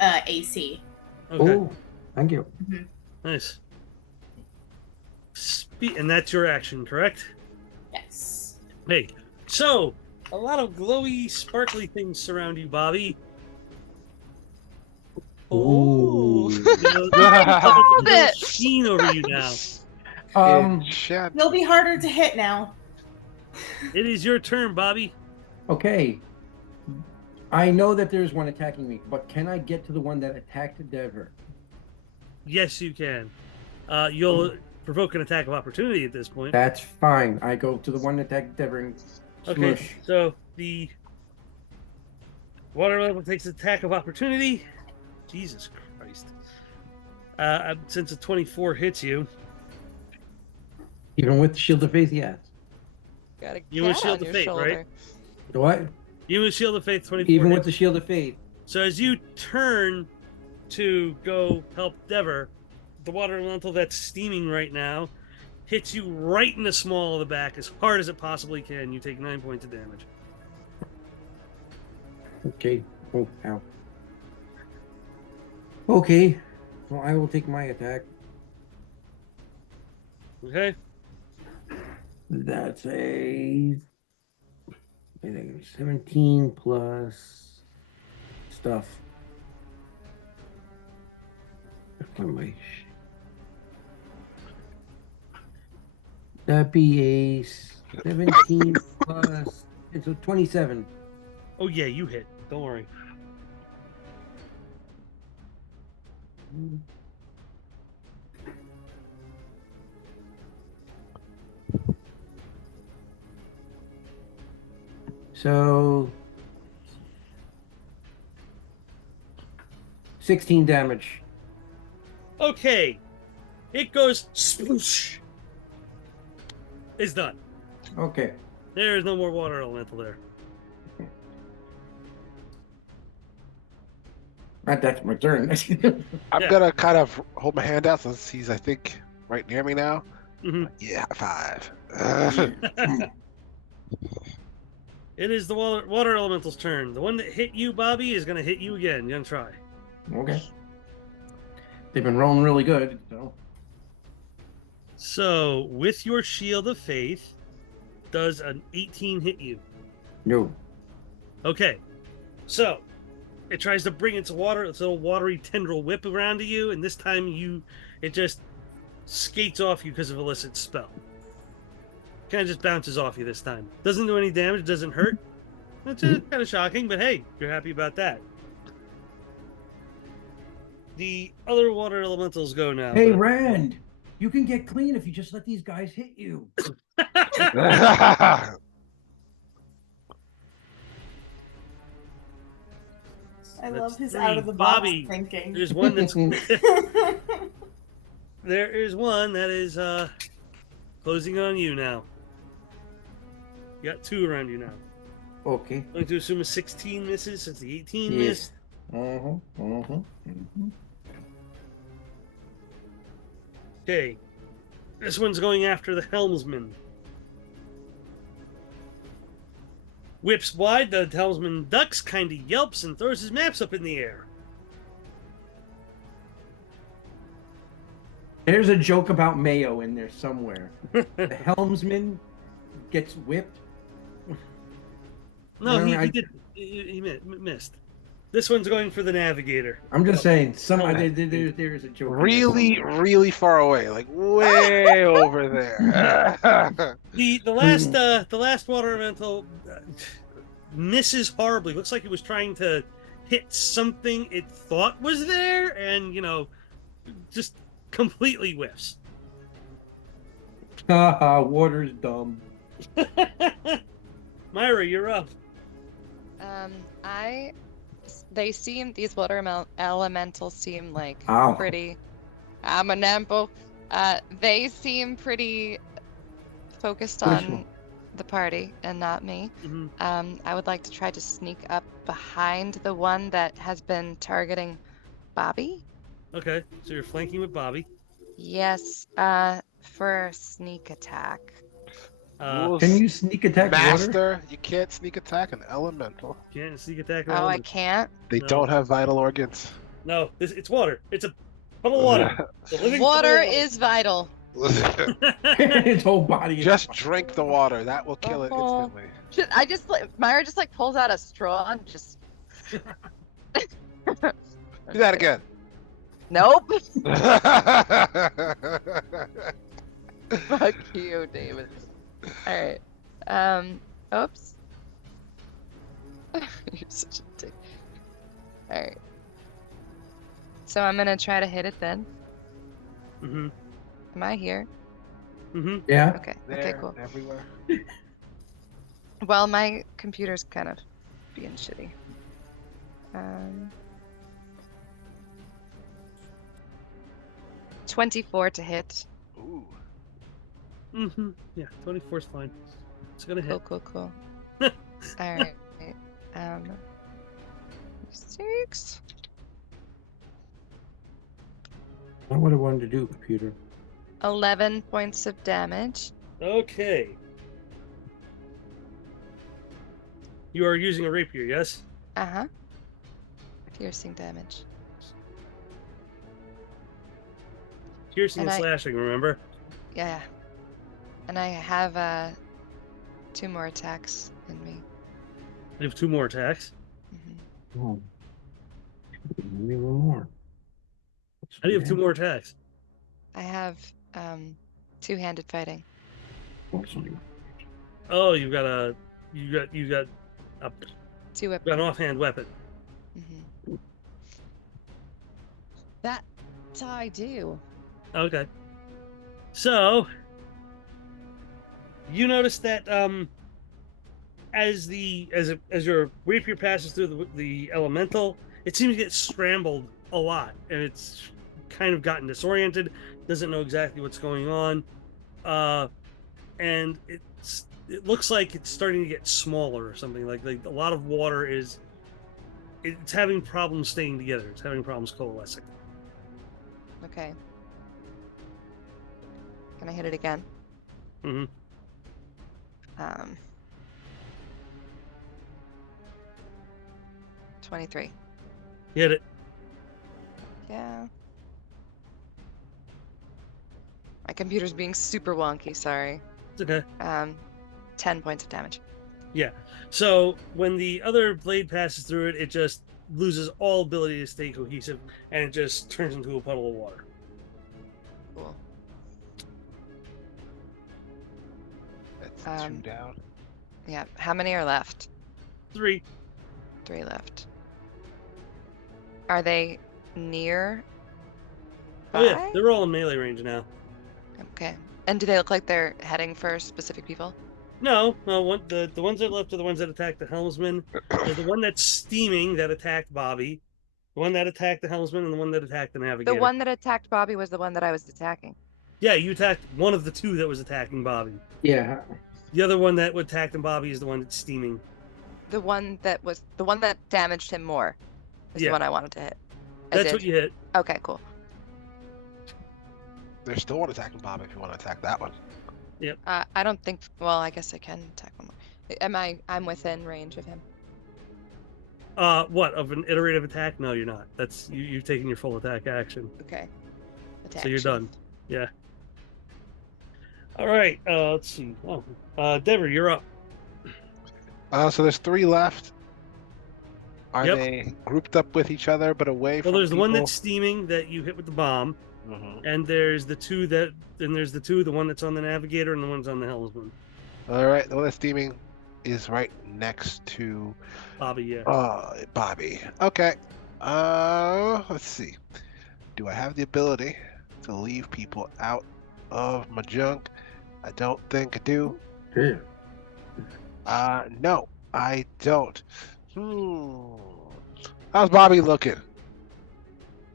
AC. Okay. Oh, thank you. Nice. And that's your action, correct? Yes. Hey, so a lot of glowy, sparkly things surround you, Bobby. Oh. There's a it. sheen over you now. He'll be harder to hit now. It is your turn, Bobby. Okay. I know that there's one attacking me, but can I get to the one that attacked Dever? Yes, you can. You'll provoke an attack of opportunity at this point. That's fine. I go to the one that attacked Dever and Okay, smush. so the water level takes attack of opportunity. Jesus Christ. Since a 24 hits you, Even with the Shield of Faith, yes. Got a You with cat Shield on of your Fate, shoulder. right? What? you with Shield of Faith 24 Even hits. with the Shield of Faith. So as you turn to go help Dever, the water elemental that's steaming right now hits you right in the small of the back as hard as it possibly can. You take 9 points of damage. Okay. Oh, ow. Okay. Well, I will take my attack. Okay? That's I think 17 plus stuff. That'd be a 17 plus, it's a 27. Oh yeah, you hit. Don't worry. So 16 damage. Okay. It goes sploosh. It's done. Okay. There's no more water elemental there. That's my turn. I'm Yeah. gonna kind of hold my hand out since he's, I think, right near me now. Mhm. Yeah, high five. It is the water elemental's turn. The one that hit you, Bobby, is going to hit you again. You going to try. Okay. They've been rolling really good, so. So, with your Shield of Faith, does an 18 hit you? No. Okay. So, It tries to bring its little watery tendril whip around to you, and this time it just skates off you because of Illicit's spell. Kind of just bounces off you this time. Doesn't do any damage, doesn't hurt. It's kind of shocking, but hey, you're happy about that. The other water elementals go now. Hey, Rand, you can get clean if you just let these guys hit you. I That's love his three. out of the box Bobby, thinking. There's one that's there is one that is closing on you now. You got two around you now. Okay. I'm going to assume a 16 misses since the 18 Yes. missed. Okay. This one's going after the helmsman. Whips wide, the helmsman ducks, kind of yelps, and throws his maps up in the air. There's a joke about mayo in there somewhere. The helmsman gets whipped. No, No, he missed. This one's going for the navigator. I'm just saying, there's a joke. Really, really far away, like way over there. The last water elemental misses horribly. Looks like it was trying to hit something it thought was there, and just completely whiffs. Haha, water's dumb. Myra, you're up. These water elementals seem like Ow. pretty. I'm an ample. They seem pretty focused Which on one? the party and not me. Mm-hmm. I would like to try to sneak up behind the one that has been targeting Bobby. Okay, so you're flanking with Bobby. Yes, for a sneak attack. Can you sneak attack water? Master, you can't sneak attack an elemental. Can't sneak attack. Oh, I around. can't. They No. don't have vital organs. No, it's water. It's a puddle of water. It's a living puddle Water of is vital. His whole body. Just drink the water. That will kill it Oh. instantly. Myra just pulls out a straw and just. Do that again. Nope. Fuck you, David. All right. Oops. You're such a dick. All right. So I'm gonna try to hit it then. Mm-hmm. Am I here? Mm-hmm. Yeah. Okay. There, Okay. Cool. everywhere. Well, my computer's kind of being shitty. 24 to hit. Ooh. Mm-hmm. Yeah, 24's fine. It's gonna hit. Cool. All right. 6. Not what I wanted to do, computer. 11 points of damage. Okay. You are using a rapier, yes? Uh-huh. Piercing damage. Piercing and And slashing, remember? Yeah. And I have 2 more attacks in me. You have 2 more attacks. hmm Oh. Maybe a little more. How do you have 2 more attacks? I have two-handed fighting. Oh, you got a 2 weapons. an offhand weapon. Mm-hmm. That's how I do. Okay. So you notice that as your rapier passes through the elemental, it seems to get scrambled a lot, and it's kind of gotten disoriented, doesn't know exactly what's going on, and it looks like it's starting to get smaller or something. Like a lot of water it's having problems staying together. It's having problems coalescing. Okay. Can I hit it again? Mm-hmm. 23. Hit it. Yeah. My computer's being super wonky, sorry. It's okay. 10 points of damage. Yeah. So when the other blade passes through it, it just loses all ability to stay cohesive, and it just turns into a puddle of water. Cool. That's 2 down. Yeah. How many are left? 3. 3 left. Are they near? Oh yeah, by? they're all in melee range now. Okay. And do they look like they're heading for specific people? No, the ones that left are the ones that attacked the helmsman. There's the one that's steaming that attacked Bobby, the one that attacked the helmsman, and the one that attacked the The navigator. one that attacked Bobby was the one that I was attacking. Yeah, you attacked one of the 2 that was attacking Bobby. Yeah. The other one that attacked Bobby is the one that's steaming. The one that damaged him more is the Yeah. one I wanted to hit. That's what you hit. Okay, cool. There's still one attacking Bob if you want to attack that one. I don't think. Well, I guess I can attack one more. I'm within range of him. What, of an iterative attack? No, you're not. That's you've taken your full attack action. Okay. Attack. So you're done. Yeah. All right. Let's see. Oh, Dever, you're up. So there's 3 left. Are Yep. they grouped up with each other but away from Well, there's the one people? that's steaming that you hit with the bomb, Mhm. and there's the 2 the one that's on the navigator and the one's on the helmsman. All right, the one that's steaming is right next to Bobby, yeah. Bobby. Okay. Let's see. Do I have the ability to leave people out of my junk? I don't think I do. Sure. No, I don't. How's Bobby looking?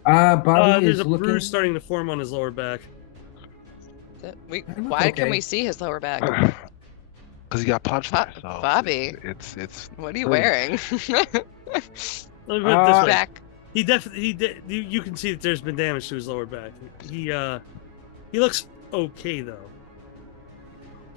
Bobby There's is a looking. bruise starting to form on his lower back. Why can okay. we see his lower back? Because he got punched there. So Bobby. It's What are you Bruce. wearing? Let me put it this way. Back. He did. You can see that there's been damage to his lower back. He looks okay though.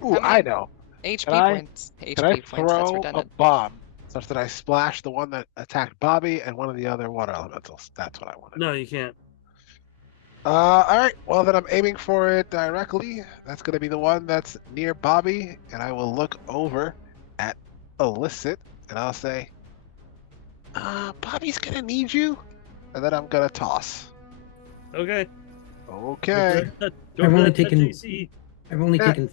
Ooh, How I many know. HP Can I- points. Can I HP points. That's throw a redundant. bomb such that I splash the one that attacked Bobby and one of the other water elementals? That's what I wanted. No, you can't. All right. Well, then I'm aiming for it directly. That's going to be the one that's near Bobby, and I will look over at Illicit, and I'll say, Bobby's going to need you, and then I'm going to toss. Okay. Okay. Go I've for only that taken- JC. I've only Yeah. taken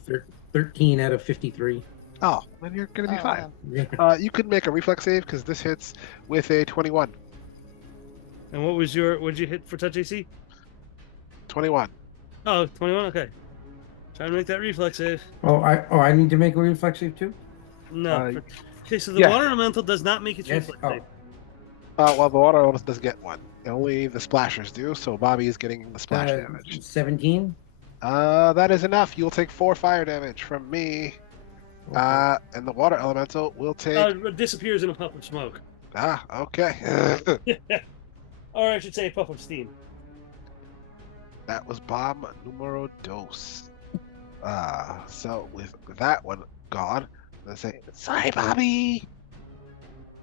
13 out of 53. Oh, then you're going to be Oh, fine. wow. You can make a reflex save because this hits with a 21. And what'd you hit for touch AC? 21. Oh, 21. Okay. Trying to make that reflex save. I need to make a reflex save too. No. Okay, so the yeah. water elemental does not make its Yes. reflex Oh, save. Well, the water almost does get one. Only the splashers do, so Bobby is getting the splash damage. 17. That is enough. You'll take 4 fire damage from me. And the water elemental will take. It disappears in a puff of smoke. Okay. Or I should say a puff of steam. That was bomb numero dos. So with that one gone, let's say, sorry, Bobby.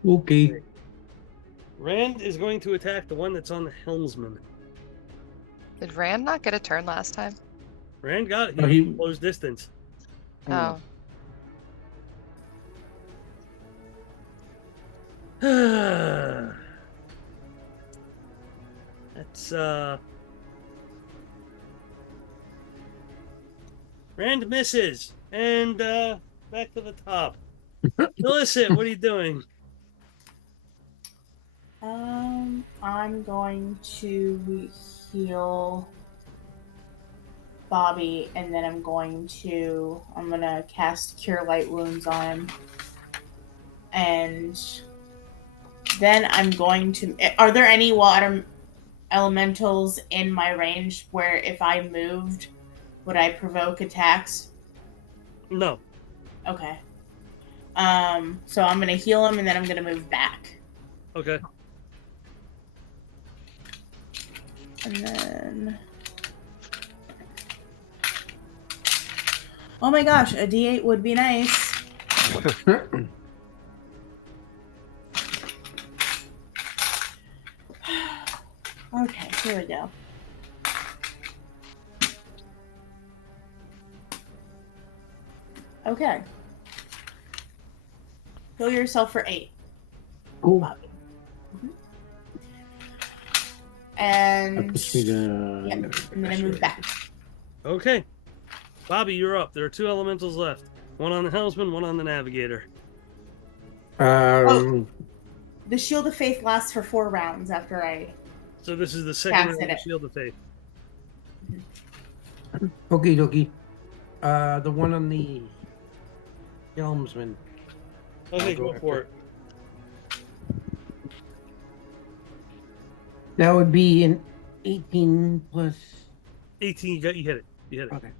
Okay. Rand is going to attack the one that's on the helmsman. Did Rand not get a turn last time? Rand got it. No, He he- close distance. Oh. That's Rand misses. And back to the top. Illicit, what are you doing? I'm going to heal Bobby, and then I'm gonna cast Cure Light Wounds on him, and then I'm going to. Are there any water elementals in my range where if I moved, would I provoke attacks? No. Okay. So I'm gonna heal him, and then I'm gonna move back. Okay. And then... Oh my gosh, a D8 would be nice. Okay, here we go. Okay. Heal yourself for 8. Cool. Bobby. That And puts me to. yep, and then I move back. Okay. Bobby, you're up. There are 2 elementals left. One on the helmsman, one on the navigator. Um, The Shield of Faith lasts for 4 rounds after I. So this is the second Casted round of it. Shield of Faith. Okie dokie. The one on the helmsman. Okay, I'll go go for after. it. That would be an 18 plus. 18, you hit it. You hit it. Okay.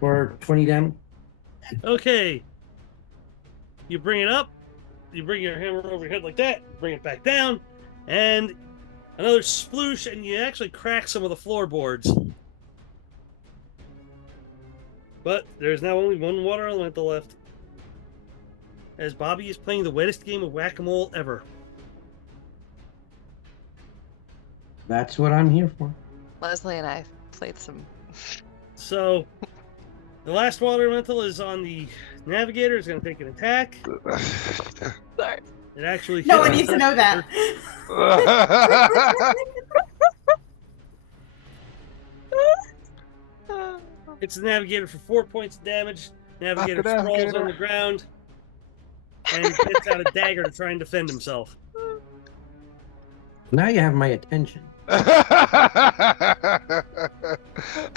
For 20 damage. Okay. You bring it up. You bring your hammer over your head like that. Bring it back down. And another sploosh, and you actually crack some of the floorboards. But there's now only one water elemental left. As Bobby is playing the wettest game of whack-a-mole ever. That's what I'm here for. Leslie and I played some. So, the last water elemental is on the navigator. It's going to take an attack. Sorry. It actually No one hits. needs to know that. It's the navigator for 4 points of damage. Navigator Not the sprawls navigator. on the ground and gets out a dagger to try and defend himself. Now you have my attention. The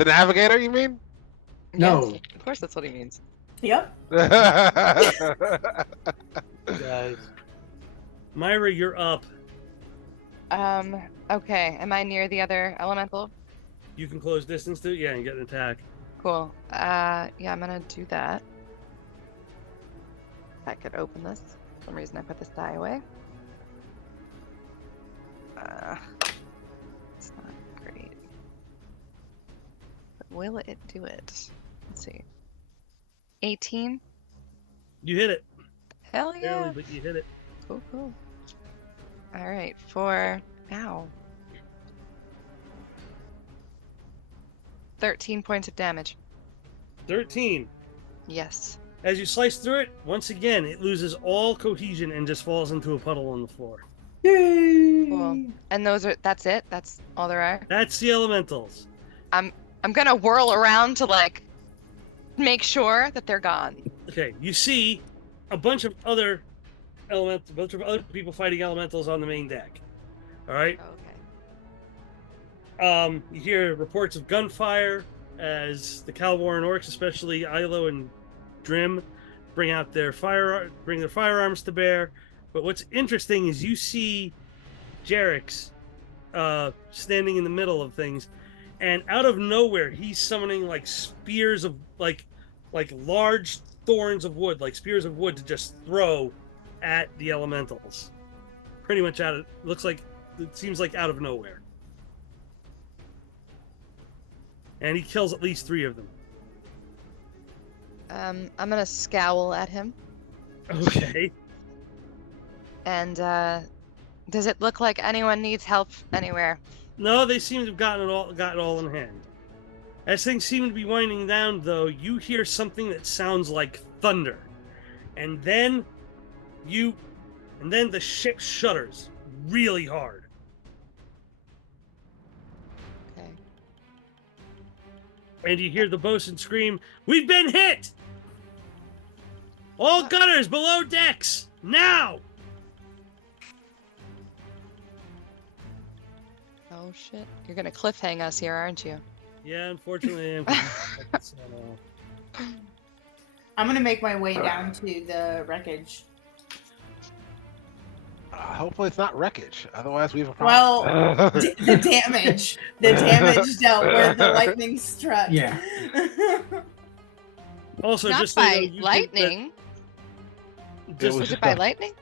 navigator, you mean? No. Yes, of course, that's what he means. Yep. Guys. Myra, you're up. Okay. Am I near the other elemental? You can close distance to it, yeah, and get an attack. Cool. Yeah, I'm gonna do that. If I could open this. For some reason I put this die away. It's not great. But will it do it? Let's see. 18? You hit it. Hell yeah! Barely, but you hit it. Cool, cool. Alright, for... Ow. 13 points of damage. 13. Yes. As you slice through it, once again, it loses all cohesion and just falls into a puddle on the floor. Yay! Cool. And that's it? That's all there are? That's the elementals. I'm gonna whirl around to, like, make sure that they're gone. Okay, you see a bunch of other people fighting elementals on the main deck. All right. Okay. You hear reports of gunfire as the Calwaran orcs, especially Ilo and Drim, bring their firearms to bear. But what's interesting is you see Jerix standing in the middle of things, and out of nowhere he's summoning like spears of like large thorns of wood, like spears of wood to just throw at the elementals. Pretty much it seems like out of nowhere. And he kills at least 3 of them. I'm gonna scowl at him. Okay. And, does it look like anyone needs help anywhere? No, they seem to have gotten it all in hand. As things seem to be winding down, though, you hear something that sounds like thunder. And then the ship shudders really hard. Okay. And you hear the bosun scream, "We've been hit! All gunners below decks! Now!" Oh shit. You're gonna cliffhang us here, aren't you? Yeah, unfortunately, I am. So, I'm gonna make my way down to the wreckage. Hopefully it's not wreckage. Otherwise we have a problem. Well, the damage dealt where the lightning struck. Yeah. also, Not just so you know, by you think lightning. that- just- Was it by lightning?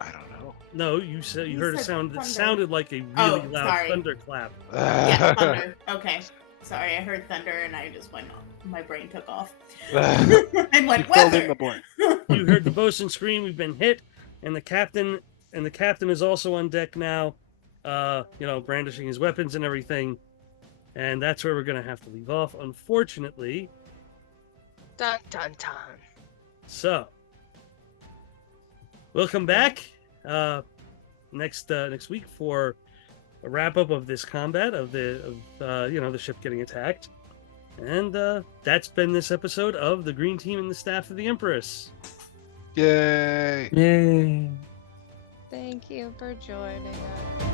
I don't know. no, you said you You heard a said sound that thunder. sounded like a really Oh, loud sorry. thunderclap. Yeah, thunder. Okay. Sorry, I heard thunder and I just went off. My brain took off. And went You filled in weather. the blank. You heard the bosun scream, "We've been hit," and the captain is also on deck now, brandishing his weapons and everything. And that's where we're going to have to leave off, unfortunately. Dun dun dun. So, we'll come back next week for a wrap up of this combat of the ship getting attacked. And that's been this episode of the Green Team and the Staff of the Empress. Yay! Yay. Thank you for joining us.